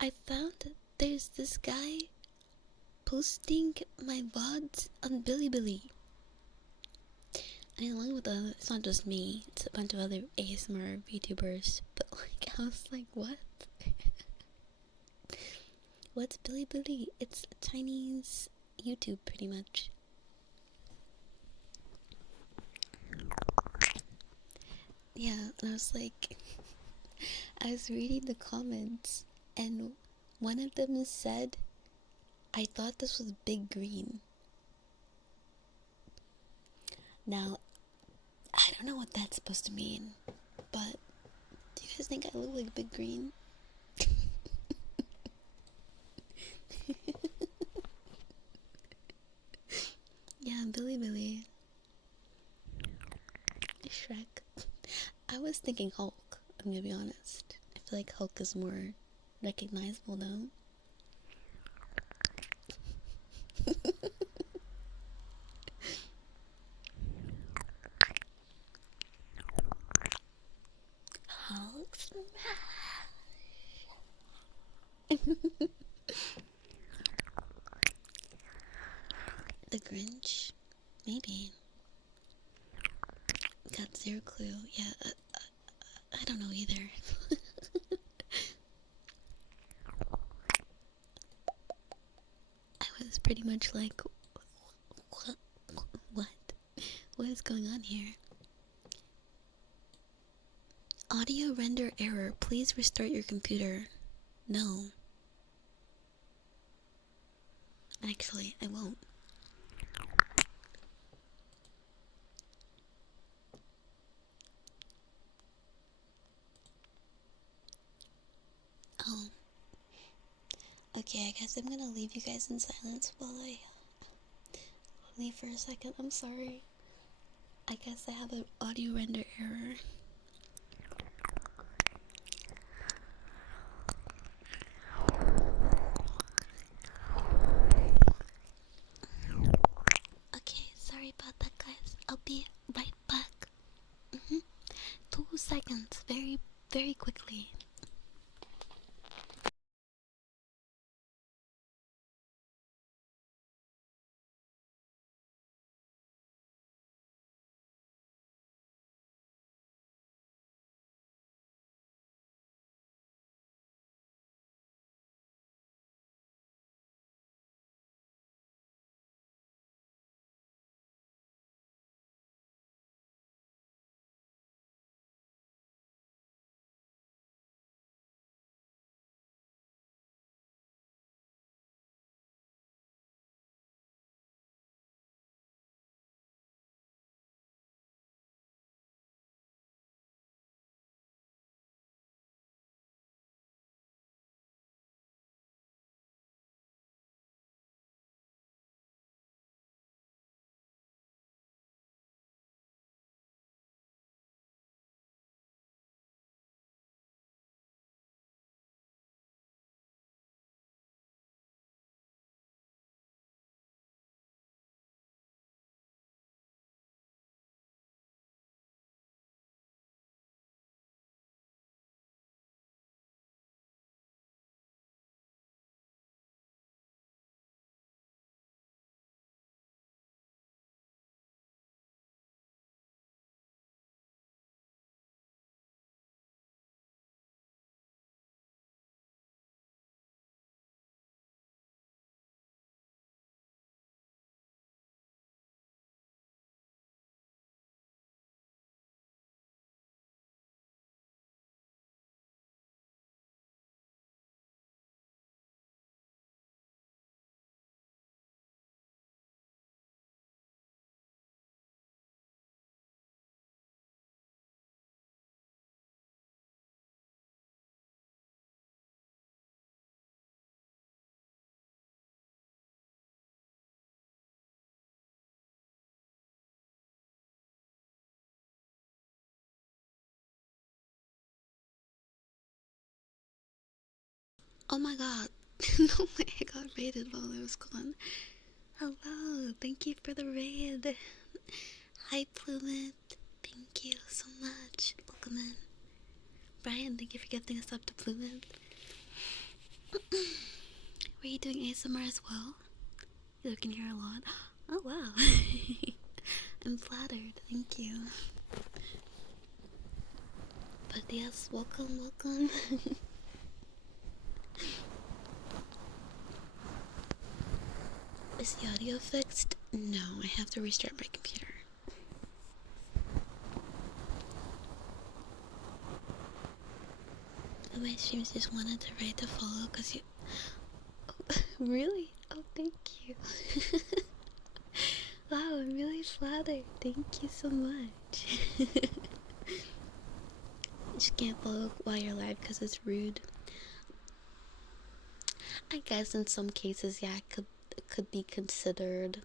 I found that there's this guy posting my VODs on Bilibili. And along with it's not just me, it's a bunch of other ASMR VTubers. But like, I was like, what? What's Bilibili? It's Chinese YouTube, pretty much. Yeah, and I was like, I was reading the comments, and one of them said, I thought this was Big Green. Now, I don't know what that's supposed to mean, but do you guys think I look like Big Green? Yeah, Billy. Shrek. I was thinking Hulk, I'm gonna be honest. I feel like Hulk is more recognizable though. Hulk smash! The Grinch? Maybe. Got zero clue. Yeah, I don't know either. I was pretty much like, what? What is going on here? Audio render error. Please restart your computer. No. Actually, I won't. Oh. Okay, I guess I'm gonna leave you guys in silence while I leave for a second. I'm sorry. I guess I have an audio render error. very quickly. Oh my god. No way, I got raided while I was gone. Hello, thank you for the raid. Hi, Plummet. Thank you so much. Welcome in. Brian, thank you for gifting us up to Plummet. Were you doing ASMR as well? You can hear a lot. Oh wow. I'm flattered. Thank you. But yes, welcome, welcome. Is the audio fixed? No, I have to restart my computer. My streams just wanted to write to follow because you. Oh, really? Oh, thank you. Wow, I'm really flattered. Thank you so much. Just can't follow while you're live because it's rude. I guess in some cases, yeah, it could be considered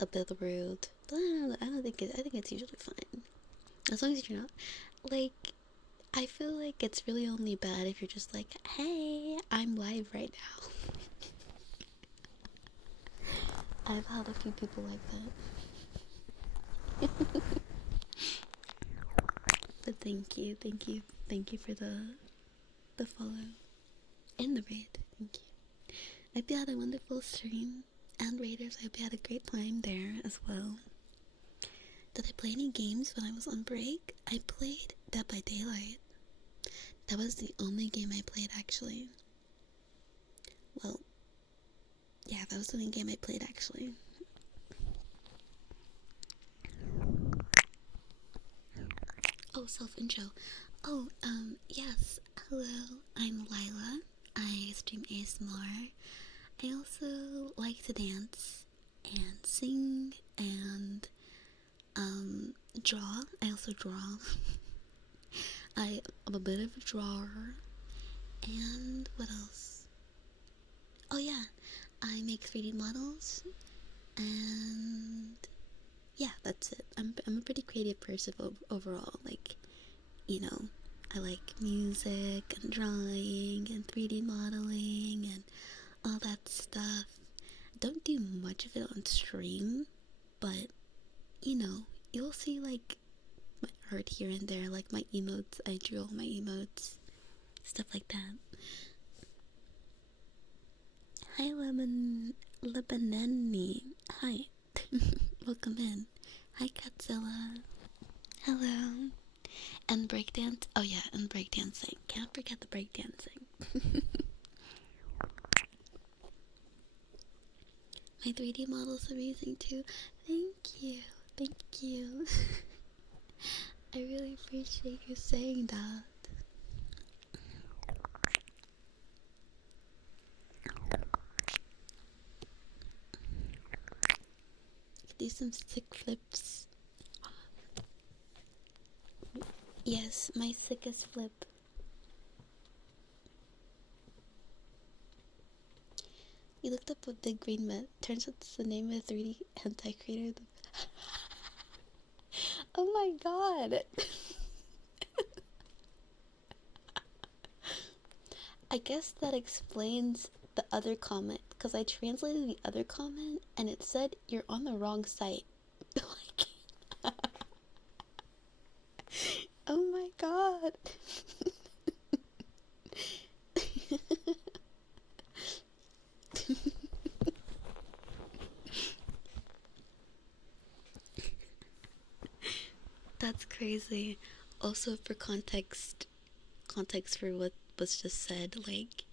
a bit rude. But I don't think I think it's usually fine as long as you're not like. I feel like it's really only bad if you're just like, hey, I'm live right now. I've had a few people like that. But thank you for the follow and the raid. Thank you. I hope you had a wonderful stream, and raiders, I hope you had a great time there as well. Did I play any games when I was on break? I played Dead by Daylight. That was the only game I played, actually. Well, yeah, that was the only game I played, actually. Oh, self-intro. Oh, yes. Hello, I'm Lila. I stream ASMR. I also like to dance and sing and, draw. I also draw. I'm a bit of a drawer. And what else? Oh yeah, I make 3D models, and yeah, that's it. I'm a pretty creative person overall. Like, you know, I like music and drawing and 3D modeling and all that stuff. Don't do much of it on stream, but you know, you'll see like my art here and there, like my emotes. I drew all my emotes, stuff like that. Hi, Lebanani. Hi. Welcome in. Hi, Katzilla. Hello. And breakdance. Oh yeah, and breakdancing. Can't forget the breakdancing. My 3D model's amazing too. Thank you. Thank you. I really appreciate you saying that. Do some sick flips. Yes, my sickest flip. You looked up a big green man. Turns out it's the name of the 3D hentai creator. Oh my god. I guess that explains the other comment, because I translated the other comment and it said you're on the wrong site. Like, oh my god. That's crazy. Also, for context for what was just said, like,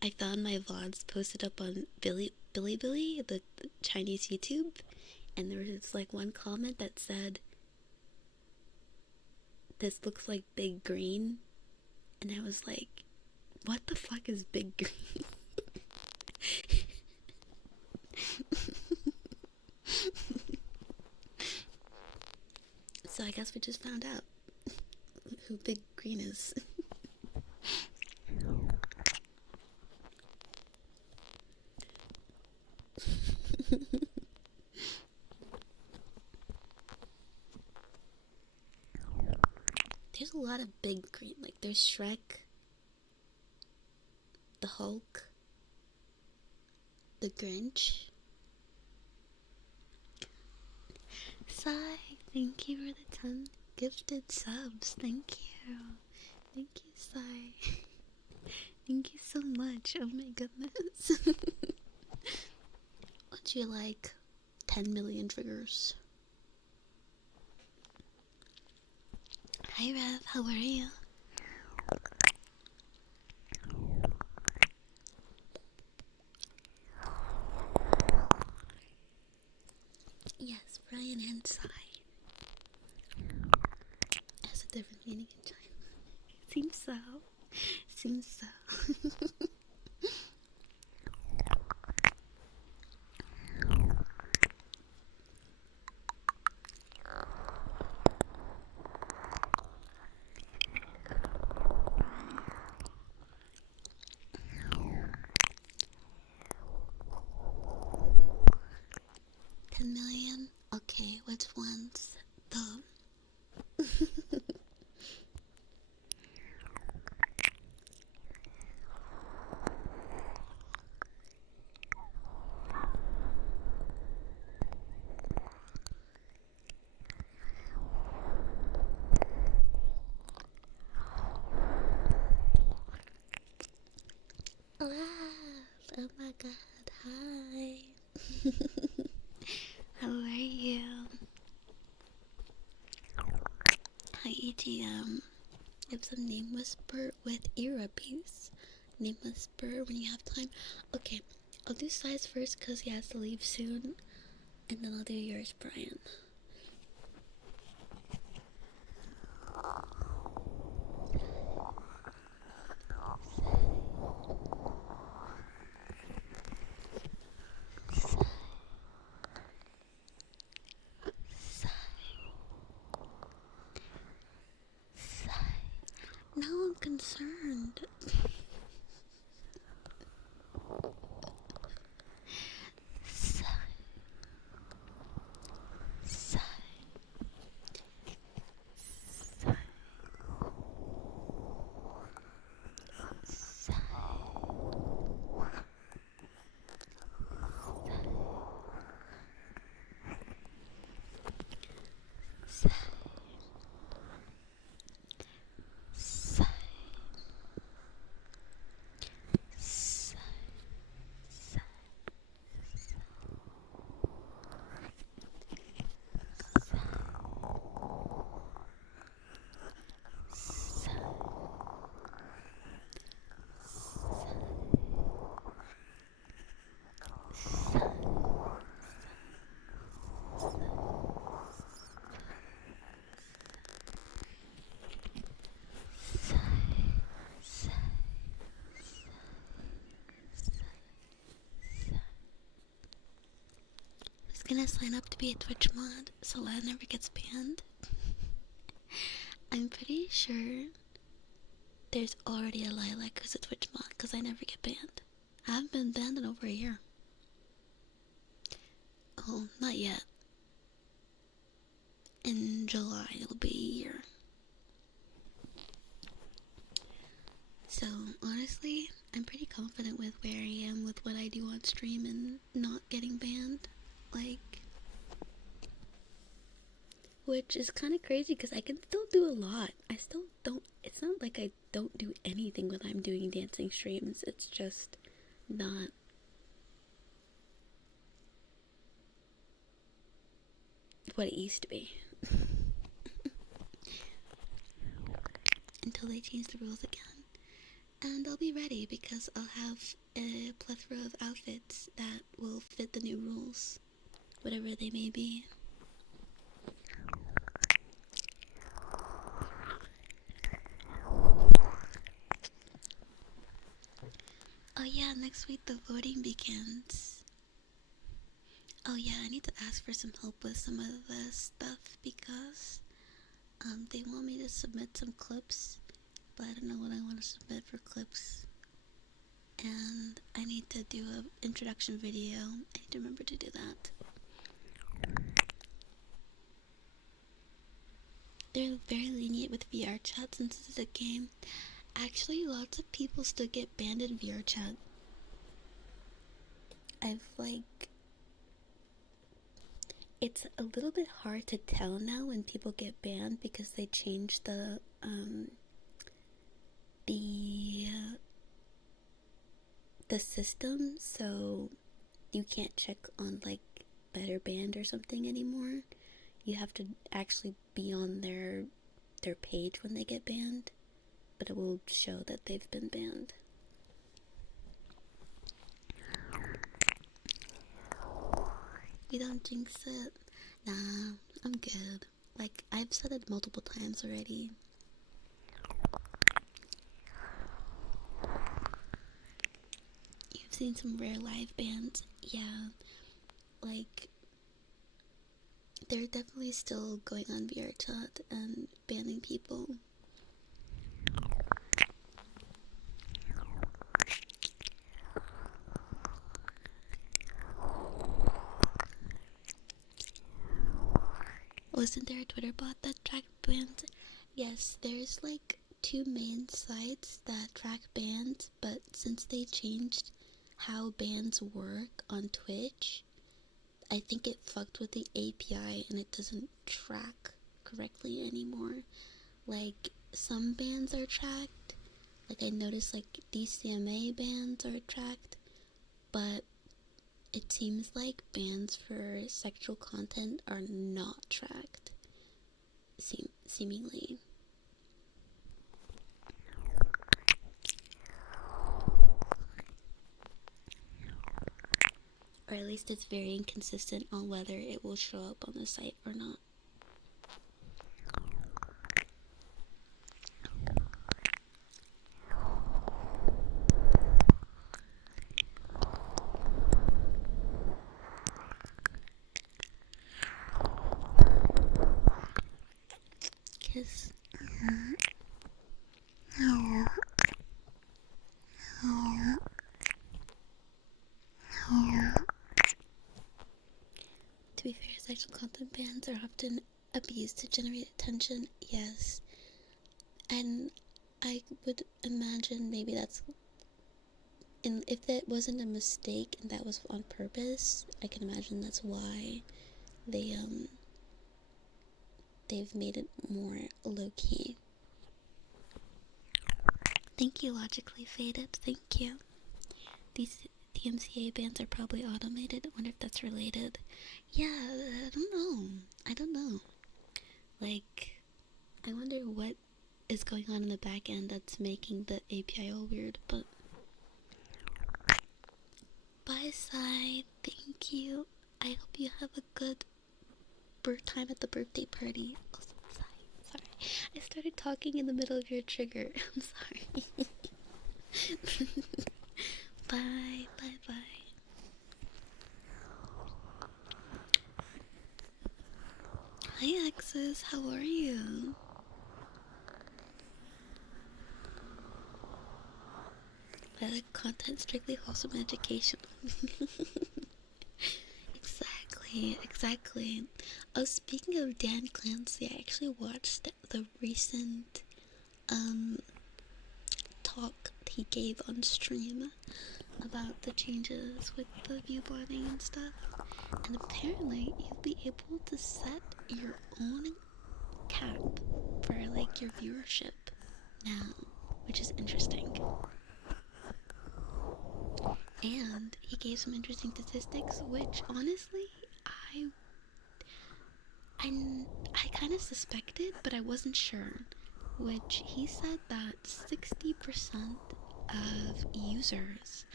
I found my VODs posted up on Bilibili, the Chinese YouTube, and there was like one comment that said, "This looks like Big Green," and I was like, "What the fuck is Big Green?" So I guess we just found out who Big Green is. There's a lot of Big Green. Like, there's Shrek, the Hulk, the Grinch. Sigh, thank you for the 10 gifted subs. Thank you. Thank you, Sigh. Thank you so much. Oh my goodness. Would you like 10 million triggers? Hi, Rev. How are you? Yes, Brian and Sai. Has a different meaning in China. Seems so. Seems so. $10 million? Okay, which ones? The oh my god, hi. How are you? Hi, EGM. I have some name whisper with ear piece. Name whisper when you have time. Okay, I'll do Size first because he has to leave soon. And then I'll do yours, Brian. Now I'm concerned. gonna sign up to be a Twitch mod so that never gets banned. I'm pretty sure there's already a Lilac who's a Twitch mod because I never get banned. I haven't been banned in over a year. Oh, not yet. In July, it'll be a year. So, honestly, I'm pretty confident with where I am with what I do on stream and not getting banned. Like, which is kind of crazy because I can still do a lot. I still don't, it's not like I don't do anything when I'm doing dancing streams. It's just not what it used to be. Until they change the rules again. And I'll be ready because I'll have a plethora of outfits that will fit the new rules, whatever they may be. Oh yeah, next week the voting begins. Oh yeah, I need to ask for some help with some of the stuff because they want me to submit some clips, but I don't know what I want to submit for clips. And I need to do an introduction video. I need to remember to do that. They're very lenient with VR chat since it's a game. Actually, lots of people still get banned in VR chat. It's a little bit hard to tell now when people get banned because they changed the system, so you can't check on like better banned or something anymore. You have to actually be on their page when they get banned, but it will show that they've been banned. We don't jinx it. Nah, I'm good. Like, I've said it multiple times already. You've seen some rare live bands. Yeah, like, they're definitely still going on VR chat and banning people. Wasn't there a Twitter bot that tracked bands? Yes, there's like 2 main sites that track bands, but since they changed how bands work on Twitch, I think it fucked with the API and it doesn't track correctly anymore. Like, some bands are tracked. Like, I noticed like DCMA bands are tracked, but it seems like bans for sexual content are not tracked. Seemingly. Or at least it's very inconsistent on whether it will show up on the site or not. Kiss. To be fair, sexual content bans are often abused to generate attention, yes. And I would imagine maybe that's... And if that wasn't a mistake and that was on purpose, I can imagine that's why they've made it more low-key. Thank you, Logically Faded. Thank you. These DMCA bans are probably automated. I wonder if that's related. Yeah, I don't know. Like, I wonder what is going on in the back end that's making the API all weird, but... Bye, Sai. Thank you. I hope you have a good time at the birthday party. Oh, sorry. I started talking in the middle of your trigger. I'm sorry. Bye. sis. How are you? That content strictly wholesome and educational. Exactly. Oh, speaking of Dan Clancy, I actually watched the recent talk he gave on stream about the changes with the view botting and stuff. And apparently, you'll be able to set your own cap for like your viewership now, which is interesting. And he gave some interesting statistics, which honestly, I I kind of suspected, but I wasn't sure. Which he said that 60% of users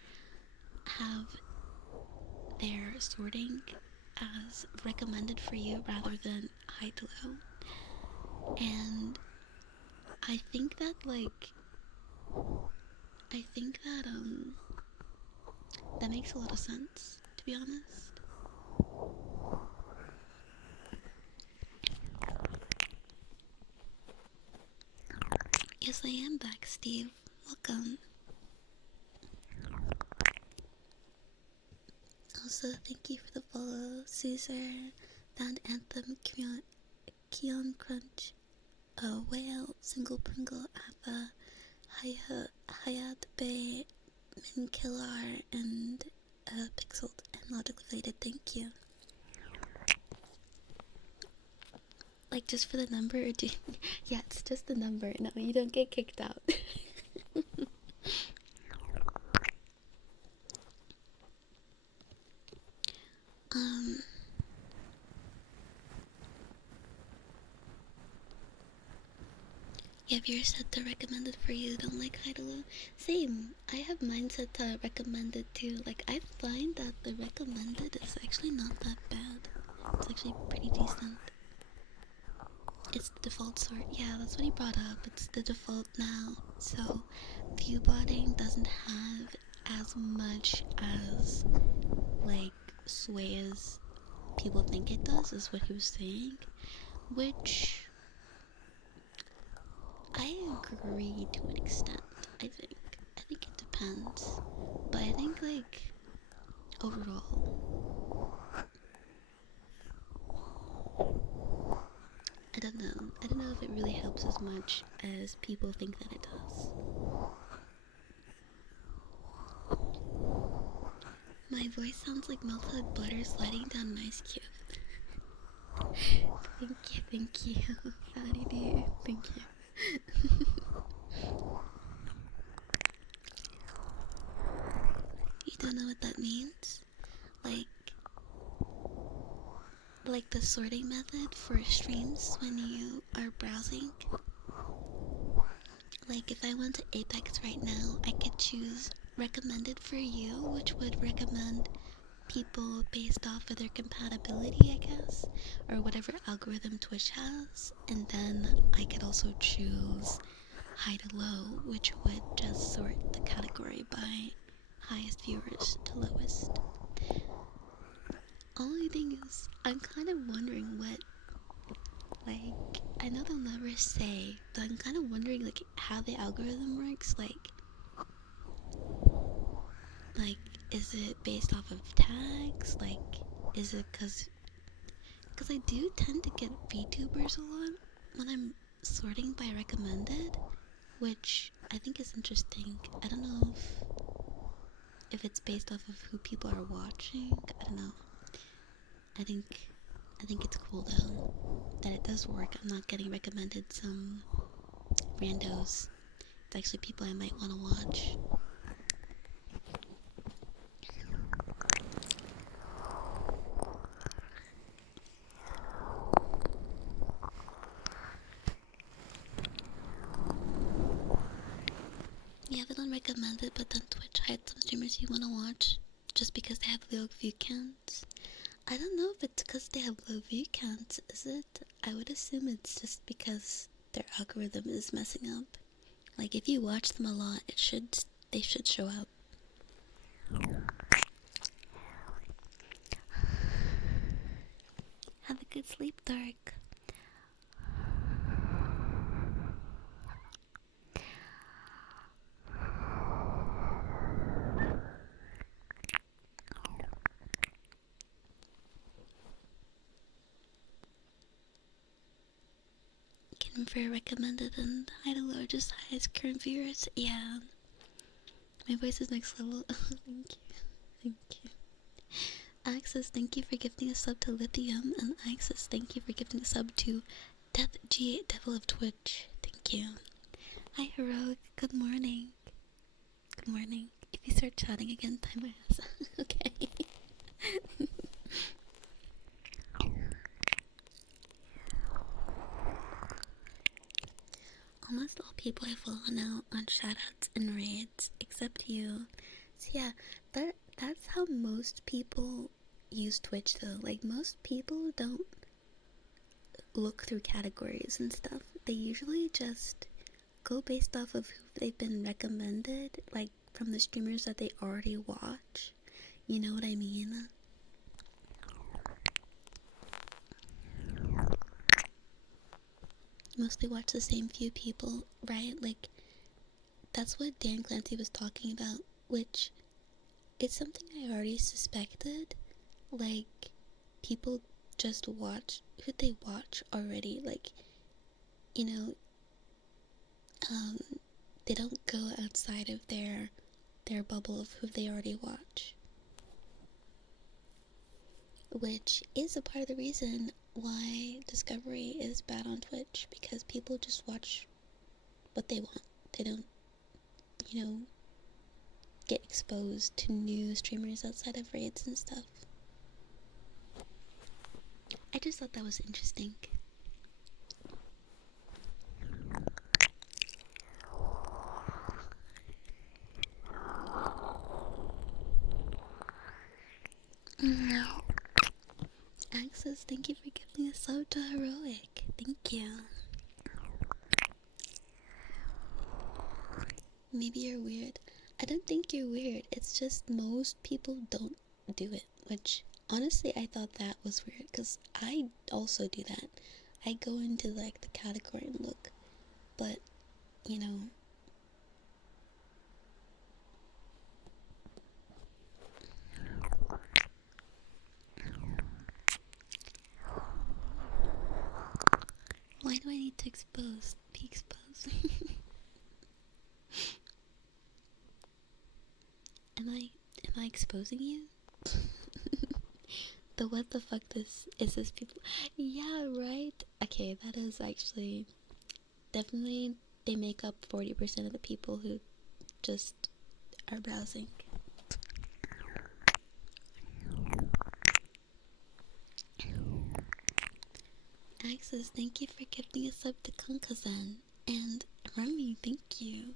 have their sorting as recommended for you rather than high to low. And I think that that makes a lot of sense, to be honest. Yes, I am back, Steve. Welcome. Also, thank you for the follow, Caesar, Found Anthem, Keon Crunch, Whale, Single Pringle, Appa, Hayat Bay, Min Killar, and Pixeled and Logically Related. Thank you. Like, just for the number, or do you... Yeah, it's just the number. No, you don't get kicked out. Yeah, if you're set to recommended for you, don't like high to low. Same. I have mine set to recommended too. Like, I find that the recommended is actually not that bad. It's actually pretty decent. It's the default sort. Yeah, that's what he brought up. It's the default now. So, viewbotting doesn't have as much as, like, sway as people think it does, is what he was saying. Which I agree to an extent, I think. I think it depends. But I think, like, overall, I don't know. I don't know if it really helps as much as people think that it does. My voice sounds like melted butter sliding down an ice cube. Thank you. Howdy do. Thank you. You don't know what that means? Like the sorting method for streams when you are browsing. Like, if I went to Apex right now, I could choose recommended for you, which would recommend people based off of their compatibility, I guess, or whatever algorithm Twitch has. And then I could also choose high to low, which would just sort the category by highest viewers to lowest. Only thing is, I'm kind of wondering what, like, I know they'll never say, but I'm kind of wondering, like, how the algorithm works. Like, is it based off of tags? Like, is it because I do tend to get VTubers a lot when I'm sorting by recommended, which I think is interesting. I don't know if it's based off of who people are watching. I don't know. I think it's cool though that it does work. I'm not getting recommended some randos. It's actually people I might want to watch. You have it on recommended, but then Twitch hides some streamers you want to watch just because they have low view counts. I don't know if it's because they have low view counts, is it? I would assume it's just because their algorithm is messing up. Like, if you watch them a lot, they should show up. Have a good sleep, Dark. for recommended, and hi to Laura, just hi as current viewers. Yeah, my voice is next level. Thank you, thank you. Access, thank you for gifting a sub to Lithium, and Access, thank you for gifting a sub to Death G, Devil of Twitch. Thank you. Hi Heroic, good morning. Good morning. If you start chatting again, time my ass. Okay. Almost all people I follow now on shoutouts and raids, except you. So yeah, that's how most people use Twitch though. Like most people don't look through categories and stuff. They usually just go based off of who they've been recommended, like from the streamers that they already watch. You know what I mean? Mostly watch the same few people, right? Like, that's what Dan Clancy was talking about, which it's something I already suspected. Like, people just watch who they watch already. Like, you know, they don't go outside of their bubble of who they already watch. Which is a part of the reason why Discovery is bad on Twitch, because people just watch what they want. They don't, you know, get exposed to new streamers outside of raids and stuff. I just thought that was interesting. Access, thank you for giving a sub to Heroic. Thank you. Maybe you're weird. I don't think you're weird. It's just most people don't do it, which honestly I thought that was weird because I also do that. I go into like the category and look, but you know, why do I need to be exposed? Am I exposing you? The what the fuck is this people? Yeah, right? Okay, that is actually definitely, they make up 40% of the people who just are browsing. Access, thank you for gifting a sub to Kankazan. And Remy, thank you.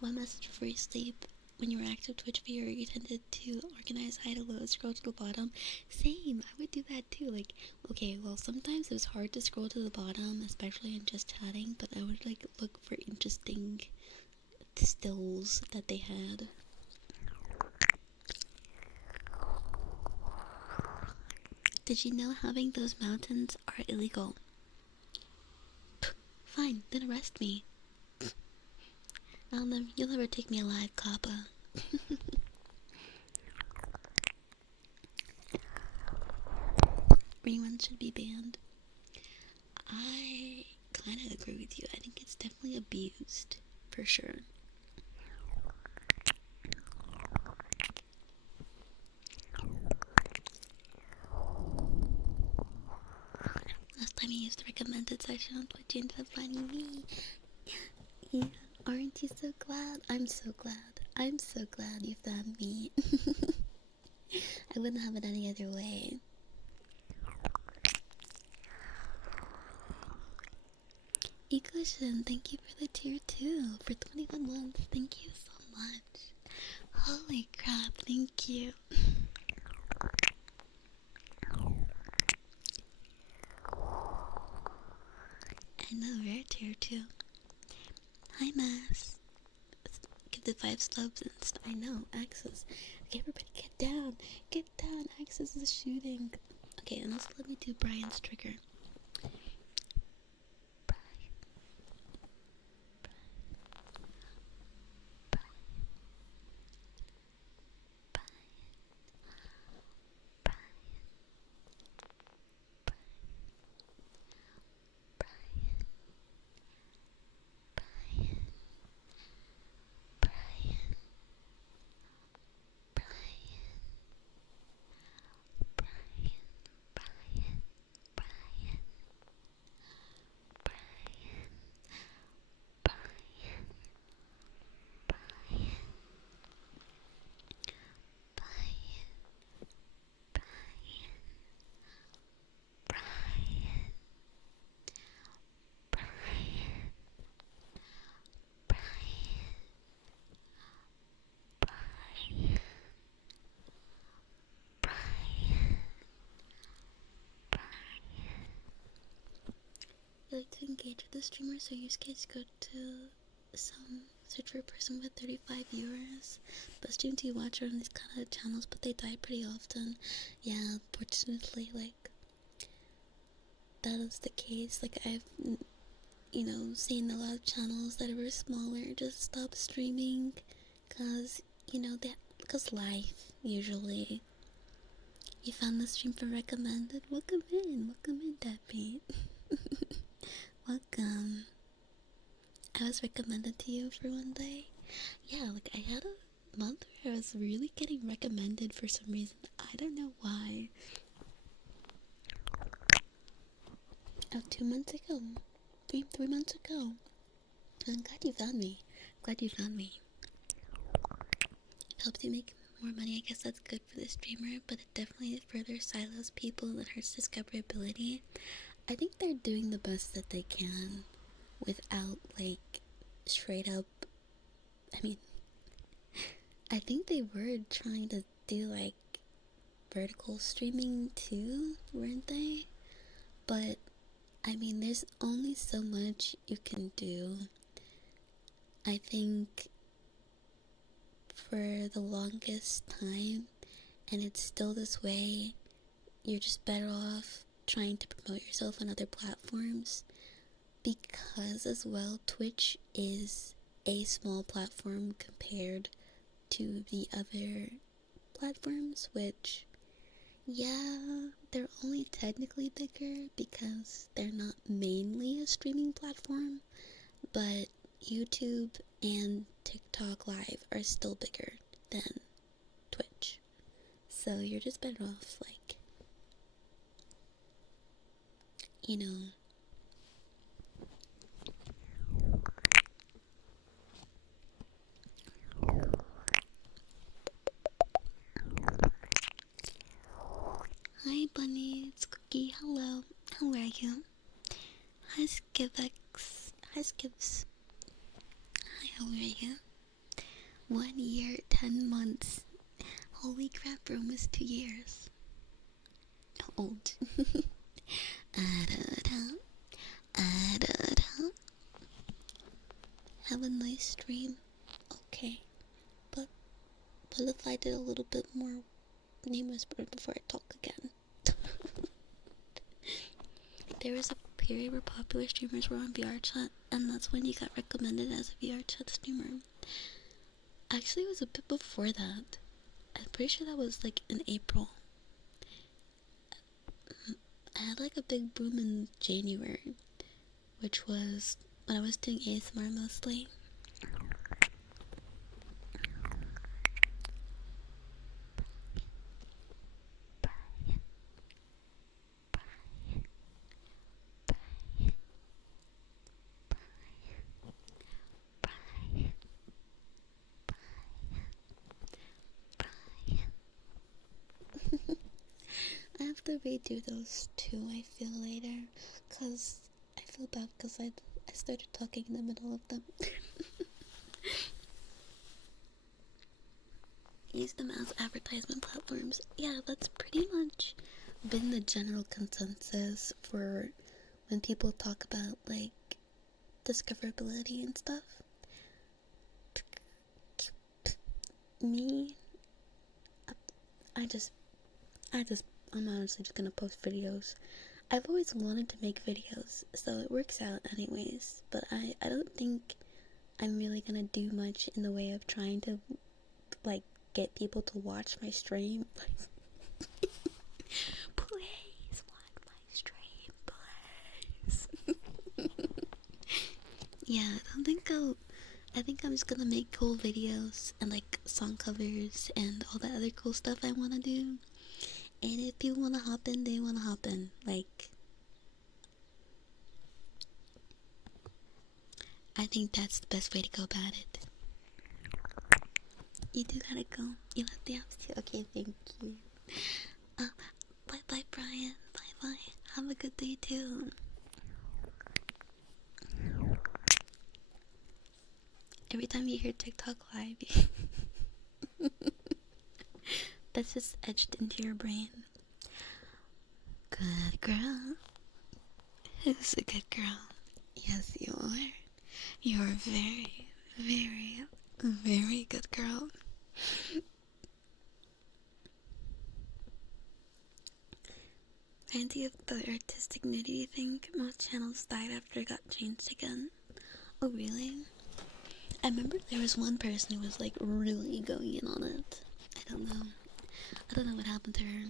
One message before you sleep. When you were active Twitch viewer, you tended to organize high to low, scroll to the bottom. Same, I would do that too. Like, okay, well, sometimes it was hard to scroll to the bottom, especially in just chatting, but I would like look for interesting stills that they had. Did you know having those mountains are illegal? Fine, then arrest me. You'll never take me alive, Kappa. Reruns should be banned. I kind of agree with you. I think it's definitely abused, for sure. Last time you used the recommended section on Twitch, you ended up finding me. Yeah, aren't you so glad? I'm so glad. I'm so glad you found me. I wouldn't have it any other way. Ecoshin, thank you for the tier 2 for 21 months. Thank you so much. Holy crap, thank you. I know, rare tier 2. Hi, Mass. Give the 5 subs and I know, Access. Okay, everybody get down. Get down, Access is shooting. Okay, and also let me do Brian's trigger. engage with the streamer, so you guys go to some search for a person with 35 viewers. But streams you watch are on these kind of channels, but they die pretty often. Yeah, fortunately, like, that is the case. Like, I've, seen a lot of channels that were smaller just stop streaming, cause, cause life, usually. You found the stream from recommended? Welcome in, Debbie. Welcome. I was recommended to you for one day. Yeah, like I had a month where I was really getting recommended for some reason. I don't know why. Oh, 2 months ago. Three months ago. I'm glad you found me. It helps you make more money. I guess that's good for the streamer, but it definitely further silos people and hurts discoverability. I think they're doing the best that they can without, like, straight up. I mean, I think they were trying to do, like, vertical streaming too, weren't they? But, I mean, there's only so much you can do. I think for the longest time, and it's still this way, you're just better off trying to promote yourself on other platforms, because as well, Twitch is a small platform compared to the other platforms, which, yeah, they're only technically bigger because they're not mainly a streaming platform, but YouTube and TikTok Live are still bigger than Twitch. So you're just better off, like, Hi Bunny, it's Cookie, hello, how are you? Hi Skivex, hi Skivs, hi, how are you? 1 year, 10 months, holy crap, we're almost 2 years. Old. Have a nice stream. Okay, but if I did a little bit more name whisper before I talk again. There was a period where popular streamers were on VR chat, and that's when you got recommended as a VR chat streamer. Actually, it was a bit before that. I'm pretty sure that was like in April. I had like a big boom in January, which was when I was doing ASMR mostly. I have to redo those too, I feel later, cause I feel bad because I started talking in the middle of them. Use them as advertisement platforms. Yeah, that's pretty much been the general consensus for when people talk about, like, discoverability and stuff. Me, I'm honestly just gonna post videos. I've always wanted to make videos, so it works out anyways, but I don't think I'm really gonna do much in the way of trying to, like, get people to watch my stream. Please watch my stream, please. Yeah, I think I'm just gonna make cool videos and, like, song covers and all that other cool stuff I wanna do. And if people wanna hop in, they wanna hop in. Like, I think that's the best way to go about it. You do gotta go. You left the house too. Okay, thank you. Bye bye, Brian. Bye bye. Have a good day too. Every time you hear TikTok live, that's just etched into your brain. Good girl. Who's a good girl? Yes, you are. You're a very, very, very good girl. Andy, of the artistic nudity thing, most channels died after it got changed again. Oh, really? I remember there was one person who was like really going in on it. I don't know. I don't know what happened to her.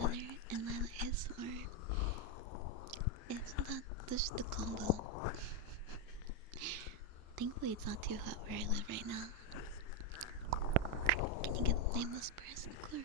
Whether and Lila is or is that just the combo? Thankfully, it's not too hot where I live right now. Can you get the nameless press? Of course.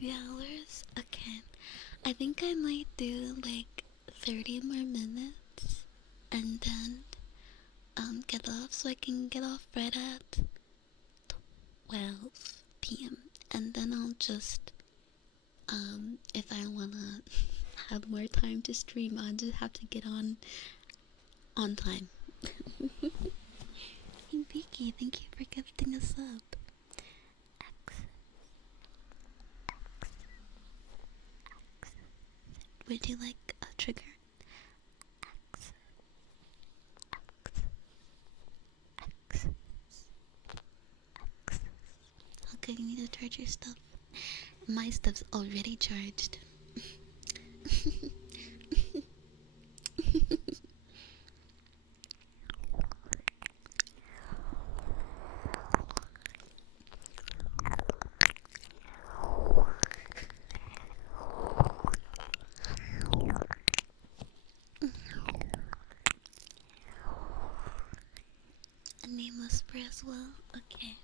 $3? Okay. I think I might do like 30 more minutes and then get off so I can get off right at 12 p.m. and then I'll just if I wanna have more time to stream, I'll just have to get on time. Hey Vicky, thank you for gifting us up. Would you like a trigger? Okay, you need to charge your stuff. My stuff's already charged. A nameless spray as well. Okay.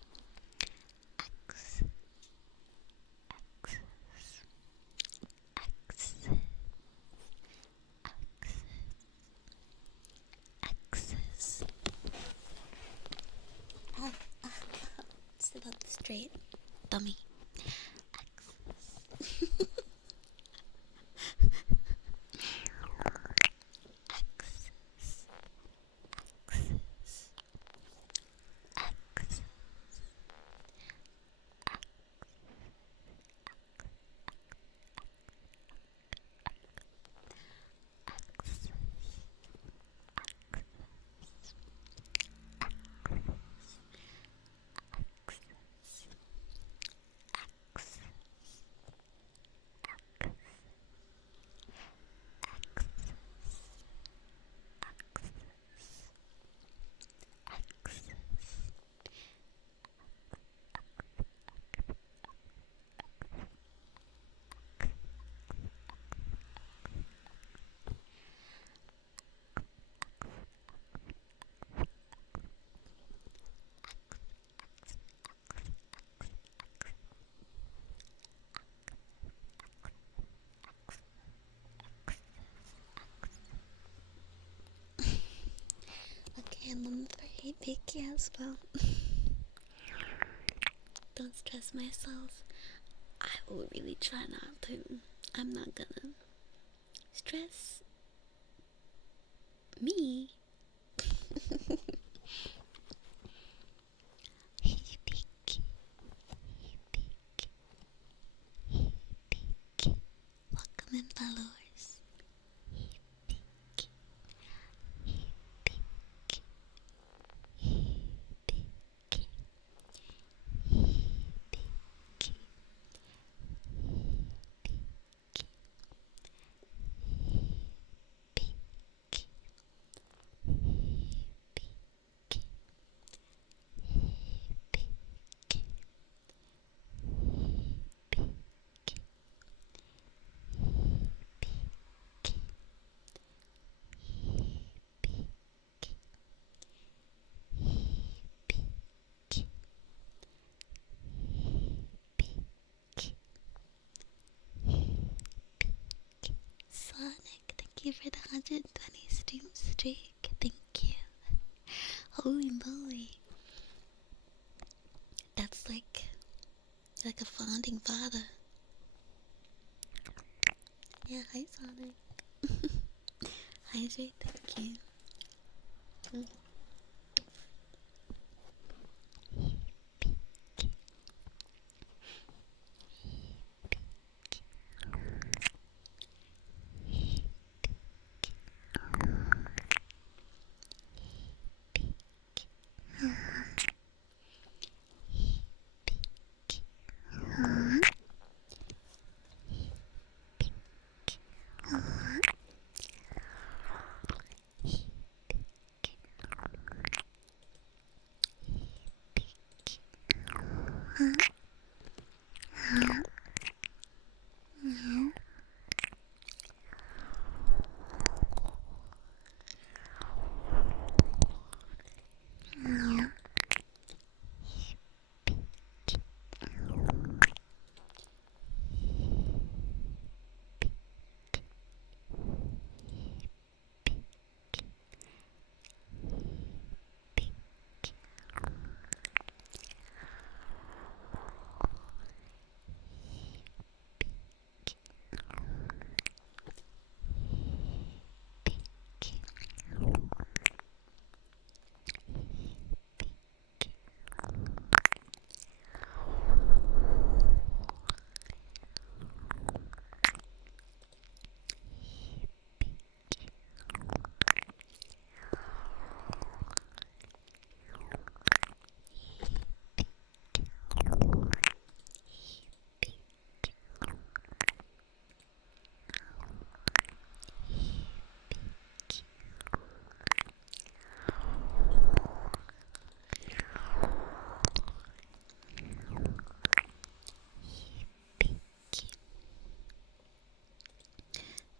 Axis. Sit up straight, dummy. And I'm very picky as well. Don't stress myself. I will really try not to. I'm not gonna stress me. Hey, Picky. Hey, Picky. Hey, Picky. Welcome in, followers. Hey, Picky. Hey, Picky. Hey, Picky. Hey, Picky. you for the 120 stream streak. Thank you. Holy moly. That's like a founding father. Yeah, hi Sonic. Hydrate, thank you.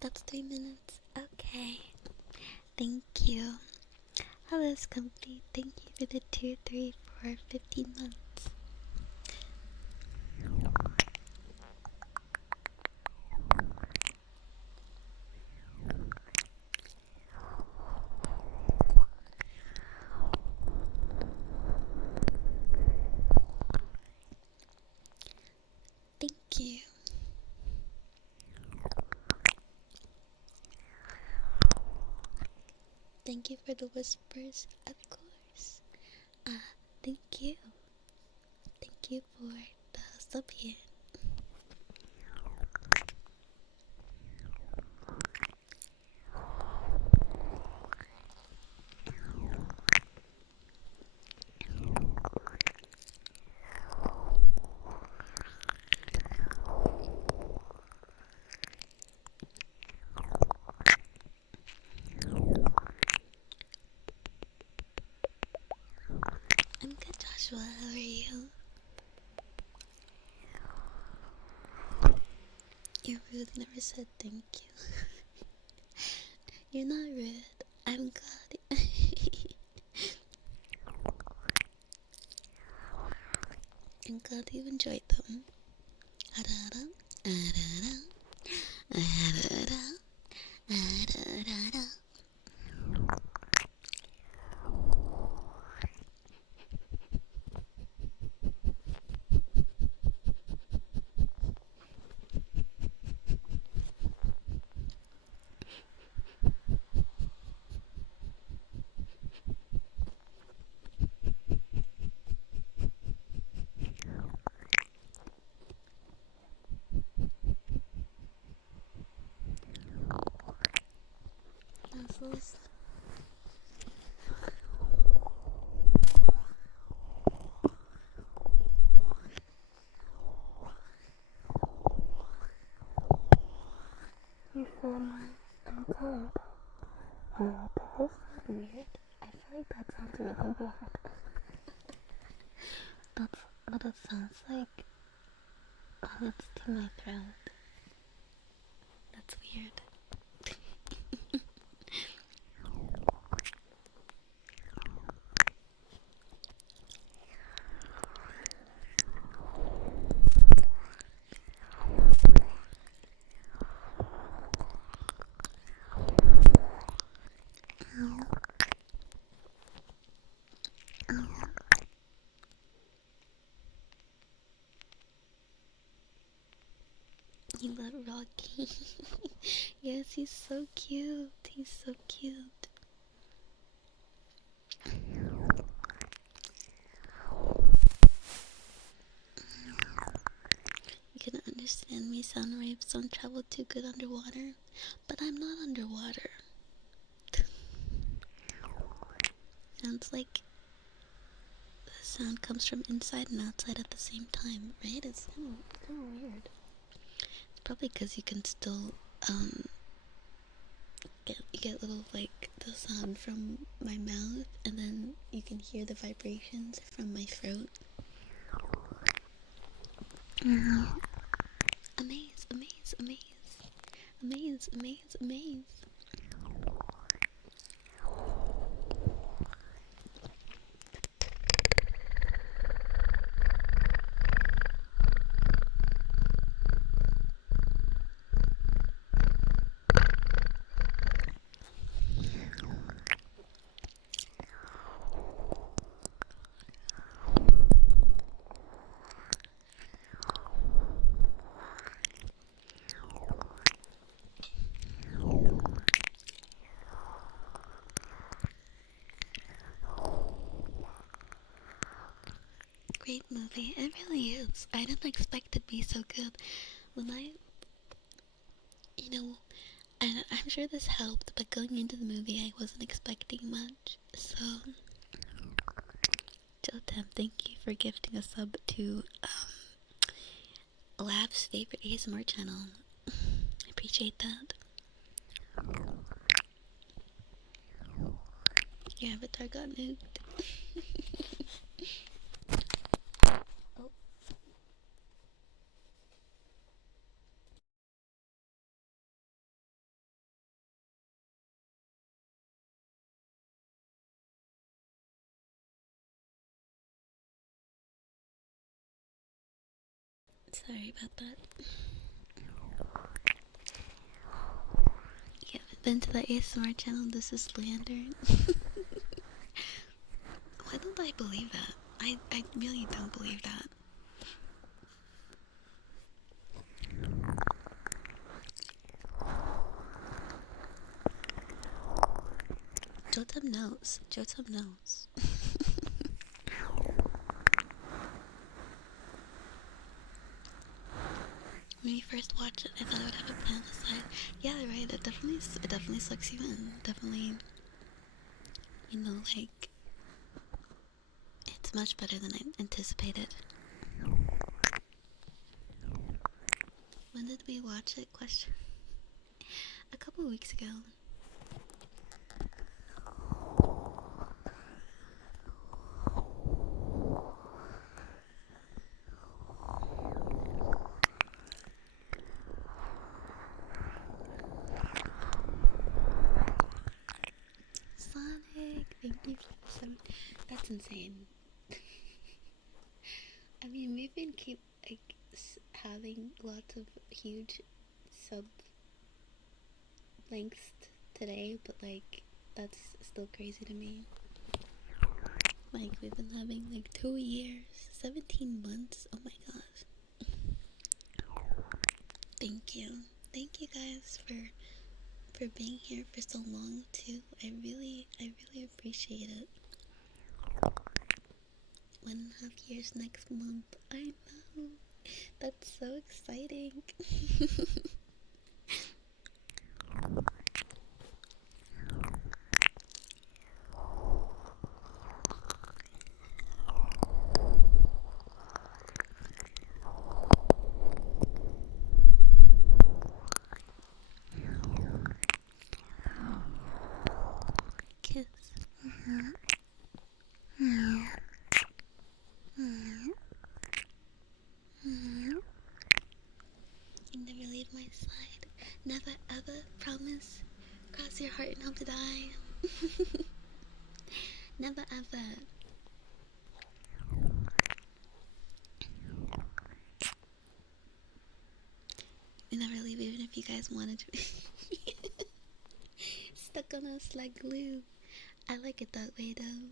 That's 3 minutes. Okay. Thank you. Hello, complete. Thank you for the 2, 3, 4, 15 months. Thank you. Thank you for the whispers, of course. Thank you. Thank you for the sub here. I'm good, Joshua. How are you? You're rude. Never said thank you. You're not rude. I'm glad. I'm glad you enjoyed them. Arara, arara, arara, arara. Muscles. You feel I'm cold. Oh, that is weird. I feel like that sounds really weird. That's what it sounds like. Oh, it's to my throat. That's weird. Yes, he's so cute. He's so cute. You can understand me, sound waves don't travel too good underwater, but I'm not underwater. Sounds like the sound comes from inside and outside at the same time, right? It's kind of weird. It's probably because you can still get little like the sound from my mouth, and then you can hear the vibrations from my throat. Amaze, amaze, amaze, amaze, amaze, amaze. Great movie. It really is. I didn't expect it to be so good. When you know, and I'm sure this helped, but going into the movie, I wasn't expecting much. So, Jotem, thank you for gifting a sub to Lab's favorite ASMR channel. I appreciate that. Your avatar got nuked. Oh. Sorry about that. You haven't been to the ASMR channel, this is slander. Why don't I believe that? I really don't believe that. Jotem knows. Jotem knows. When you first watched it, I thought I would have a plan aside. Yeah, right. It definitely sucks you in. Definitely, like it's much better than I anticipated. When did we watch it? Question. A couple weeks ago. Sonic, thank you for the That's insane. I mean, we've been having lots of huge sub lengths today, but that's still crazy to me. Like, we've been having 2 years, 17 months. Oh my god. Thank you guys for being here for so long too. I really appreciate it. 1.5 years next month. I know. That's so exciting. Kiss. You never leave my side. Never ever. Promise. Cross your heart and hope to die. Never ever. We never leave even if you guys wanted to. Stuck on us like glue. I like it that way though.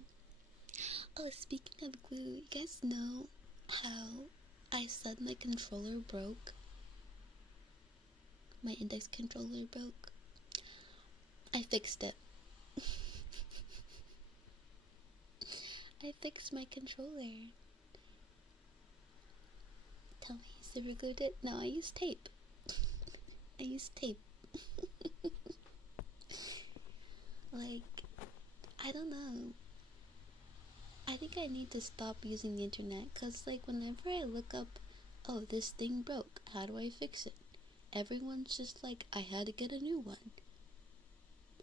Oh, speaking of glue, you guys know how I said my controller broke? my index controller broke. I fixed it. I fixed my controller. Tell me, super glued it? No, I used tape. I used tape. Like, I don't know. I think I need to stop using the internet, cause like whenever I look up, oh, this thing broke, how do I fix it? Everyone's just like, I had to get a new one.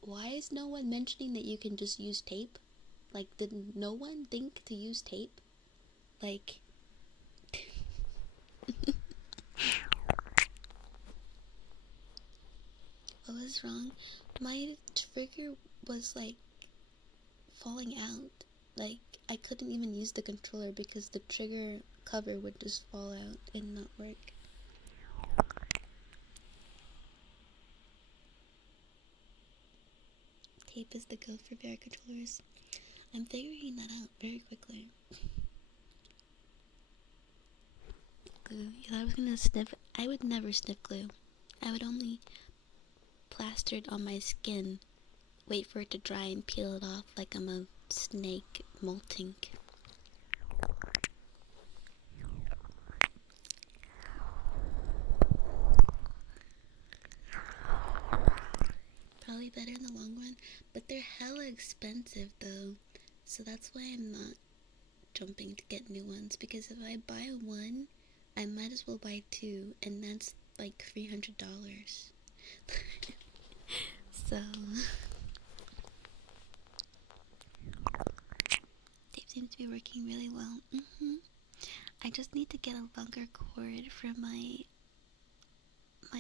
Why is no one mentioning that you can just use tape? Like, did no one think to use tape? Like, what was wrong? My trigger was like falling out. Like, I couldn't even use the controller because the trigger cover would just fall out and not work. Tape is the go for VR controllers. I'm figuring that out very quickly. Glue. You thought I was gonna sniff? I would never sniff glue. I would only plaster it on my skin, wait for it to dry, and peel it off like I'm a snake molting. Probably better in the long run, but they're hella expensive though, so that's why I'm not jumping to get new ones, because if I buy one, I might as well buy two, and that's like $300. So tape seems to be working really well. I just need to get a longer cord for my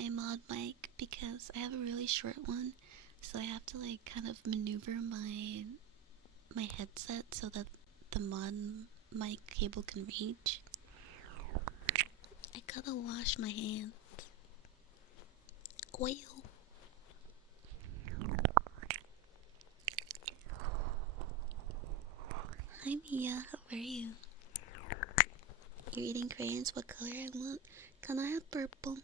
mod mic, because I have a really short one, so I have to like kind of maneuver my headset so that the mod mic cable can reach. I gotta wash my hands. Oil. Hi Mia, how are you? You're eating crayons? What color I want? Can I have purple?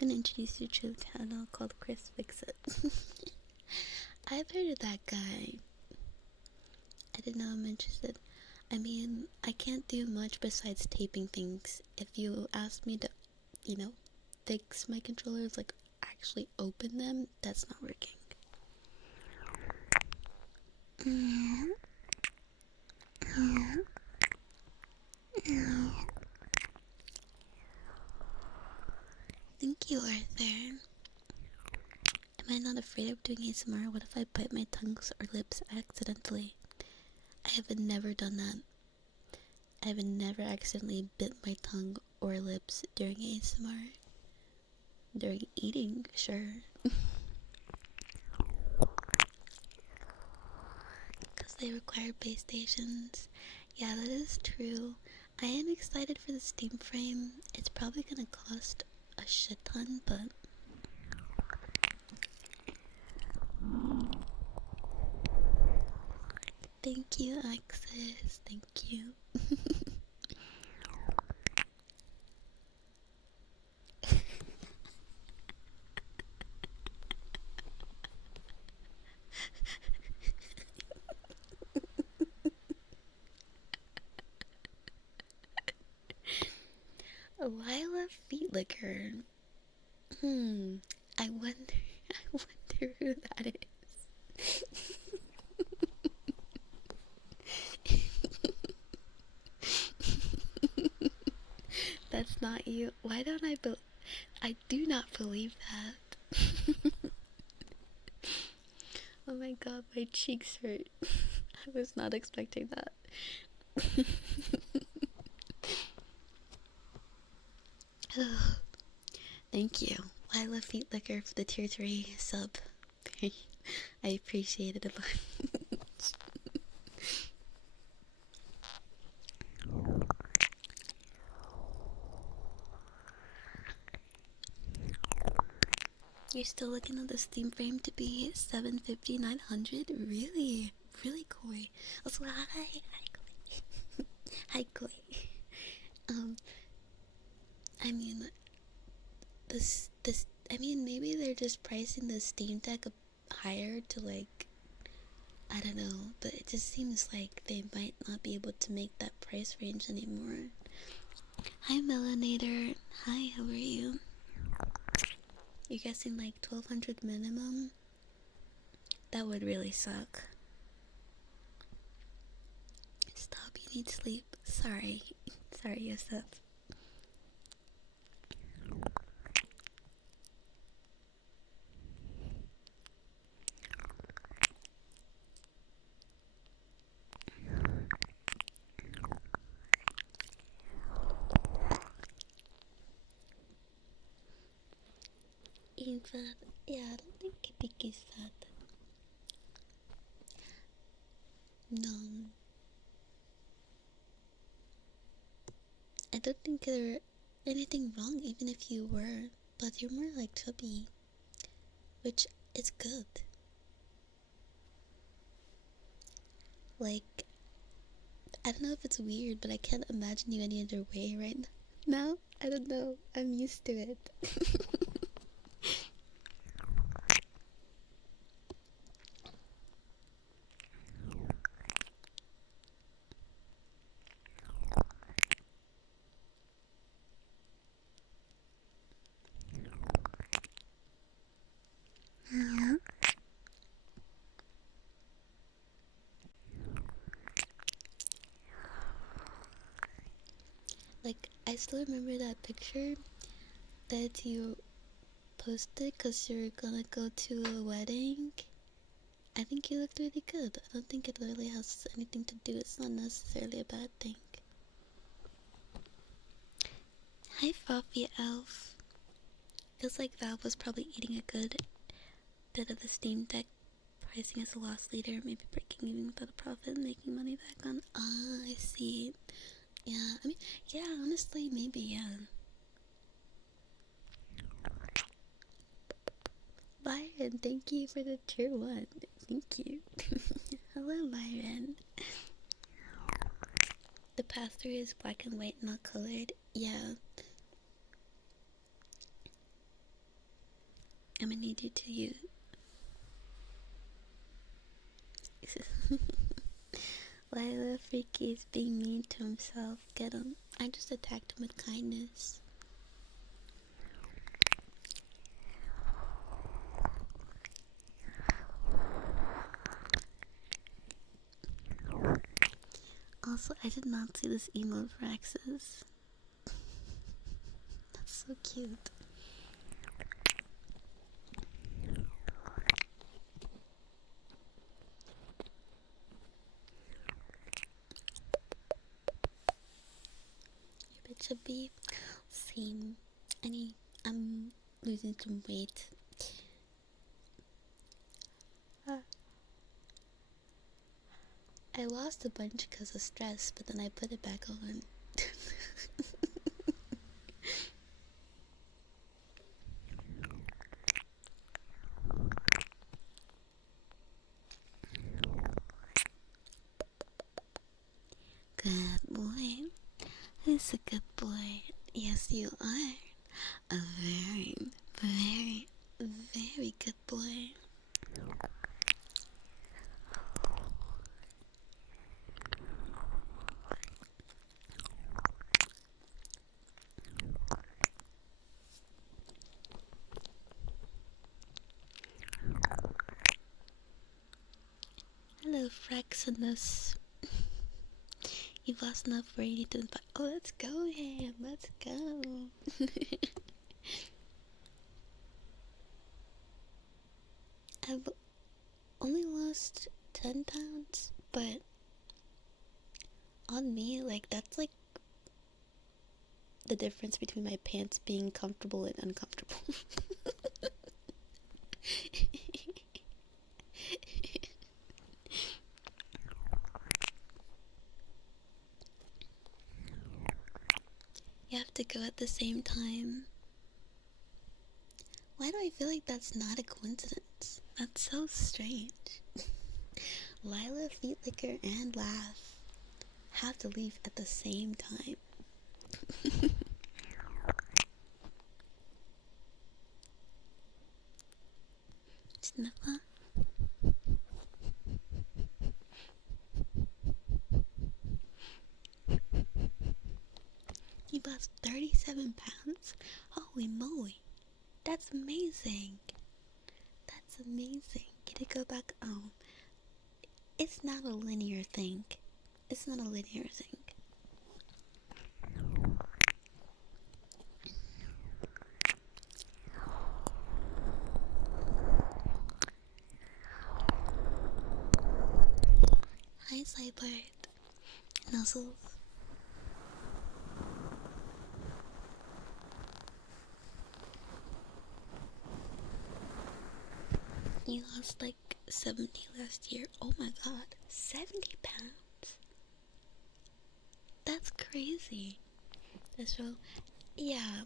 I'm gonna introduce you to a channel called Chris Fix It. I've heard of that guy. I didn't know I'm interested. I mean, I can't do much besides taping things. If you ask me to, fix my controllers, like actually open them, that's not working. Thank you, Arthur. Am I not afraid of doing ASMR? What if I bite my tongues or lips accidentally? I have never done that. I have never accidentally bit my tongue or lips during ASMR. During eating, sure. Because they require base stations. Yeah, that is true. I am excited for the Steam frame. It's probably gonna cost a shit ton, but thank you, Access. Thank you. Why love feet liquor? I wonder who that is. That's not you. Why don't I do not believe that. Oh my god, my cheeks hurt. I was not expecting that. Thank you. I love feet liquor for the tier 3 sub. I appreciate it a bunch. You're still looking at the Steam frame to be 750, 900? Really? Really, Koi? Also, hi. Hi, Koi. Hi, Koi. I mean, I mean, maybe they're just pricing the Steam Deck up higher to like, I don't know, but it just seems like they might not be able to make that price range anymore. Hi, Melanator. Hi, how are you? You're guessing like 1200 minimum? That would really suck. Stop, you need sleep. Sorry. Sorry, Yosef. In fact, yeah, I don't think Kipik is fat. No. I don't think there's anything wrong even if you were, but you're more like chubby, which is good. Like, I don't know if it's weird, but I can't imagine you any other way right now. I don't know. I'm used to it. Yeah. Like, I still remember that picture that you posted because you're gonna go to a wedding. I think you looked really good. I don't think it really has anything to do. It's not necessarily a bad thing. Hi, Frothy Elf. Feels like Valve was probably eating a good bit of the Steam Deck pricing as a loss leader, maybe breaking even without a profit and making money back on. Ah, I see. Yeah, I mean, yeah, honestly, maybe, yeah. Byron, thank you for the tier 1. Thank you. Hello, Byron. The pass-through is black and white, not colored. Yeah. I'm gonna need you to use... Lila Freaky is being mean to himself. Get him. I just attacked him with kindness. Also, I did not see this emote for X's. That's so cute. You're a bit chubby. Same. I'm losing some weight. I lost a bunch because of stress, but then I put it back on. Good boy. Who's a good boy? Yes, you are. A very, very, very good boy. Hello, Fraxinus. You've lost enough where you need to invite. Oh, let's go, Ham. Let's go. I've only lost 10 pounds, but on me, like, that's like the difference between my pants being comfortable and uncomfortable. You have to go at the same time. Why do I feel like that's not a coincidence? That's so strange. Lila, Feet Licker, and Laugh have to leave at the same time. sniffer. You lost 37 pounds? Holy moly. That's amazing. That's amazing. Get to go back home. It's not a linear thing. It's not a linear thing. Hi, Cyborg. Nuzzles. You lost like 70 last year. Oh my god. 70 pounds? That's crazy. That's real. Yeah.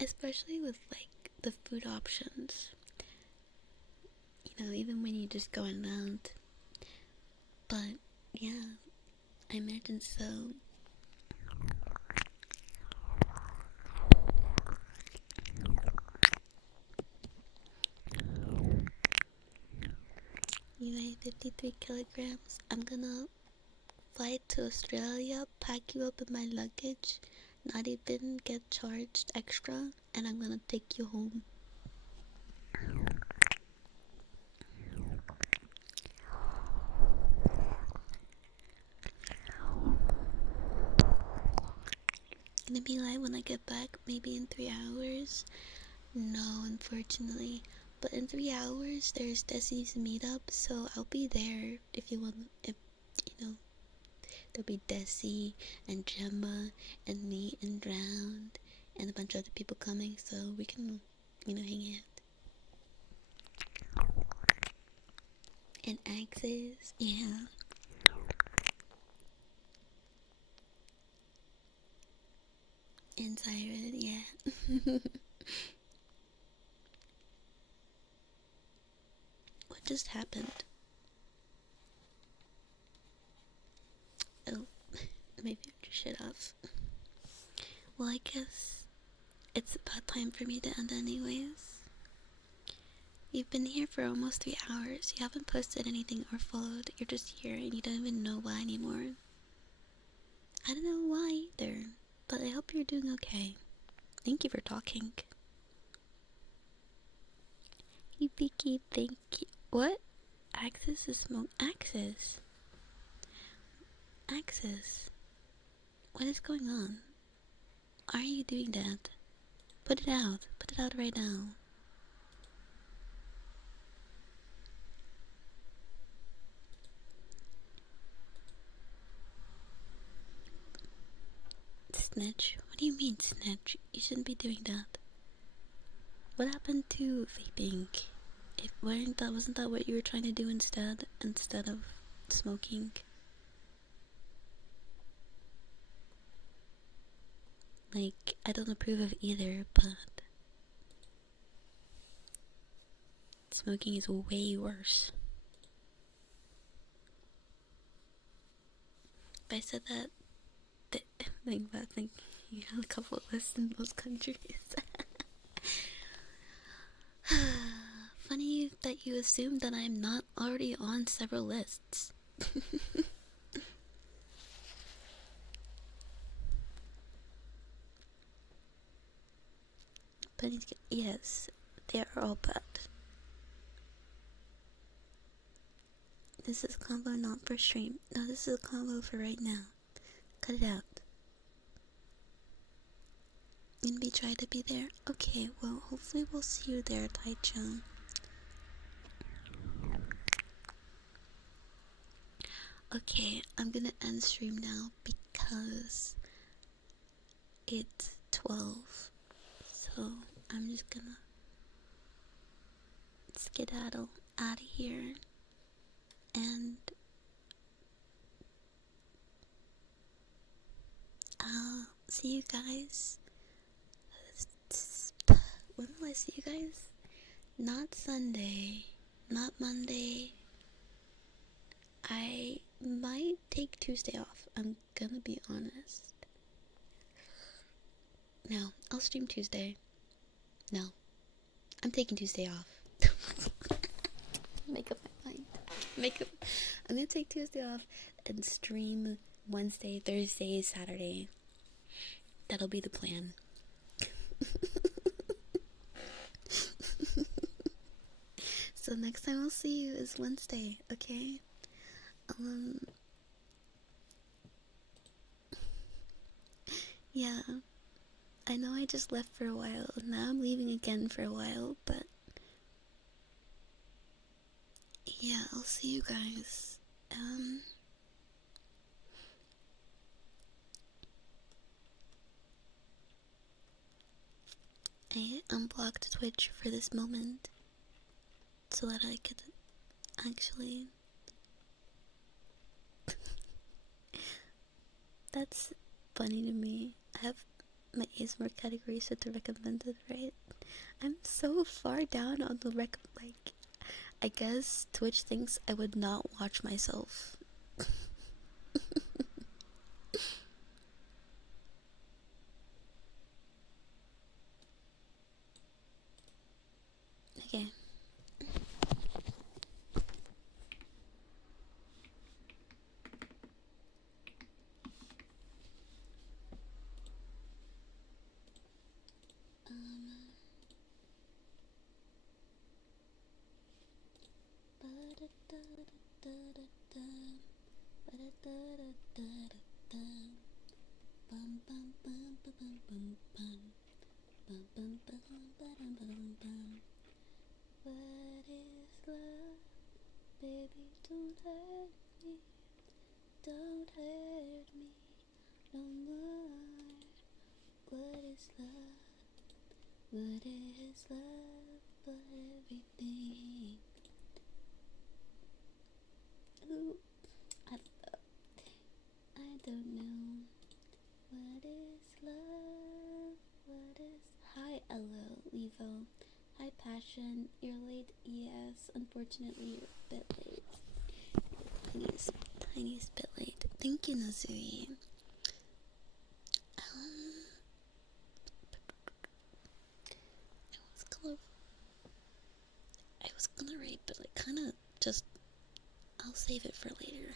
Especially with like the food options. You know, even when you just going out. But yeah, I imagine so. You weigh 53 kilograms. I'm gonna fly to Australia, pack you up in my luggage, not even get charged extra, and I'm gonna take you home. Gonna be live when I get back, maybe in 3 hours. No, unfortunately. But in 3 hours, there's Desi's meetup, so I'll be there if you want. If you know, there'll be Desi and Gemma and me and Drowned and a bunch of other people coming, so we can, hang out. And Axis, yeah. And Siren, yeah. What just happened? Oh, maybe I just shut off. Well, I guess it's about time for me to end anyways. You've been here for almost 3 hours. You haven't posted anything or followed. You're just here and you don't even know why anymore. I don't know why either, but I hope you're doing okay. Thank you for talking. Hibiki, thank you. What? Axis is smoke. Axis? Axis? What is going on? Why are you doing that? Put it out. Put it out right now. Snitch? What do you mean snitch? You shouldn't be doing that. What happened to vaping? Wasn't that what you were trying to do instead of smoking? Like, I don't approve of either, but smoking is way worse. If I said that, think you have a couple of lists in those countries. Funny that you assume that I'm not already on several lists. But yes, they are all bad. This is a combo not for stream. No, this is a combo for right now. Cut it out. You gonna be trying to be there? Okay, well, hopefully we'll see you there, Tai-chan. Okay, I'm gonna end stream now because it's 12. So I'm just gonna skedaddle out of here and I'll see you guys. When will I see you guys? Not Sunday, not Monday. I might take Tuesday off. I'm gonna be honest. No, I'll stream Tuesday. No, I'm taking Tuesday off. Make up my mind. Make up. I'm gonna take Tuesday off and stream Wednesday, Thursday, Saturday. That'll be the plan. So next time I'll see you is Wednesday, okay? Yeah. I know I just left for a while. Now I'm leaving again for a while, but yeah, I'll see you guys. I unblocked Twitch for this moment so that I could actually. That's funny to me. I have my ASMR category set to recommended, right? I'm so far down on the like, I guess Twitch thinks I would not watch myself. Okay. What is love? Baby, don't hurt me. Don't hurt me no more. What is love? What is love but everything? Ooh, I don't know. What is love? What is... Hi, hello, Levo. Hi, Passion. You're late? Yes, unfortunately, you're a bit late. Tiniest bit late. Thank you, Nazui. I was gonna rate, but I kind of just... I'll save it for later.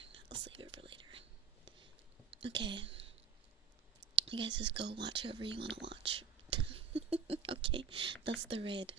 Okay. You guys just go watch whoever you want to watch. Okay, that's the raid.